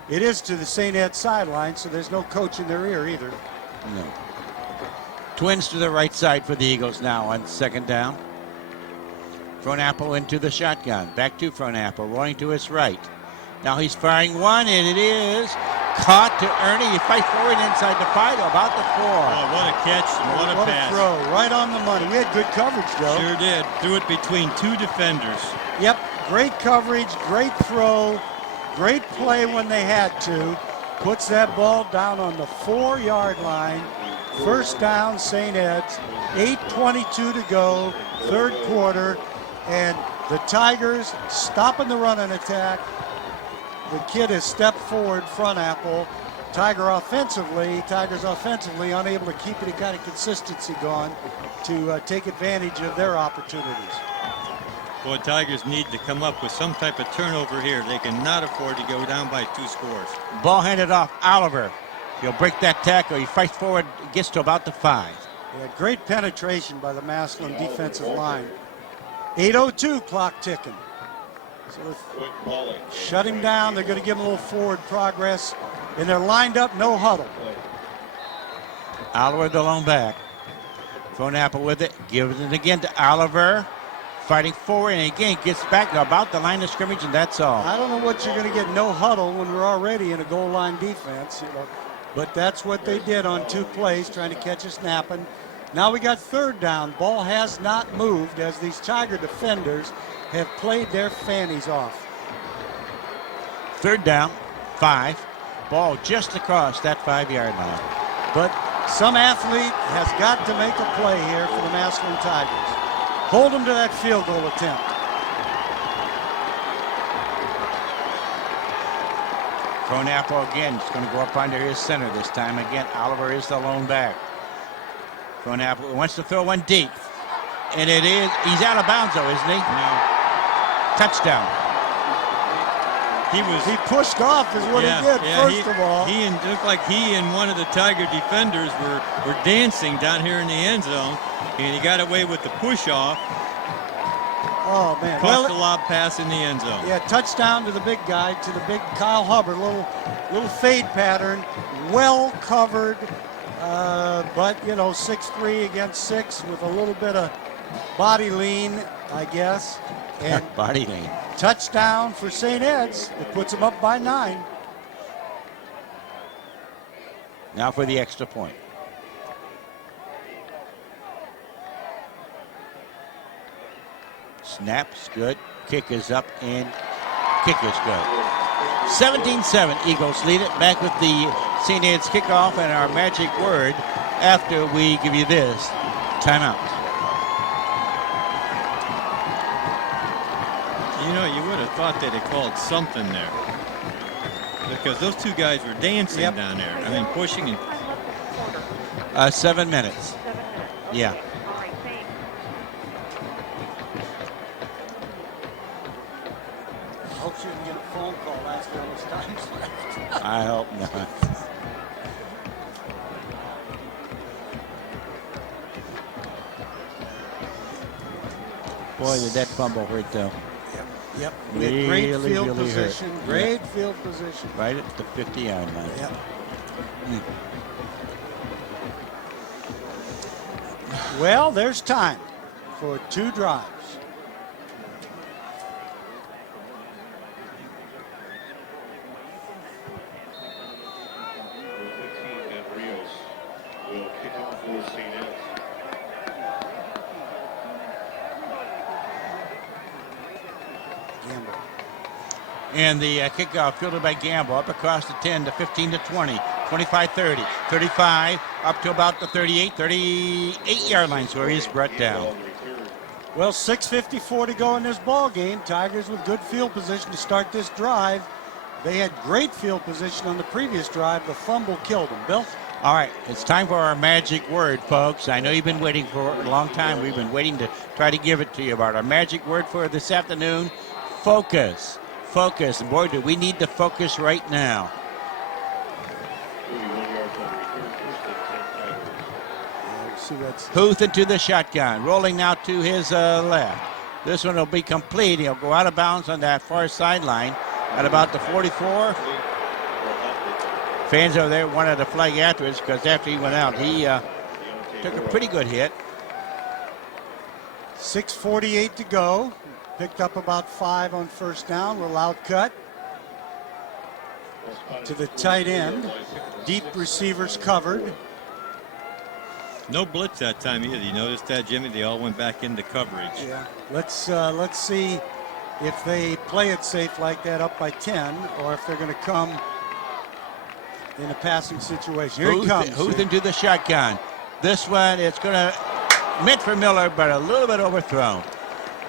It is to the St. Ed sideline, so there's no coach in their ear either. No. Twins to the right side for the Eagles now on second down. Front apple into the shotgun. Back to front apple, rolling to his right. Now he's firing one, and it is caught to Ernie. He fights forward inside the 5, about the 4. Oh, what a catch, what a pass. Throw, right on the money. We had good coverage, Joe. Sure did. Threw it between 2 defenders. Yep, great coverage, great throw, great play when they had to. Puts that ball down on the 4-yard line. First down, St. Ed's. 8:22 to go, third quarter. And the Tigers stopping the run and attack. The kid has stepped forward, front apple. Tigers offensively unable to keep any kind of consistency going to take advantage of their opportunities. Boy, Tigers need to come up with some type of turnover here. They cannot afford to go down by 2 scores. Ball handed off Oliver. He'll break that tackle. He fights forward, gets to about the 5. Yeah, great penetration by the Massillon defensive line. 8:02, clock ticking. So shut him down. They're going to give him a little forward progress. And they're lined up, no huddle. Oliver the lone back. Front apple with it. Gives it again to Oliver. Fighting forward, and again gets back to about the line of scrimmage, and that's all. I don't know what you're going to get no huddle when we're already in a goal line defense, but that's what they did on 2 plays, trying to catch us napping. Now we got third down. Ball has not moved as these Tiger defenders have played their fannies off. Third down, 5. Ball just across that 5-yard line. But some athlete has got to make a play here for the Massillon Tigers. Hold them to that field goal attempt. Kronapple again is going to go up under his center this time. Again, Oliver is the lone back. Kronapple wants to throw one deep. And it is, he's out of bounds though, isn't he? No. Touchdown. He pushed off is what he did, first of all. It looked like he and one of the Tiger defenders were dancing down here in the end zone, and he got away with the push-off. Oh, man. Caught the lob pass in the end zone. Yeah, touchdown to the big guy, to the big Kyle Hubbard. Little fade pattern, well covered, but, you know, 6'3" against 6 with a little bit of body lean, I guess. And body lean. Touchdown for St. Ed's. It puts them up by 9. Now for the extra point. Snap's good. Kick is up and kick is good. 17-7. Eagles lead it. Back with the St. Ed's kickoff and our magic word after we give you this timeout. You know, you would have thought they'd have called something there, because those two guys were dancing down there. I mean, pushing and 7 minutes. 7 minutes. Yeah. All right, thanks. I hope she didn't get a phone call last year was times left. I hope not. Boy, did that fumble hurt though. Yep. Really, Great field really position. hurt. Great field position. Right at the 50-yard line. Yep. Well, there's time for 2 drives. And Rios will kick off for St. Ed's. Gamble. And the kickoff fielded by Gamble up across the 10 to 15 to 20, 25-30, 35 up to about the 38-yard line. So he's brought down. Well, 6:54 to go in this ball game. Tigers with good field position to start this drive. They had great field position on the previous drive. The fumble killed them. Bill? All right, it's time for our magic word, folks. I know you've been waiting for a long time. We've been waiting to try to give it to you about our magic word for this afternoon. Focus. Focus. And boy, do we need to focus right now. 31 yards on the return, first and 10 Tigers. See, that's Huth into the shotgun, rolling now to his left. This one will be complete. He'll go out of bounds on that far sideline at about the 44. Fans over there wanted a flag afterwards because after he went out, he took a pretty good hit. 6:48 to go. Picked up about 5 on first down. Little out cut to the tight end. Deep receivers covered. no blitz that time either. You notice that, Jimmy? They all went back into coverage. Yeah. Let's see if they play it safe like that up by 10, or if they're going to come in a passing situation. Here he comes. Huth into the shotgun. This one, it's going to meant for Miller, but a little bit overthrown.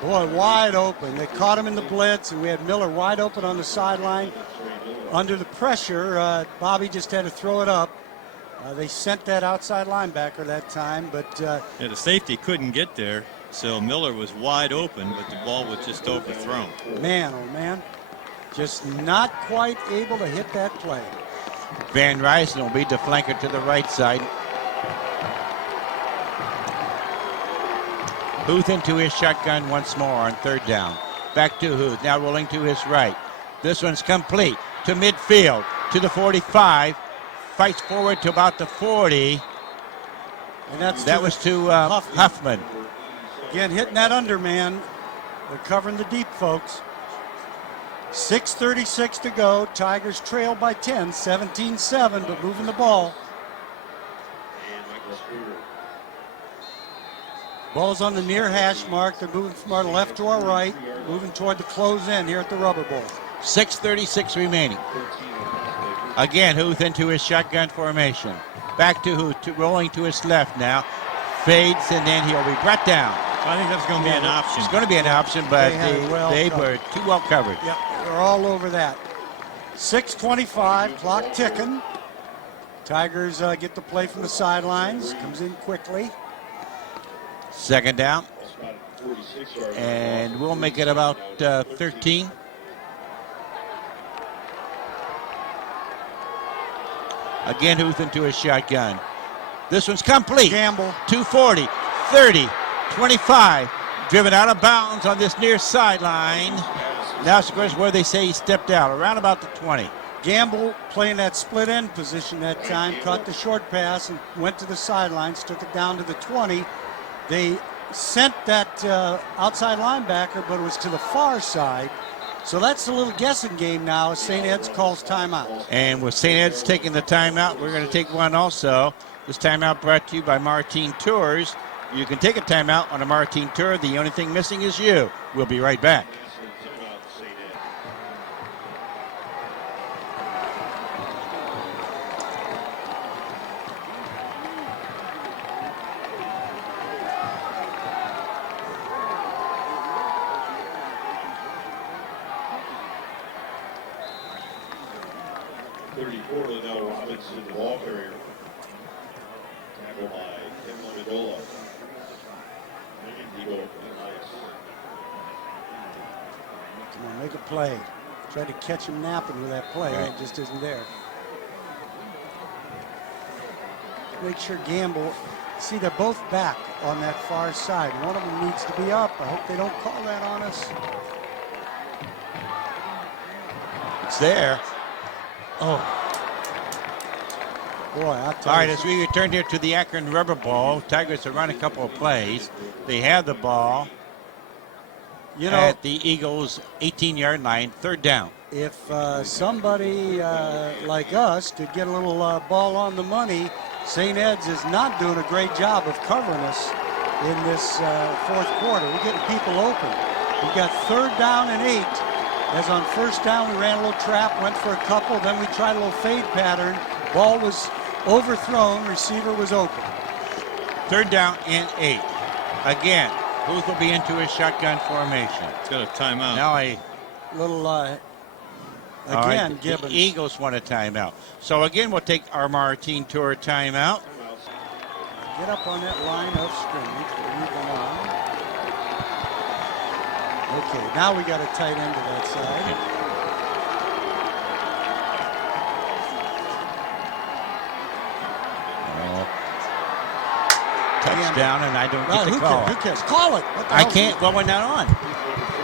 Boy, wide open. They caught him in the blitz, and we had Miller wide open on the sideline. Under the pressure, Bobby just had to throw it up. They sent that outside linebacker that time, but Yeah, the safety couldn't get there, so Miller was wide open, but the ball was just overthrown. man, oh man, just not quite able to hit that play. Van Rysen will be the flanker to the right side. Huth into his shotgun once more on third down. Back to Huth, now rolling to his right. This one's complete to midfield, to the 45. Fights forward to about the 40. And That was to Huffman. Again, hitting that under, man. They're covering the deep, folks. 6:36 to go. Tigers trail by 10, 17-7, but moving the ball. Ball's on the near hash mark. They're moving from our left to our right, moving toward the close end here at the Rubber Bowl. 6:36 remaining. Again, Huth into his shotgun formation. Back to Huth, rolling to his left now. Fades, and then he'll be brought down. I think that's going to be an option. It's going to be an option, but They had it well they covered. were too well covered. Yep, they're all over that. 6:25, clock ticking. Tigers get the play from the sidelines. Comes in quickly. Second down. And we'll make it about 13. Again, Huth into a shotgun. This one's complete. Gamble. 240, 30, 25. Driven out of bounds on this near sideline. Now, of course, where they say he stepped out, around about the 20. Gamble playing that split end position that time, caught the short pass and went to the sidelines, took it down to the 20. They sent that outside linebacker, but it was to the far side. So that's a little guessing game now as St. Ed's calls timeout. And with St. Ed's taking the timeout, we're going to take one also. This timeout brought to you by Martine Tours. You can take a timeout on a Martine Tour. The only thing missing is you. We'll be right back. The ball carrier. Tackle by Tim Lamidola. Come on, make a play. Tried to catch him napping with that play. It just isn't there. Make sure Gamble. See, they're both back on that far side. One of them needs to be up. I hope they don't call that on us. It's there. Oh. Boy, I'll tell All right, you. as we return here to the Akron Rubber Bowl, Tigers have run a couple of plays. They have the ball at the Eagles' 18-yard line, third down. If somebody like us could get a little ball on the money, St. Ed's is not doing a great job of covering us in this fourth quarter. We're getting people open. We've got third down and 8. As on first down, we ran a little trap, went for a couple, then we tried a little fade pattern. Ball was overthrown, receiver was open. Third down and 8. Again, Booth will be into his shotgun formation. It's got a timeout. Now a little, again, right, Gibbons. The Eagles want a timeout. So again, we'll take our Martine Tour timeout. Get up on that line of scrimmage. We'll move them on. Okay, now we got a tight end to that side. Touchdown, and I don't get the call. Who cares? Call it. I can't. Well, we're not on.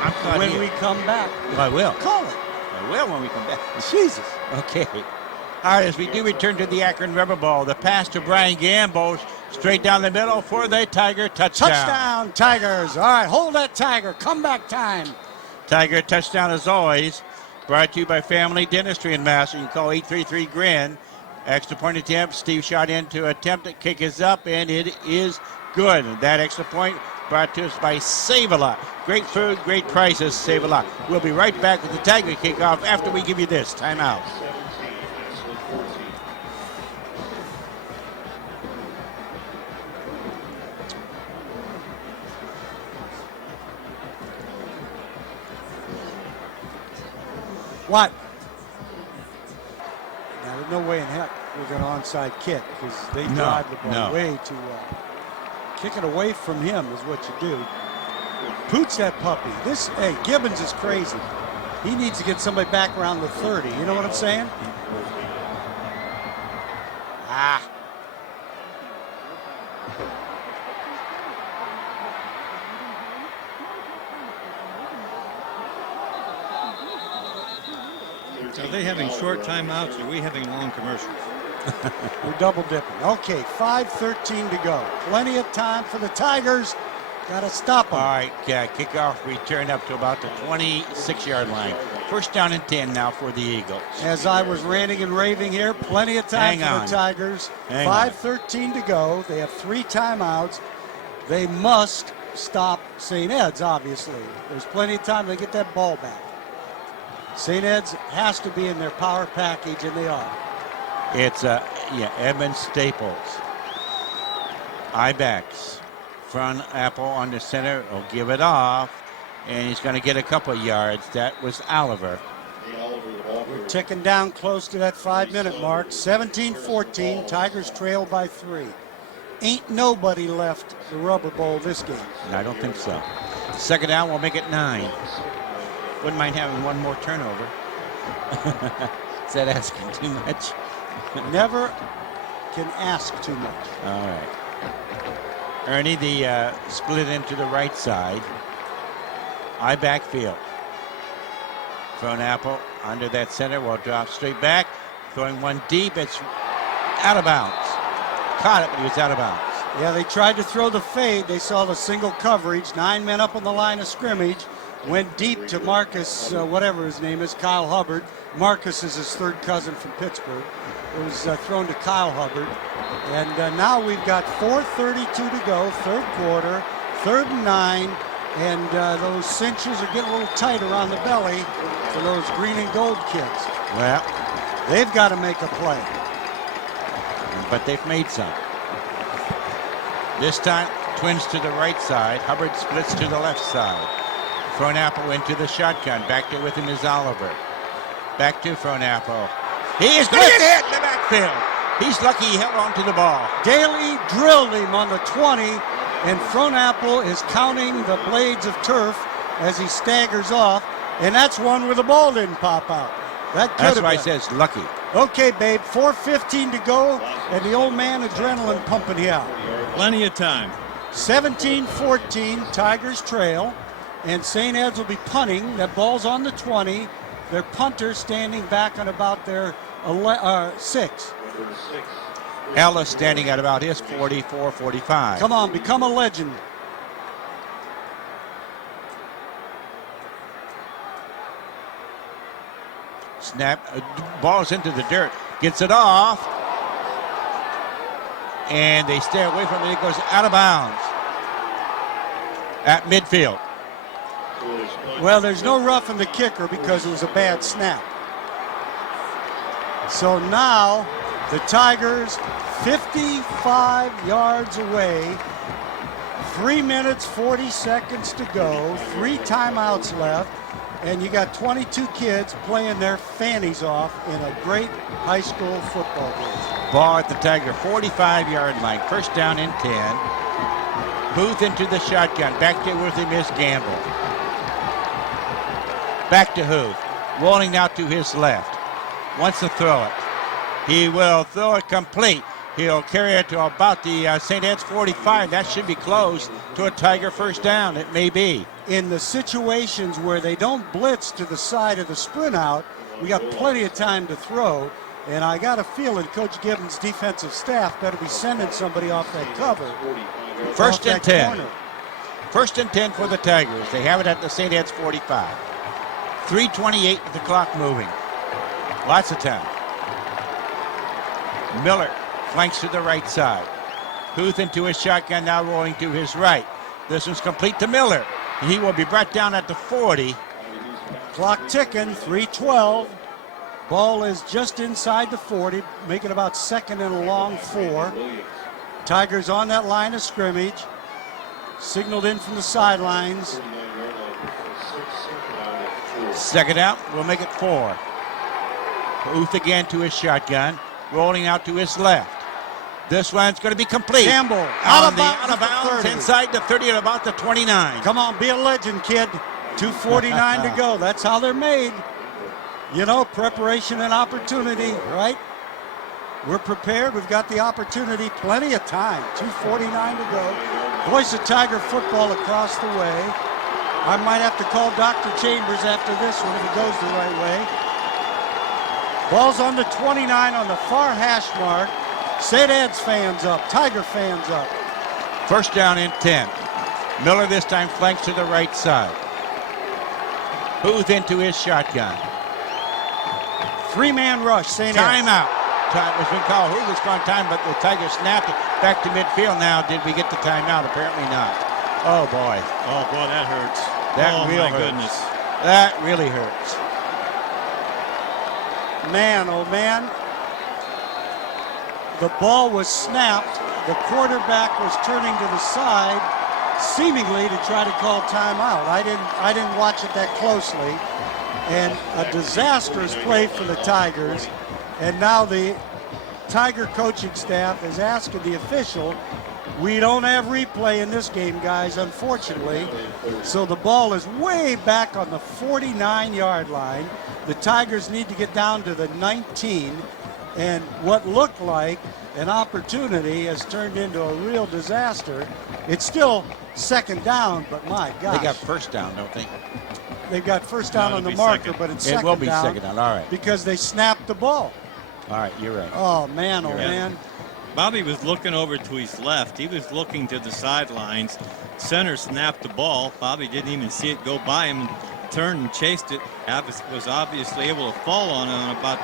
I'm when here. we come back. Well, I will. Call it. I will when we come back. Jesus. Okay. All right, as we do return to the Akron Rubber Bowl, the pass to Brian Gamble, straight down the middle for the Tiger touchdown. Touchdown, Tigers. All right, hold that Tiger. Comeback time. Tiger touchdown as always. Brought to you by Family Dentistry in Massillon. You can call 833-GRIN. Extra point attempt. Steve shot in to attempt it. Kick is up, and it is good. And that extra point brought to us by Save A Lot. Great food, great prices. Save A Lot. We'll be right back with the Tiger kickoff after we give you this timeout. What? Now, there's no way in heck we're going to onside kick because they drive the ball way too well. Kick it away from him is what you do. Pooch that puppy. Hey, Gibbons is crazy. He needs to get somebody back around the 30. You know what I'm saying? Ah. Are they having short timeouts or are we having long commercials? We're double dipping. Okay, 5:13 to go. Plenty of time for the Tigers. Got to stop them. All right, kickoff return up to about the 26-yard line. First down and 10 now for the Eagles. As I was ranting and raving here, plenty of time for the Tigers. 5:13 to go. They have 3 timeouts. They must stop St. Ed's, obviously. There's plenty of time to get that ball back. St. Ed's has to be in their power package, and they are. It's Edmund Staples. I-backs. Front Apple on the center will give it off, and he's going to get a couple of yards. That was Oliver. We're ticking down close to that 5-minute mark. 17-14, Tigers trail by 3. Ain't nobody left the Rubber Bowl this game. I don't think so. Second down, we'll make it 9. Wouldn't mind having one more turnover. Is that asking too much? Never can ask too much. All right. Ernie, the split into the right side. I backfield. Thrown apple under that center. Will drop straight back. Throwing one deep. It's out of bounds. Caught it, but he was out of bounds. Yeah, they tried to throw the fade. They saw the single coverage. 9 men up on the line of scrimmage. Went deep to Marcus, whatever his name is, Kyle Hubbard. Marcus is his third cousin from Pittsburgh. It was thrown to Kyle Hubbard. And now we've got 4:32 to go, third quarter, 3rd and 9. And those cinches are getting a little tight around the belly for those green and gold kids. Well, they've got to make a play. But they've made some. This time, twins to the right side. Hubbard splits to the left side. Frohnapple into the shotgun. Back there with him is Oliver. Back to Frohnapple. He is going to get hit in the backfield. He's lucky he held on to the ball. Daly drilled him on the 20, and Frohnapple is counting the blades of turf as he staggers off, and that's one where the ball didn't pop out. That could That's have why he been. says lucky. Okay, babe, 4:15 to go, and the old man adrenaline pumping here. Plenty of time. 17-14, Tigers trail, and St. Ed's will be punting. That ball's on the 20. Their punter standing back on about their 6. Ellis standing at about his 44, 45. Come on, become a legend. Snap, ball's into the dirt, gets it off, and they stay away from it. It goes out of bounds at midfield. Well, there's no roughing the kicker because it was a bad snap. So now the Tigers 55 yards away, 3 minutes, 40 seconds to go, 3 timeouts left, and you got 22 kids playing their fannies off in a great high school football game. Ball at the Tiger 45-yard line. First down and 10. Booth into the shotgun. Back there with him is Gamble. Back to Huth. Rolling out to his left. Wants to throw it. He will throw it complete. He'll carry it to about the St. Ed's 45. That should be close to a Tiger first down. It may be. In the situations where they don't blitz to the side of the sprint out, we got plenty of time to throw. And I got a feeling Coach Gibbons' defensive staff better be sending somebody off that cover. First off and that 10. corner. First and 10 for the Tigers. They have it at the St. Ed's 45. 3:28 with the clock moving. Lots of time. Miller flanks to the right side. Huth into his shotgun, now rolling to his right. This one's complete to Miller. He will be brought down at the 40. Clock ticking, 3:12. Ball is just inside the 40, making about 2nd and a long 4. Tigers on that line of scrimmage. Signaled in from the sidelines. Second out, we'll make it 4. Huth again to his shotgun, rolling out to his left. This one's going to be complete. Campbell, out out of bounds, inside the 30 at about the 29. Come on, be a legend, kid. 2:49 to go. That's how they're made. You know, preparation and opportunity, right? We're prepared. We've got the opportunity. Plenty of time. 2:49 to go. Voice of Tiger football across the way. I might have to call Dr. Chambers after this one if it goes the right way. Ball's on the 29 on the far hash mark. St. Ed's fans up. Tiger fans up. First down and 10. Miller this time flanks to the right side. Booth into his shotgun. 3-man rush, St. Ed's. Timeout. Time has been called. Who was going time, but the Tigers snapped it back to midfield now. Did we get the timeout? Apparently not. Oh, boy. Oh, boy, that hurts. That really my hurts. goodness. That really hurts. Man, oh, man. The ball was snapped. The quarterback was turning to the side, seemingly to try to call timeout. I didn't watch it that closely. and a disastrous play for the Tigers. And now the Tiger coaching staff is asking the official, we don't have replay in this game, guys, unfortunately. So the ball is way back on the 49-yard line. The Tigers need to get down to the 19, and what looked like an opportunity has turned into a real disaster. It's still second down, but my gosh. They got first down, don't they? They've got first down No, on the it'll be marker, second. but it's It second will be down second down, all right. because they snapped the ball. All right, you're right. Oh, man, oh, You're right. man. Bobby was looking over to his left. He was looking to the sidelines. Center snapped the ball. Bobby didn't even see it go by him and turned and chased it. Was obviously able to fall on about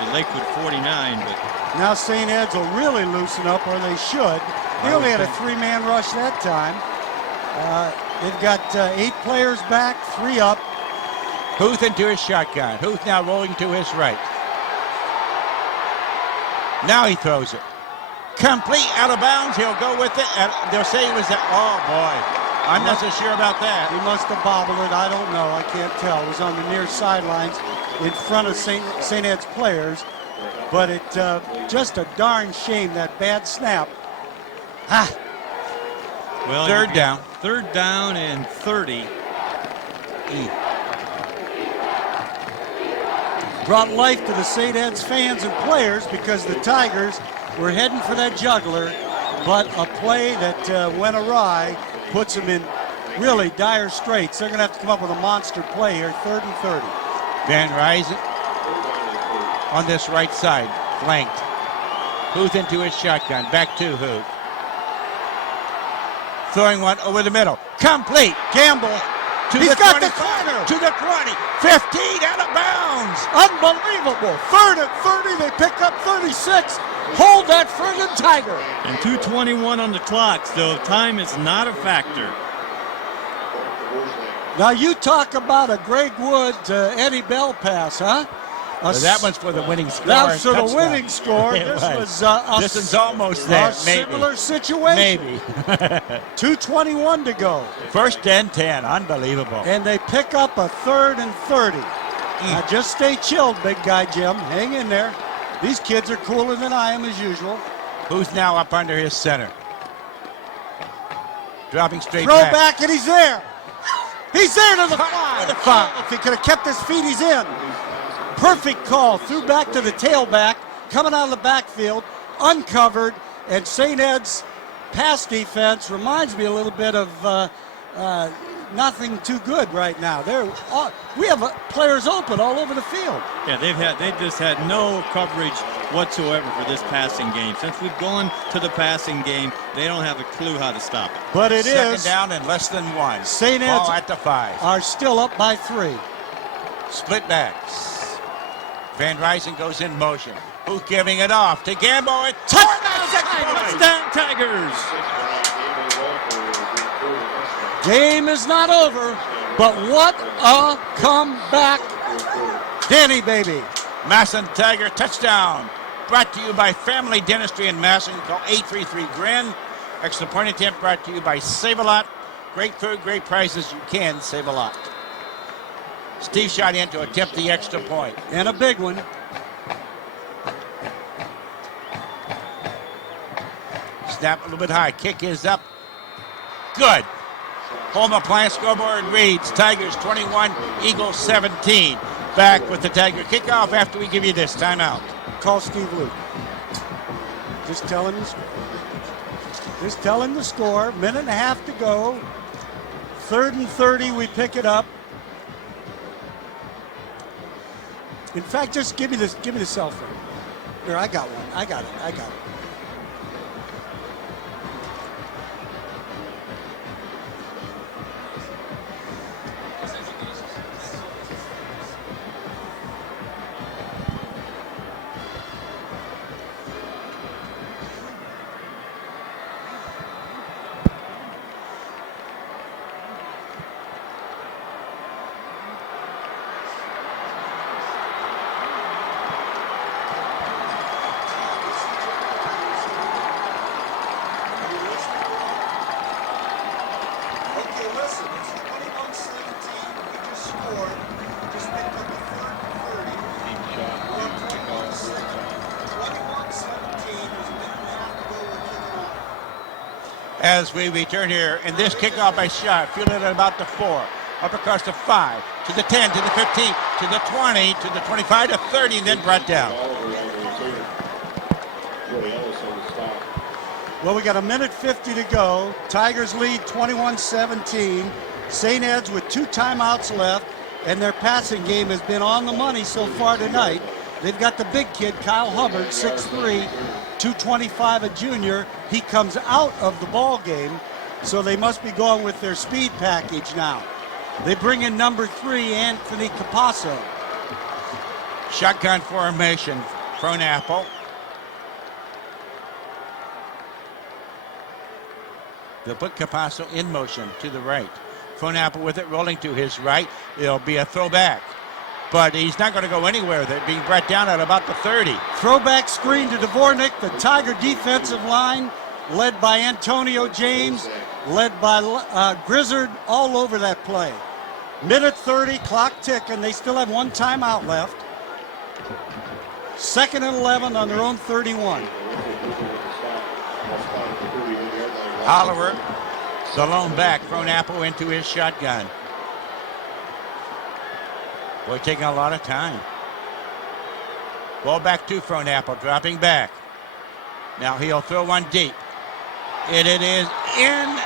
the Lakewood 49, but Now St. Ed's will really loosen up, or they should. They only had a three-man rush that time. They've got 8 players back, 3 up. Huth into his shotgun. Huth now rolling to his right. Now he throws it. Complete out of bounds. He'll go with it. And they'll say he was at, oh boy. I'm not so sure about that. He must have bobbled it. I don't know. I can't tell. It was on the near sidelines in front of St. Ed's players. But it just a darn shame, that bad snap. well, Third down. Third down and 30. Brought life to the St. Ed's fans and players because the Tigers were heading for that juggler, but a play that went awry puts them in really dire straits. They're going to have to come up with a monster play here, 3rd and 30. Van Ryzen on this right side, flanked. Huth into his shotgun. Back to Huth. Throwing one over the middle. Complete. Gamble. He's got the corner. To the 20. 15 out of bounds. Unbelievable. 3rd and 30. They pick up 36. Hold that friggin' Tiger. And 2:21 on the clock, so time is not a factor. Now you talk about a Greg Wood to Eddie Bell pass, huh? Well, that one's for the winning score. That's for the Touchdown. winning score. It this is almost a there. similar situation. Maybe. 2:21 to go. First and 10. Unbelievable. And they pick up a 3rd and 30. Now just stay chilled, big guy Jim. Hang in there. These kids are cooler than I am as usual. Who's now up under his center? Dropping straight Throw back. back and he's there. He's there to the 5. To the 5. If he could have kept his feet, he's in. Perfect call. Threw back to the tailback, coming out of the backfield, uncovered, and St. Ed's pass defense reminds me a little bit of nothing too good right now. We have players open all over the field. Yeah, they've just had no coverage whatsoever for this passing game. Since we've gone to the passing game, they don't have a clue how to stop it. But it Second is. down and less than 1. St. Ed's Ball at the 5. are still up by 3. Split backs. Van Ryzen goes in motion. Who's giving it off to Gambo? Touchdown, Tigers! Game is not over, but what a comeback. Danny, baby. Massillon Tiger touchdown. Brought to you by Family Dentistry in Massillon. Call 833-GRIN. Extra point attempt brought to you by Save-A-Lot. Great food, great prices. You can save a lot. Steve shot in to attempt the extra point. And a big one. Snap a little bit high. Kick is up. Good. Home appliance scoreboard reads Tigers 21, Eagles 17. Back with the Tiger kickoff after we give you this timeout. Call Steve Luke. Just tell him the score. Minute and a half to go. 3rd and 30, we pick it up. In fact, just give me the cell phone. Here, I got one. I got it. Okay, listen, it's 21-17. We just scored. Just picked up As we return here in this kickoff by Shot, fielded at about the 4, up across the 5, to the 10, to the 15, to the 20, to the 25, to 30, and then brought down. Well, we got a minute 50 to go. Tigers lead 21-17. St. Ed's with 2 timeouts left, and their passing game has been on the money so far tonight. They've got the big kid, Kyle Hubbard, 6'3", 225, a junior. He comes out of the ball game, so they must be going with their speed package now. They bring in number 3, Anthony Capasso. Shotgun formation, Fronapple. They'll put Capasso in motion to the right. Fronapple with it, rolling to his right. It'll be a throwback. But he's not going to go anywhere. They're being brought down at about the 30. Throwback screen to Dvornik, the Tiger defensive line, led by Antonio James, led by Grizzard, all over that play. Minute 30, clock ticking. They still have 1 timeout left. 2nd and 11 on their own 31. Oliver, the lone back, Fronapple into his shotgun. Boy, taking a lot of time. Ball back to Fronapple, dropping back. Now he'll throw one deep. And it is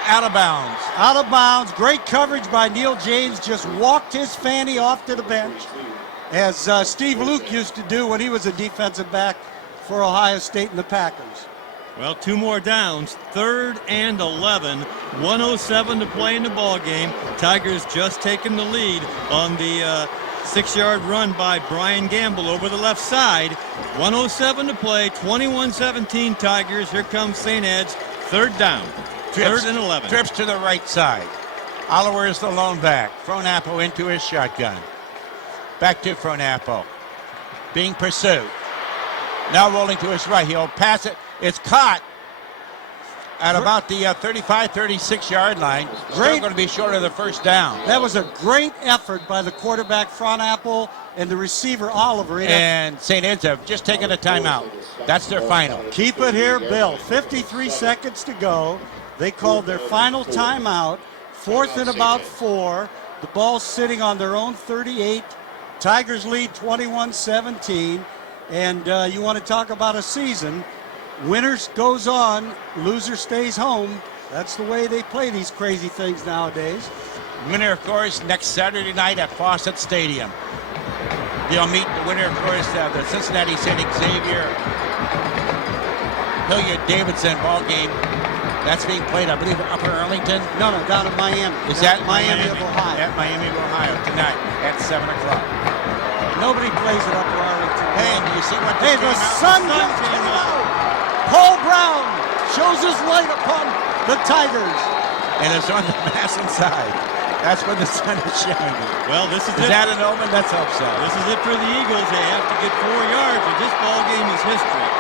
out of bounds. Out of bounds. Great coverage by Neil James. Just walked his fanny off to the bench, as Steve Luke used to do when he was a defensive back for Ohio State and the Packers. Well, 2 more downs, 3rd and 11, 1:07 to play in the ball game. Tigers just taking the lead on the 6-yard run by Brian Gamble over the left side. 1:07 to play, 21-17 Tigers. Here comes St. Ed's, 3rd down, 3rd and 11. Trips to the right side. Oliver is the lone back. Fronapple into his shotgun. Back to Fronapple. Being pursued. Now rolling to his right. He'll pass it. It's caught at about the 35, 36-yard line. Still going to be short of the 1st down. That was a great effort by the quarterback, Fronapple, and the receiver, Oliver. And St. Ed's have just taken a timeout. That's their final. Keep it here, Bill. 53 seconds to go. They called their final timeout. 4th and about 4. The ball's sitting on their own 38. Tigers lead 21-17. And you want to talk about a season. Winners goes on, loser stays home. That's the way they play these crazy things nowadays. Winner, of course, next Saturday night at Fawcett Stadium. They'll meet the winner, of course, the Cincinnati St. Xavier Hilliard-Davidson ball game. That's being played, I believe, Upper Arlington. No, down in Miami. Is that Miami of Ohio? At Miami of Ohio tonight at 7 o'clock. Nobody plays at Upper Arlington. Hey, do you see what Hey, the sun just came out. Paul Brown shows his light upon the Tigers. And it's on the Massillon side. That's where the sun is shining. Well, this is it. Is that an omen? Let's hope so. This is it for the Eagles. They have to get 4 yards, or this ball game is history.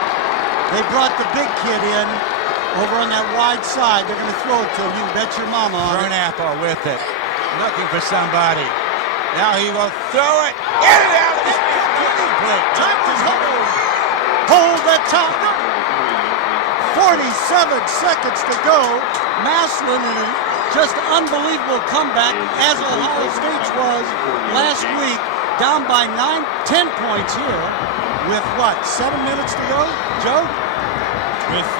They brought the big kid in over on that wide side. They're going to throw it to him. You bet your mama on it. Fronapple with it, looking for somebody. Now he will throw it in and out. Tigers hold. Hold the top. 47 seconds to go. Massillon in a just unbelievable comeback, as Ohio State was last week, down by 10 points here with what, 7 minutes to go, Joe? With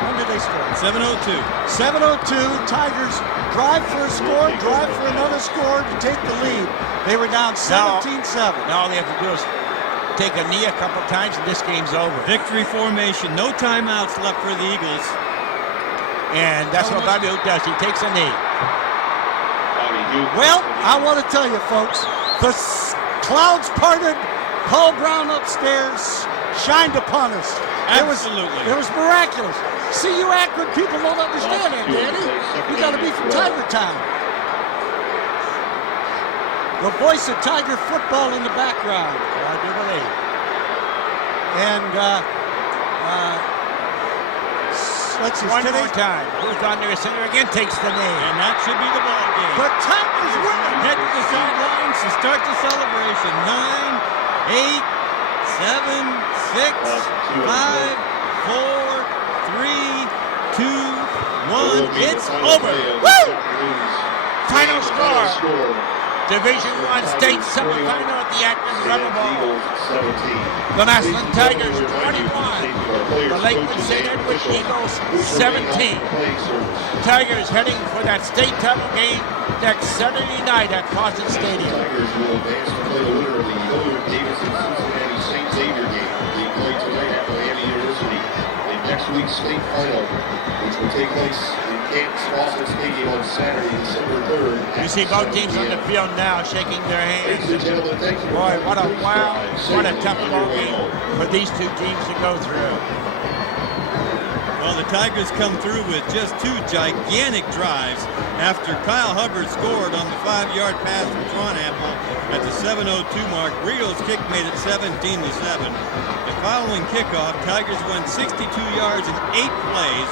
when did they start? 7:02. 7:02. Tigers drive for a score, drive for another score to take the lead. They were down 17-7. Now all they have to do is take a knee a couple times and this game's over. Victory formation. No timeouts left for the Eagles. And that's what Bobby Hook does. He takes a knee. Well, I want to tell you, folks, the clouds parted. Paul Brown upstairs shined upon us. Absolutely. It was miraculous. See, you Akron people don't understand that, Danny. You got to be from Tiger Town. The voice of Tiger football in the background. I do believe. And let's see. One more time. Who's on their center again takes the knee. And that should be the ball game. The Tigers win. Head to the sidelines to start the celebration. 9, 8, 7, 6, 5, 4, 3, 21. It's over. Woo! Final score. Division I state semifinal at the Akron Rubber Bowl. The Massillon Tigers 21. The Lakewood St. Edward Eagles 17. Tigers heading for that state title game next Saturday night at Fawcett Stadium. Tigers will advance to play the winner of the Hilliard-Davidson-Cincinnati St. Xavier game. Being played tonight at Miami University in next week's state final, which will take place in Canton's Fawcett Stadium on Saturday, December 3rd. You see both teams on the field now shaking their hands. Ladies and gentlemen, thank you. Boy, what a tough ball game for these two teams to go through. Well, the Tigers come through with just 2 gigantic drives after Kyle Hubbard scored on the 5-yard pass from Tronapple at the 7:02 mark. Rito's kick made it 17-7. The following kickoff, Tigers went 62 yards in 8 plays.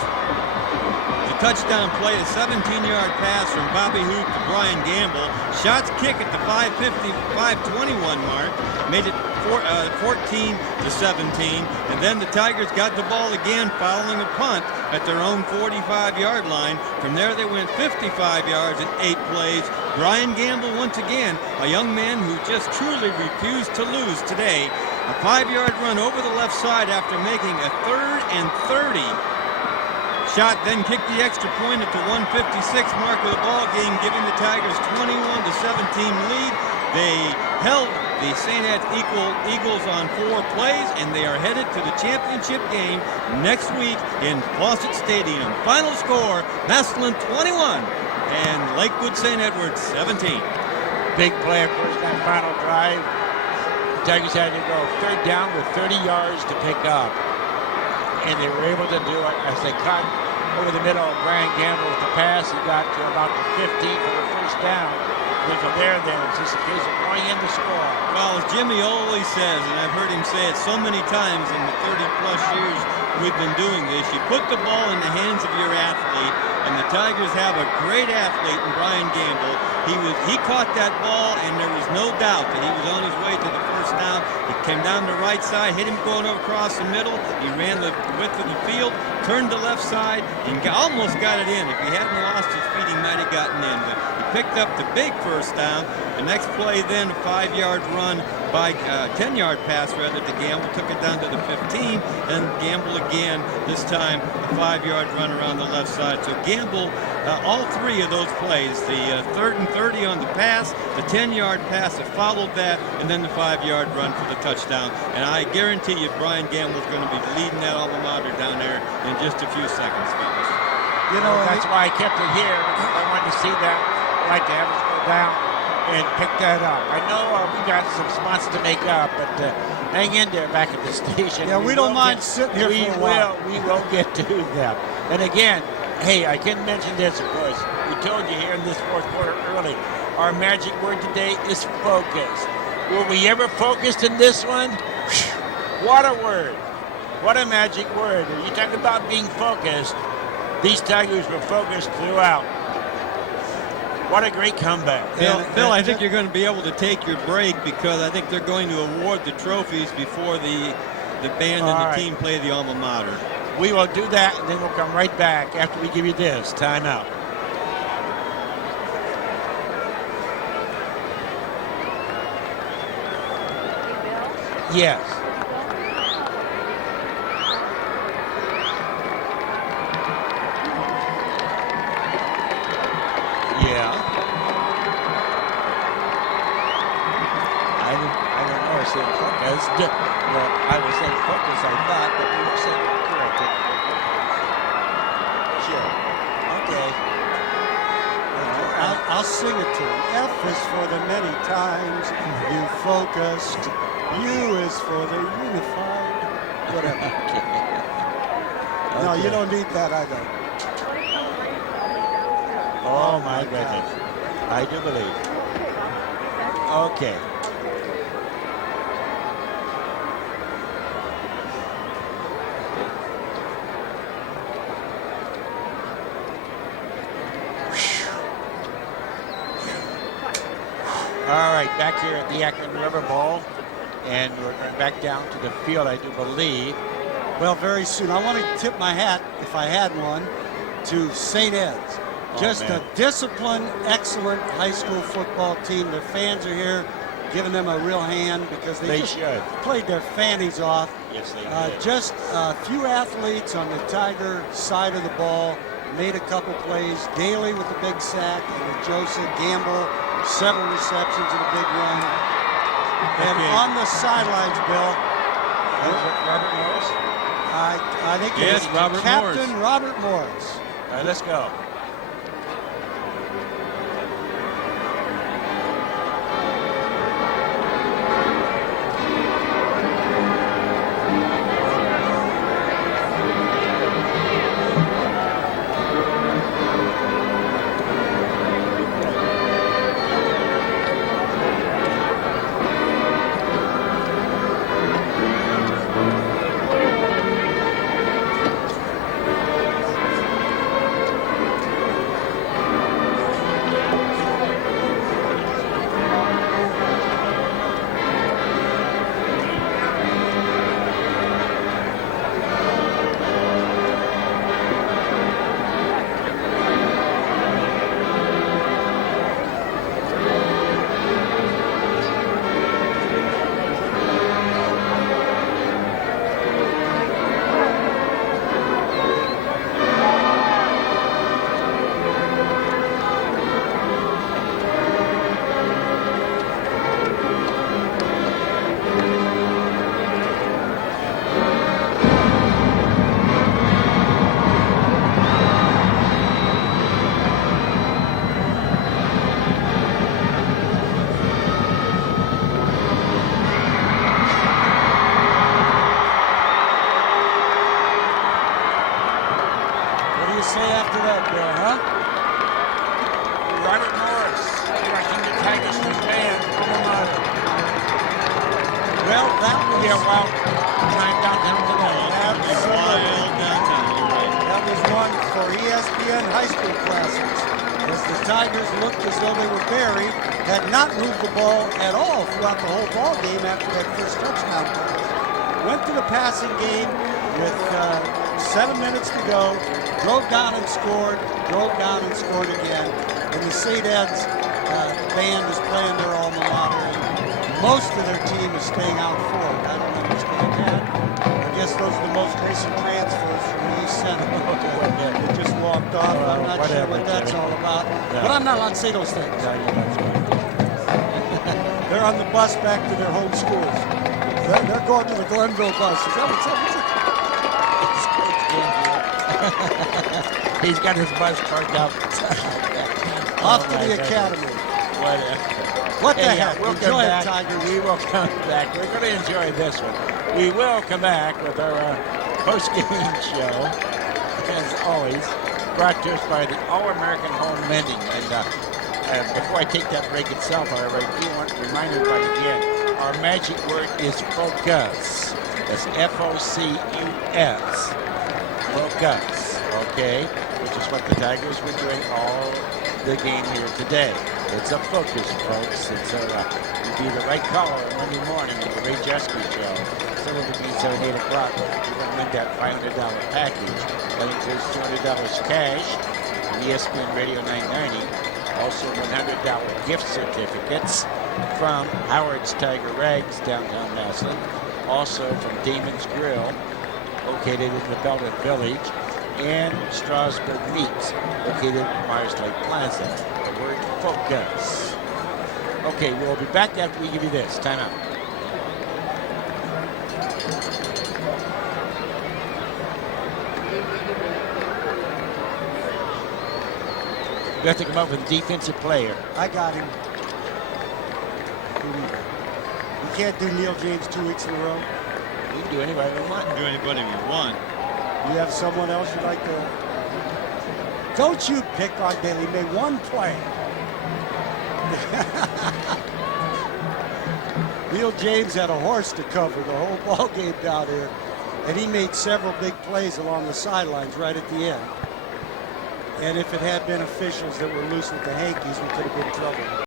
The touchdown play, a 17-yard pass from Bobby Hoot to Brian Gamble. Shots kick at the 5:21 mark made it 14-17, and then the Tigers got the ball again following a punt at their own 45-yard line. From there they went 55 yards in 8 plays. Brian Gamble once again, a young man who just truly refused to lose today. A 5-yard run over the left side after making a 3rd and 30. Shot then kicked the extra point at the 156 mark of the ball game, giving the Tigers 21-17 lead. They held the St. Ed's Eagles on 4 plays, and they are headed to the championship game next week in Fawcett Stadium. Final score, Massillon 21 and Lakewood St. Edwards 17. Big play, of course, that final drive. The Tigers had to go 3rd down with 30 yards to pick up, and they were able to do it as they cut over the middle of Brian Gamble with the pass. He got to about the 15 for the 1st down. And from there, it's just a case of going in to score. Well, as Jimmy always says, and I've heard him say it so many times in the 30-plus years we've been doing this, you put the ball in the hands of your athlete, and the Tigers have a great athlete in Brian Gamble. He caught that ball, and there was no doubt that he was on his way to the 1st down. He came down the right side, hit him going across the middle. He ran the width of the field, turned the left side, and almost got it in. If he hadn't lost his feet, he might have gotten in, but he picked up the big 1st down. The next play then, a 5-yard run by 10-yard pass rather to Gamble, took it down to the 15, and Gamble again, this time a 5-yard run around the left side. So Gamble, all 3 of those plays, the 3rd and 30 on the pass, the 10-yard pass that followed that, and then the 5-yard run for the touchdown. And I guarantee you Brian Gamble's going to be leading that alma mater down there in just a few seconds, fellas. You know, that's why I kept it here, because I wanted to see that. I'd like to have us go down and pick that up. I know we got some spots to make up, but hang in there back at the station. Yeah, we don't mind sitting here for a while. We will get to them. And again, hey, I can mention this, of course. We told you here in this 4th quarter early, our magic word today is focus. Were we ever focused in this one? What a word. What a magic word. You talk about being focused. These Tigers were focused throughout. What a great comeback. Bill, I think you're going to be able to take your break because I think they're going to award the trophies before the band and the team play the alma mater. We will do that, and then we'll come right back after we give you this timeout. Yes. Yeah. I don't know. I said focus. Well, I was saying focus, I thought, but you were saying correct. Sure. Okay. I'll sing it to him. F is for the many times you focused. U is for the unified. Whatever. No, you don't need that either. Oh my goodness. I do believe. Okay. All right, back here at the Akron River Bowl, and we're going back down to the field, I do believe. Well, very soon. I want to tip my hat, if I had one, to St. Ed's. Just a disciplined, excellent high school football team. Their fans are here giving them a real hand because they just played their fannies off. Yes, they did. Just a few athletes on the Tiger side of the ball made a couple plays. Daly with a big sack, and Joseph Gamble, several receptions and a big run. And on the sidelines, Bill. Robert Morris? I think Yes, it's Robert Captain Morris. Robert Morris. All right, let's go. Say after that, Bill, huh? Robert Morris, directing the Tigers to band alma mater. Well, that was a wild time downtown tonight. Wild downtown. That was one for ESPN high school classics, as the Tigers looked as though they were buried, had not moved the ball at all throughout the whole ball game after that first touchdown pass. Went to the passing game with 7 minutes to go, drove down and scored again, and the St. Ed's band is playing their alma mater, and most of their team is staying out for it. I don't understand that. I guess those are the most recent transfers from the East Center that just walked off. I'm not sure what that's all about, but I'm not allowed to say those things. They're on the bus back to their home schools. They're going to the Glenville bus. Is that what's up? He's got his bus parked out. Off to the academy. What the heck? We'll Enjoy come it, back. Tigers. We will come back. We're going to enjoy this one. We will come back with our post-game show, as always, brought to us by the All-American Home Mending. And before I take that break itself, however, I do want to remind everybody again, our magic word is focus. That's F-O-C-U-S. Focus, okay? Which is what the Tigers were doing all the game here today. It's a focus, folks. It's you'd be the right caller on Monday morning at the Ray Jesky Show, 7 to 7, 8 o'clock. You're going to win that $500 package. That includes $200 cash from ESPN Radio 990. Also $100 gift certificates from Howard's Tiger Rags, downtown Massillon. Also from Damon's Grill, located in the Belden Village, and Strasburg Meats, located in Myers Lake Plaza. The word focus. Okay, we'll be back after we give you this. Time out. We have to come up with a defensive player. I got him. You can't do Neil James 2 weeks in a row. We can do anybody we want. Do anybody we want. You have someone else you'd like to? Don't you pick on Daly. He made one play. Neil James had a horse to cover the whole ball game down here, and he made several big plays along the sidelines right at the end. And if it had been officials that were loose with the hankies, we could have been in trouble.